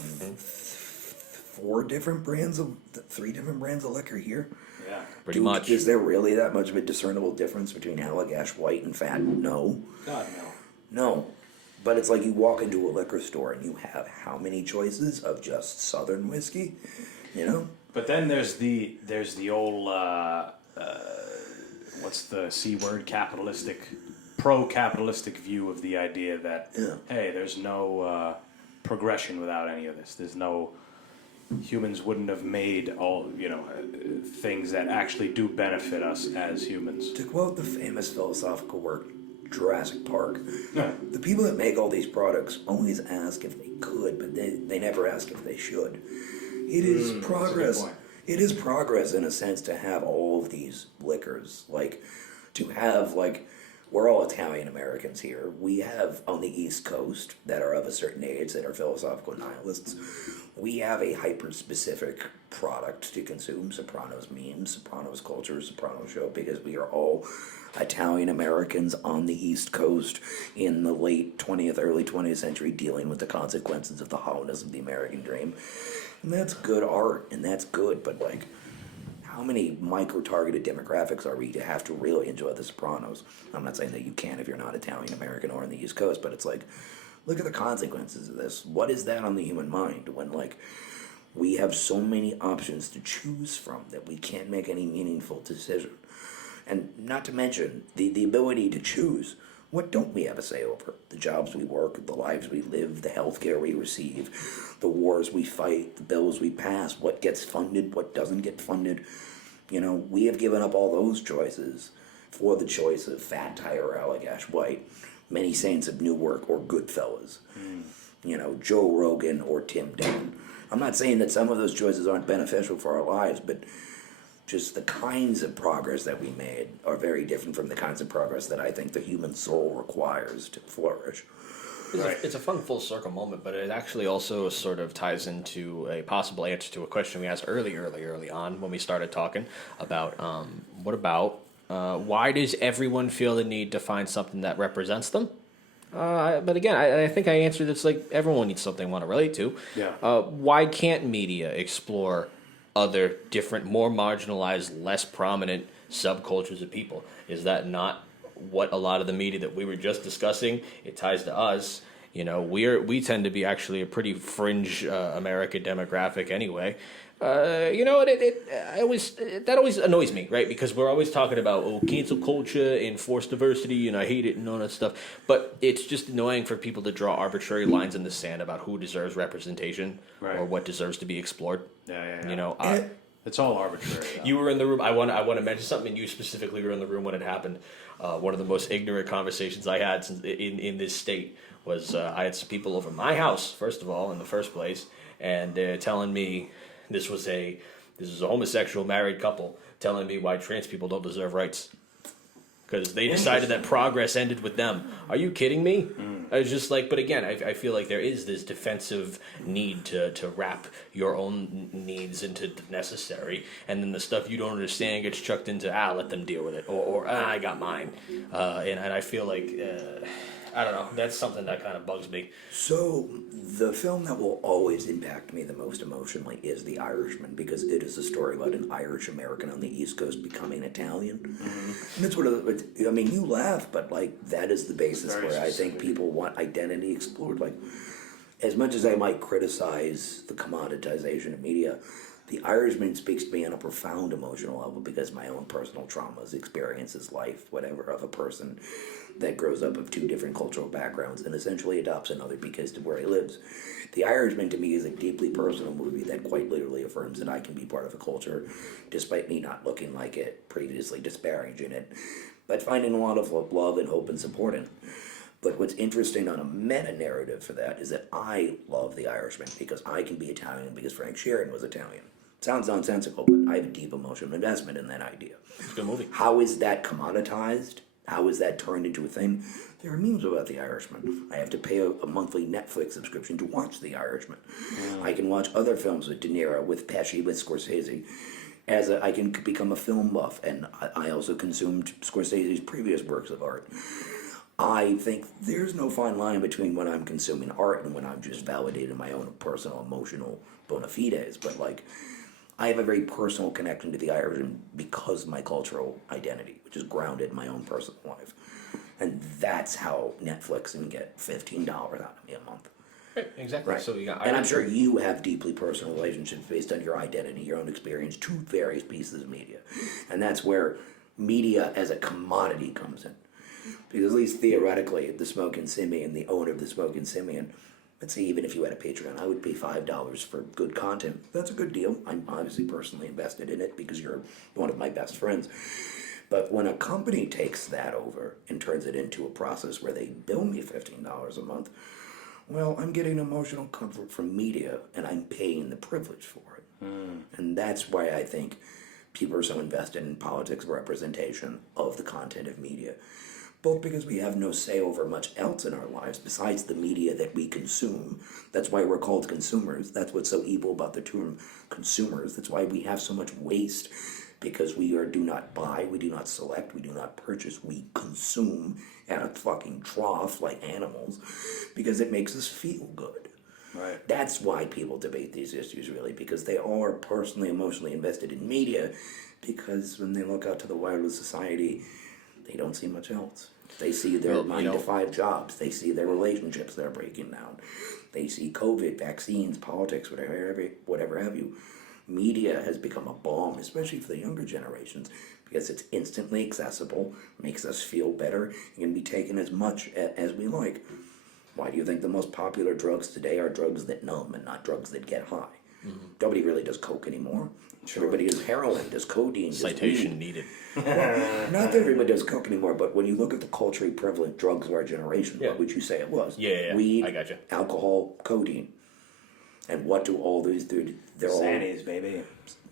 3 different brands of liquor here. Yeah. Pretty much. Is there really that much of a discernible difference between Allagash White and Fat? No. God no. No. But it's like you walk into a liquor store and you have how many choices of just Southern whiskey? You know? But then there's the old what's the C word? Pro-capitalistic view of the idea that hey, there's no progression without any of this. There's no humans wouldn't have made all things that actually do benefit us as humans. To quote the famous philosophical work Jurassic Park, the people that make all these products always ask if they could, but they never ask if they should. It is progress. point. It is progress in a sense to have all of these liquors. Like, to have, like, we're all Italian Americans here. We have on the East Coast that are of a certain age that are philosophical nihilists. We have a hyper-specific product to consume, Sopranos memes, Sopranos culture, Sopranos show, because we are all Italian Americans on the East Coast in the late 20th, early 20th century dealing with the consequences of the hollowness of the American dream. And that's good art, and that's good, but like, how many micro-targeted demographics are we to have to really enjoy The Sopranos? I'm not saying that you can if you're not Italian American or on the East Coast, but it's like, look at the consequences of this. What is that on the human mind when, like, we have so many options to choose from that we can't make any meaningful decision? And not to mention the ability to choose. What don't we have a say over? The jobs we work, the lives we live, the healthcare we receive, the wars we fight, the bills we pass, what gets funded, what doesn't get funded. We have given up all those choices for the choice of Fat Tire or Allagash White, Many Saints of Newark or Goodfellas, Joe Rogan or Tim Dillon. I'm not saying that some of those choices aren't beneficial for our lives, but just the kinds of progress that we made are very different from the kinds of progress that I think the human soul requires to flourish. It's a fun full circle moment, but it actually also sort of ties into a possible answer to a question we asked early on when we started talking about why does everyone feel the need to find something that represents them? But again, I think I answered it's like everyone needs something they want to relate to. Yeah. Why can't media explore other different, more marginalized, less prominent subcultures of people? Is that not what a lot of the media that we were just discussing? It ties to us. You know, we tend to be actually a pretty fringe America demographic anyway. You know, that always annoys me, right? Because we're always talking about cancel culture and forced diversity, and I hate it and all that stuff. But it's just annoying for people to draw arbitrary lines in the sand about who deserves representation or what deserves to be explored. Yeah. You know, It's all arbitrary. you were in the room. I want to mention something, and you specifically were in the room when it happened. One of the most ignorant conversations I had in this state was I had some people over my house, first of all, in the first place, and they're telling me this was a homosexual married couple telling me why trans people don't deserve rights because they decided that progress ended with them. Are you kidding me? I was just like, but again, I feel like there is this defensive need to wrap your own needs into the necessary, and then the stuff you don't understand gets chucked into, let them deal with it, or I got mine. And I feel like, I don't know, that's something that kind of bugs me. So, the film that will always impact me the most emotionally is The Irishman, because it is a story about an Irish American on the East Coast becoming Italian. Mm-hmm. And it's I mean, you laugh, but like that is the basis where I think people want identity explored. Like, as much as I might criticize the commoditization of media, The Irishman speaks to me on a profound emotional level because my own personal traumas, experiences, life, whatever, of a person that grows up of two different cultural backgrounds and essentially adopts another because of where he lives. The Irishman to me is a deeply personal movie that quite literally affirms that I can be part of a culture despite me not looking like it, previously disparaging it, but finding a lot of love and hope and support in it. But what's interesting on a meta-narrative for that is that I love The Irishman because I can be Italian because Frank Sheeran was Italian. Sounds nonsensical, but I have a deep emotional investment in that idea. It's a good movie. How is that commoditized? How is that turned into a thing? There are memes about The Irishman. I have to pay a monthly Netflix subscription to watch The Irishman. I can watch other films with De Niro, with Pesci, with Scorsese. I can become a film buff, and I also consumed Scorsese's previous works of art. I think there's no fine line between when I'm consuming art and when I'm just validating my own personal, emotional bona fides, but like, I have a very personal connection to The Irishman because of my cultural identity, which is grounded in my own personal life. And that's how Netflix can get $15 out of me a month. Right, exactly. Right. So you got and I'm sure you have deeply personal relationships based on your identity, your own experience to various pieces of media. And that's where media as a commodity comes in. Because at least theoretically, the Smokin' Simian, the owner of the Smokin' Simian, let's say even if you had a Patreon, I would pay $5 for good content. That's a good deal. I'm obviously personally invested in it because you're one of my best friends. But when a company takes that over and turns it into a process where they bill me $15 a month, well, I'm getting emotional comfort from media and I'm paying the privilege for it. And that's why I think people are so invested in politics representation of the content of media. Both because we have no say over much else in our lives besides the media that we consume. That's why we're called consumers. That's what's so evil about the term consumers. That's why we have so much waste, because we do not buy, we do not select, we do not purchase, we consume at a fucking trough like animals because it makes us feel good. Right. That's why people debate these issues, really, because they all are personally, emotionally invested in media, because when they look out to the wider society, they don't see much else. They see their 9-to-5 jobs. They see their relationships that are breaking down. They see COVID, vaccines, politics, whatever have you. Media has become a bomb, especially for the younger generations, because it's instantly accessible, makes us feel better, and can be taken as much as we like. Why do you think the most popular drugs today are drugs that numb and not drugs that get high? Mm-hmm. Nobody really does coke anymore. Sure. Everybody does heroin, does codeine, citation needed. Well, not that everybody does coke anymore, but when you look at the culturally prevalent drugs of our generation, what would you say it was? Yeah. Weed, I gotcha. alcohol, codeine. And what do all these do? They're Xannies, baby.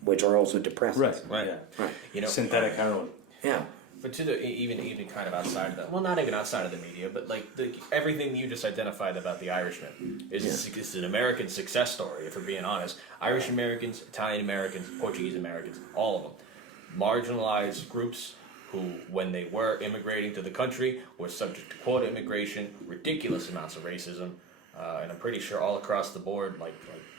Which are also depressants. Right. Right. You know, synthetic heroin. Yeah. But to the even kind of outside of that, well, not even outside of the media, but like everything you just identified about the Irishman is an American success story. If we're being honest, Irish Americans, Italian Americans, Portuguese Americans, all of them, marginalized groups who, when they were immigrating to the country, were subject to quota immigration, ridiculous amounts of racism, and I'm pretty sure all across the board, like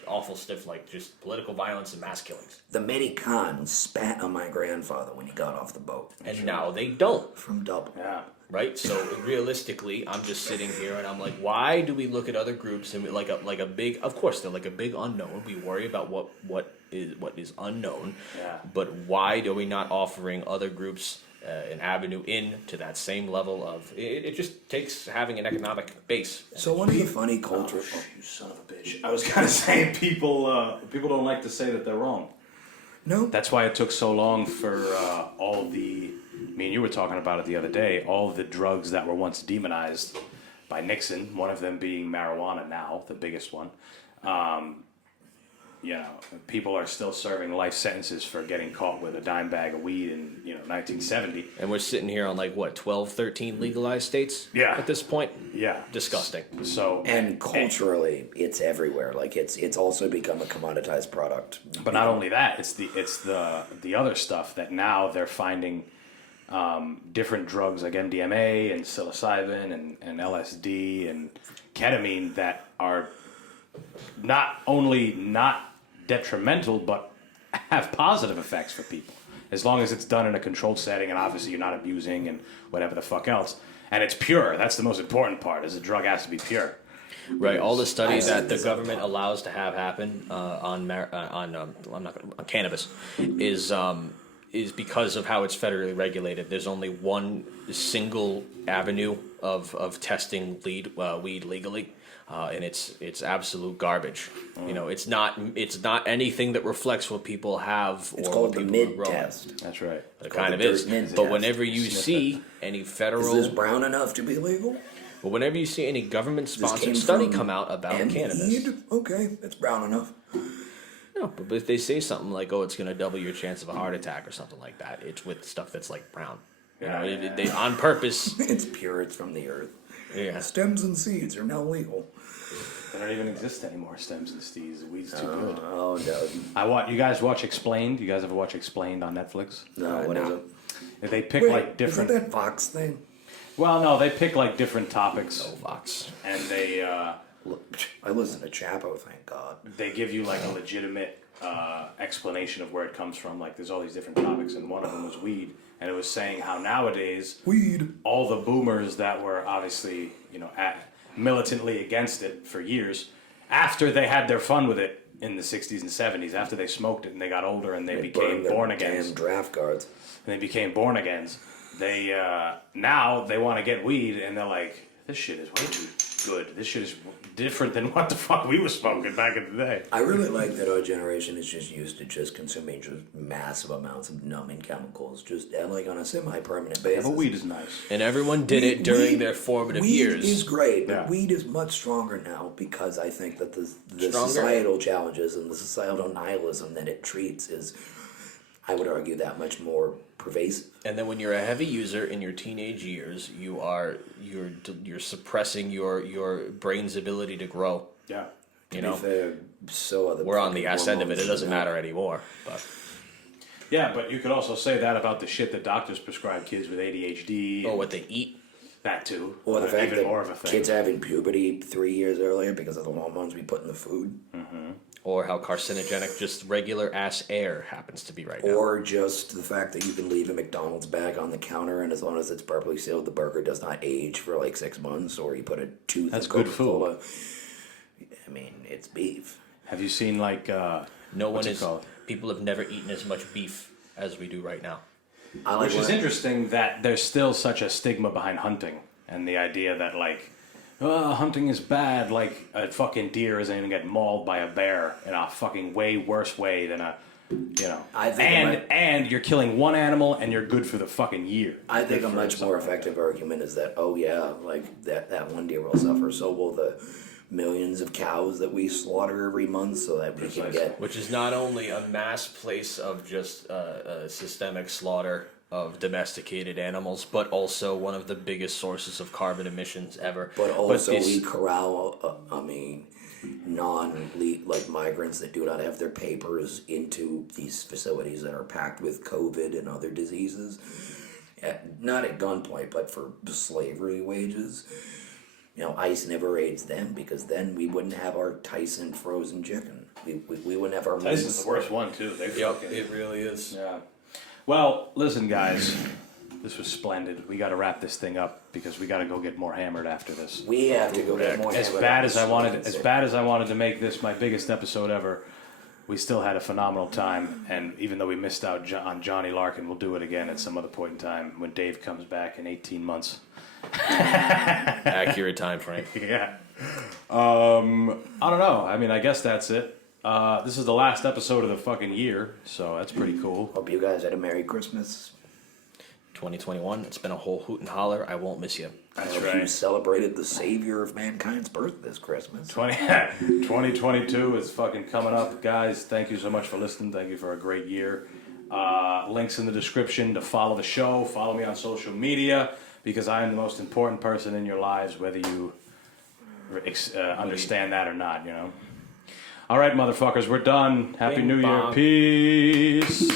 awful stuff, like just political violence and mass killings. The Americans spat on my grandfather when he got off the boat. And now they don't. From Dublin. Yeah. Right, so realistically, I'm just sitting here and I'm like, why do we look at other groups and like a big? Of course, they're like a big unknown. We worry about what is unknown. Yeah. But why are we not offering other groups an avenue in to that same level of? It just takes having an economic base. So one of the funny cultures. Oh, you son of a bitch! I was kind of saying people don't like to say that they're wrong. No. That's why it took so long for all the. I mean, you were talking about it the other day. All the drugs that were once demonized by Nixon, one of them being marijuana now, the biggest one. People are still serving life sentences for getting caught with a dime bag of weed in 1970. And we're sitting here on like what 12, 13 legalized states. Yeah. At this point. Yeah, Disgusting. So And culturally, it's everywhere. Like it's also become a commoditized product. But not only that, it's the other stuff that now they're finding different drugs like MDMA and psilocybin and LSD and ketamine that are not only not detrimental but have positive effects for people as long as it's done in a controlled setting and obviously you're not abusing and whatever the fuck else. And it's pure. That's the most important part. Is the drug has to be pure. Right, all the studies that the government allows to have happen on cannabis is because of how it's federally regulated. There's only one single avenue of testing weed legally, and it's absolute garbage. It's not anything that reflects what people have. It's or called what the people mid are growing. test. That's right. It kind of the is. mid But test. whenever you see any federal, Is this brown enough to be legal? but whenever you see any This government-sponsored came study from come out about cannabis. Weed? Okay, it's brown enough. No, but if they say something like, "Oh, it's going to double your chance of a heart attack" or something like that, it's with stuff that's like brown. They on purpose. It's pure. It's from the earth. Yeah. Stems and seeds are now legal. They don't even exist anymore. Stems and steeds. Weed's too good. Oh no! You guys watch Explained? You guys ever watch Explained on Netflix? No, what is it? They pick Wait, like different. Isn't that Fox thing? Well, no, they pick like different topics, Vox. and they Look, I listen to Chapo. Thank God. they give you like a legitimate explanation of where it comes from. Like there's all these different topics, and one of them was weed, and it was saying how nowadays Weed. all the boomers that were obviously militantly against it for years, after they had their fun with it in the 60s and 70s, after they smoked it and they got older and they became born agains. Damn draft cards. And they became born agains. They now they want to get weed and they're like, this shit is way too good. This shit is different than what the fuck we were smoking back in the day. I really like that our generation is just used to just consuming just massive amounts of numbing chemicals, just like on a semi-permanent basis. But weed is nice. And everyone did it during their formative years. Weed is great, but Yeah. weed is much stronger now because I think that the Stronger? societal challenges and the societal nihilism that it treats is, I would argue, that much more pervasive. And then when you're a heavy user in your teenage years, you're suppressing your brain's ability to grow. Yeah. You know, To be fair, so are the we're on the fucking ass end of it. It hormones doesn't now. matter anymore. But Yeah, but you could also say that about the shit that doctors prescribe kids with ADHD. what they eat. That too. Or the But fact even that more of a thing. kids having puberty 3 years earlier because of the hormones we put in the food. Or how carcinogenic just regular ass air happens to be right now. Or just the fact that you can leave a McDonald's bag on the counter and as long as it's properly sealed, the burger does not age for like 6 months, or you put a tooth That's of good Coca-Cola. I mean, it's beef. Have you seen like No one what's it is. called? People have never eaten as much beef as we do right now. I like Which is when- interesting that there's still such a stigma behind hunting and the idea that like hunting is bad, like a fucking deer isn't gonna get mauled by a bear in a fucking way worse way than a I think and you're killing one animal and you're good for the fucking year. I think Good a for much more something like effective argument is that, oh yeah, like that one deer will suffer, so will the millions of cows that we slaughter every month so that we can Precisely. get... Which is not only a mass place of just systemic slaughter of domesticated animals, but also one of the biggest sources of carbon emissions ever. But also this- we corral, like migrants that do not have their papers into these facilities that are packed with COVID and other diseases. Not at gunpoint, but for slavery wages. ICE never aids them because then we wouldn't have our Tyson frozen chicken. We wouldn't have our Tyson's the worst one too. Yep, it really is. Yeah. Well, listen, guys. This was splendid. We got to wrap this thing up because we got to go get more hammered after this. We have to go get more. As bad as I wanted to make this my biggest episode ever, we still had a phenomenal time. And even though we missed out on Johnny Larkin, we'll do it again at some other point in time when Dave comes back in 18 months. Accurate time frame. Yeah. I don't know. I mean, I guess that's it. This is the last episode of the fucking year, so that's pretty cool. Hope you guys had a Merry Christmas. 2021, it's been a whole hoot and holler. I won't miss you. That's I hope you celebrated the savior of mankind's birth this Christmas. 2022 is fucking coming up. Guys, thank you so much for listening. Thank you for a great year. Links in the description to follow the show. Follow me on social media because I am the most important person in your lives, whether you understand that or not, All right, motherfuckers, we're done. Happy Bing New Year. bong. Peace.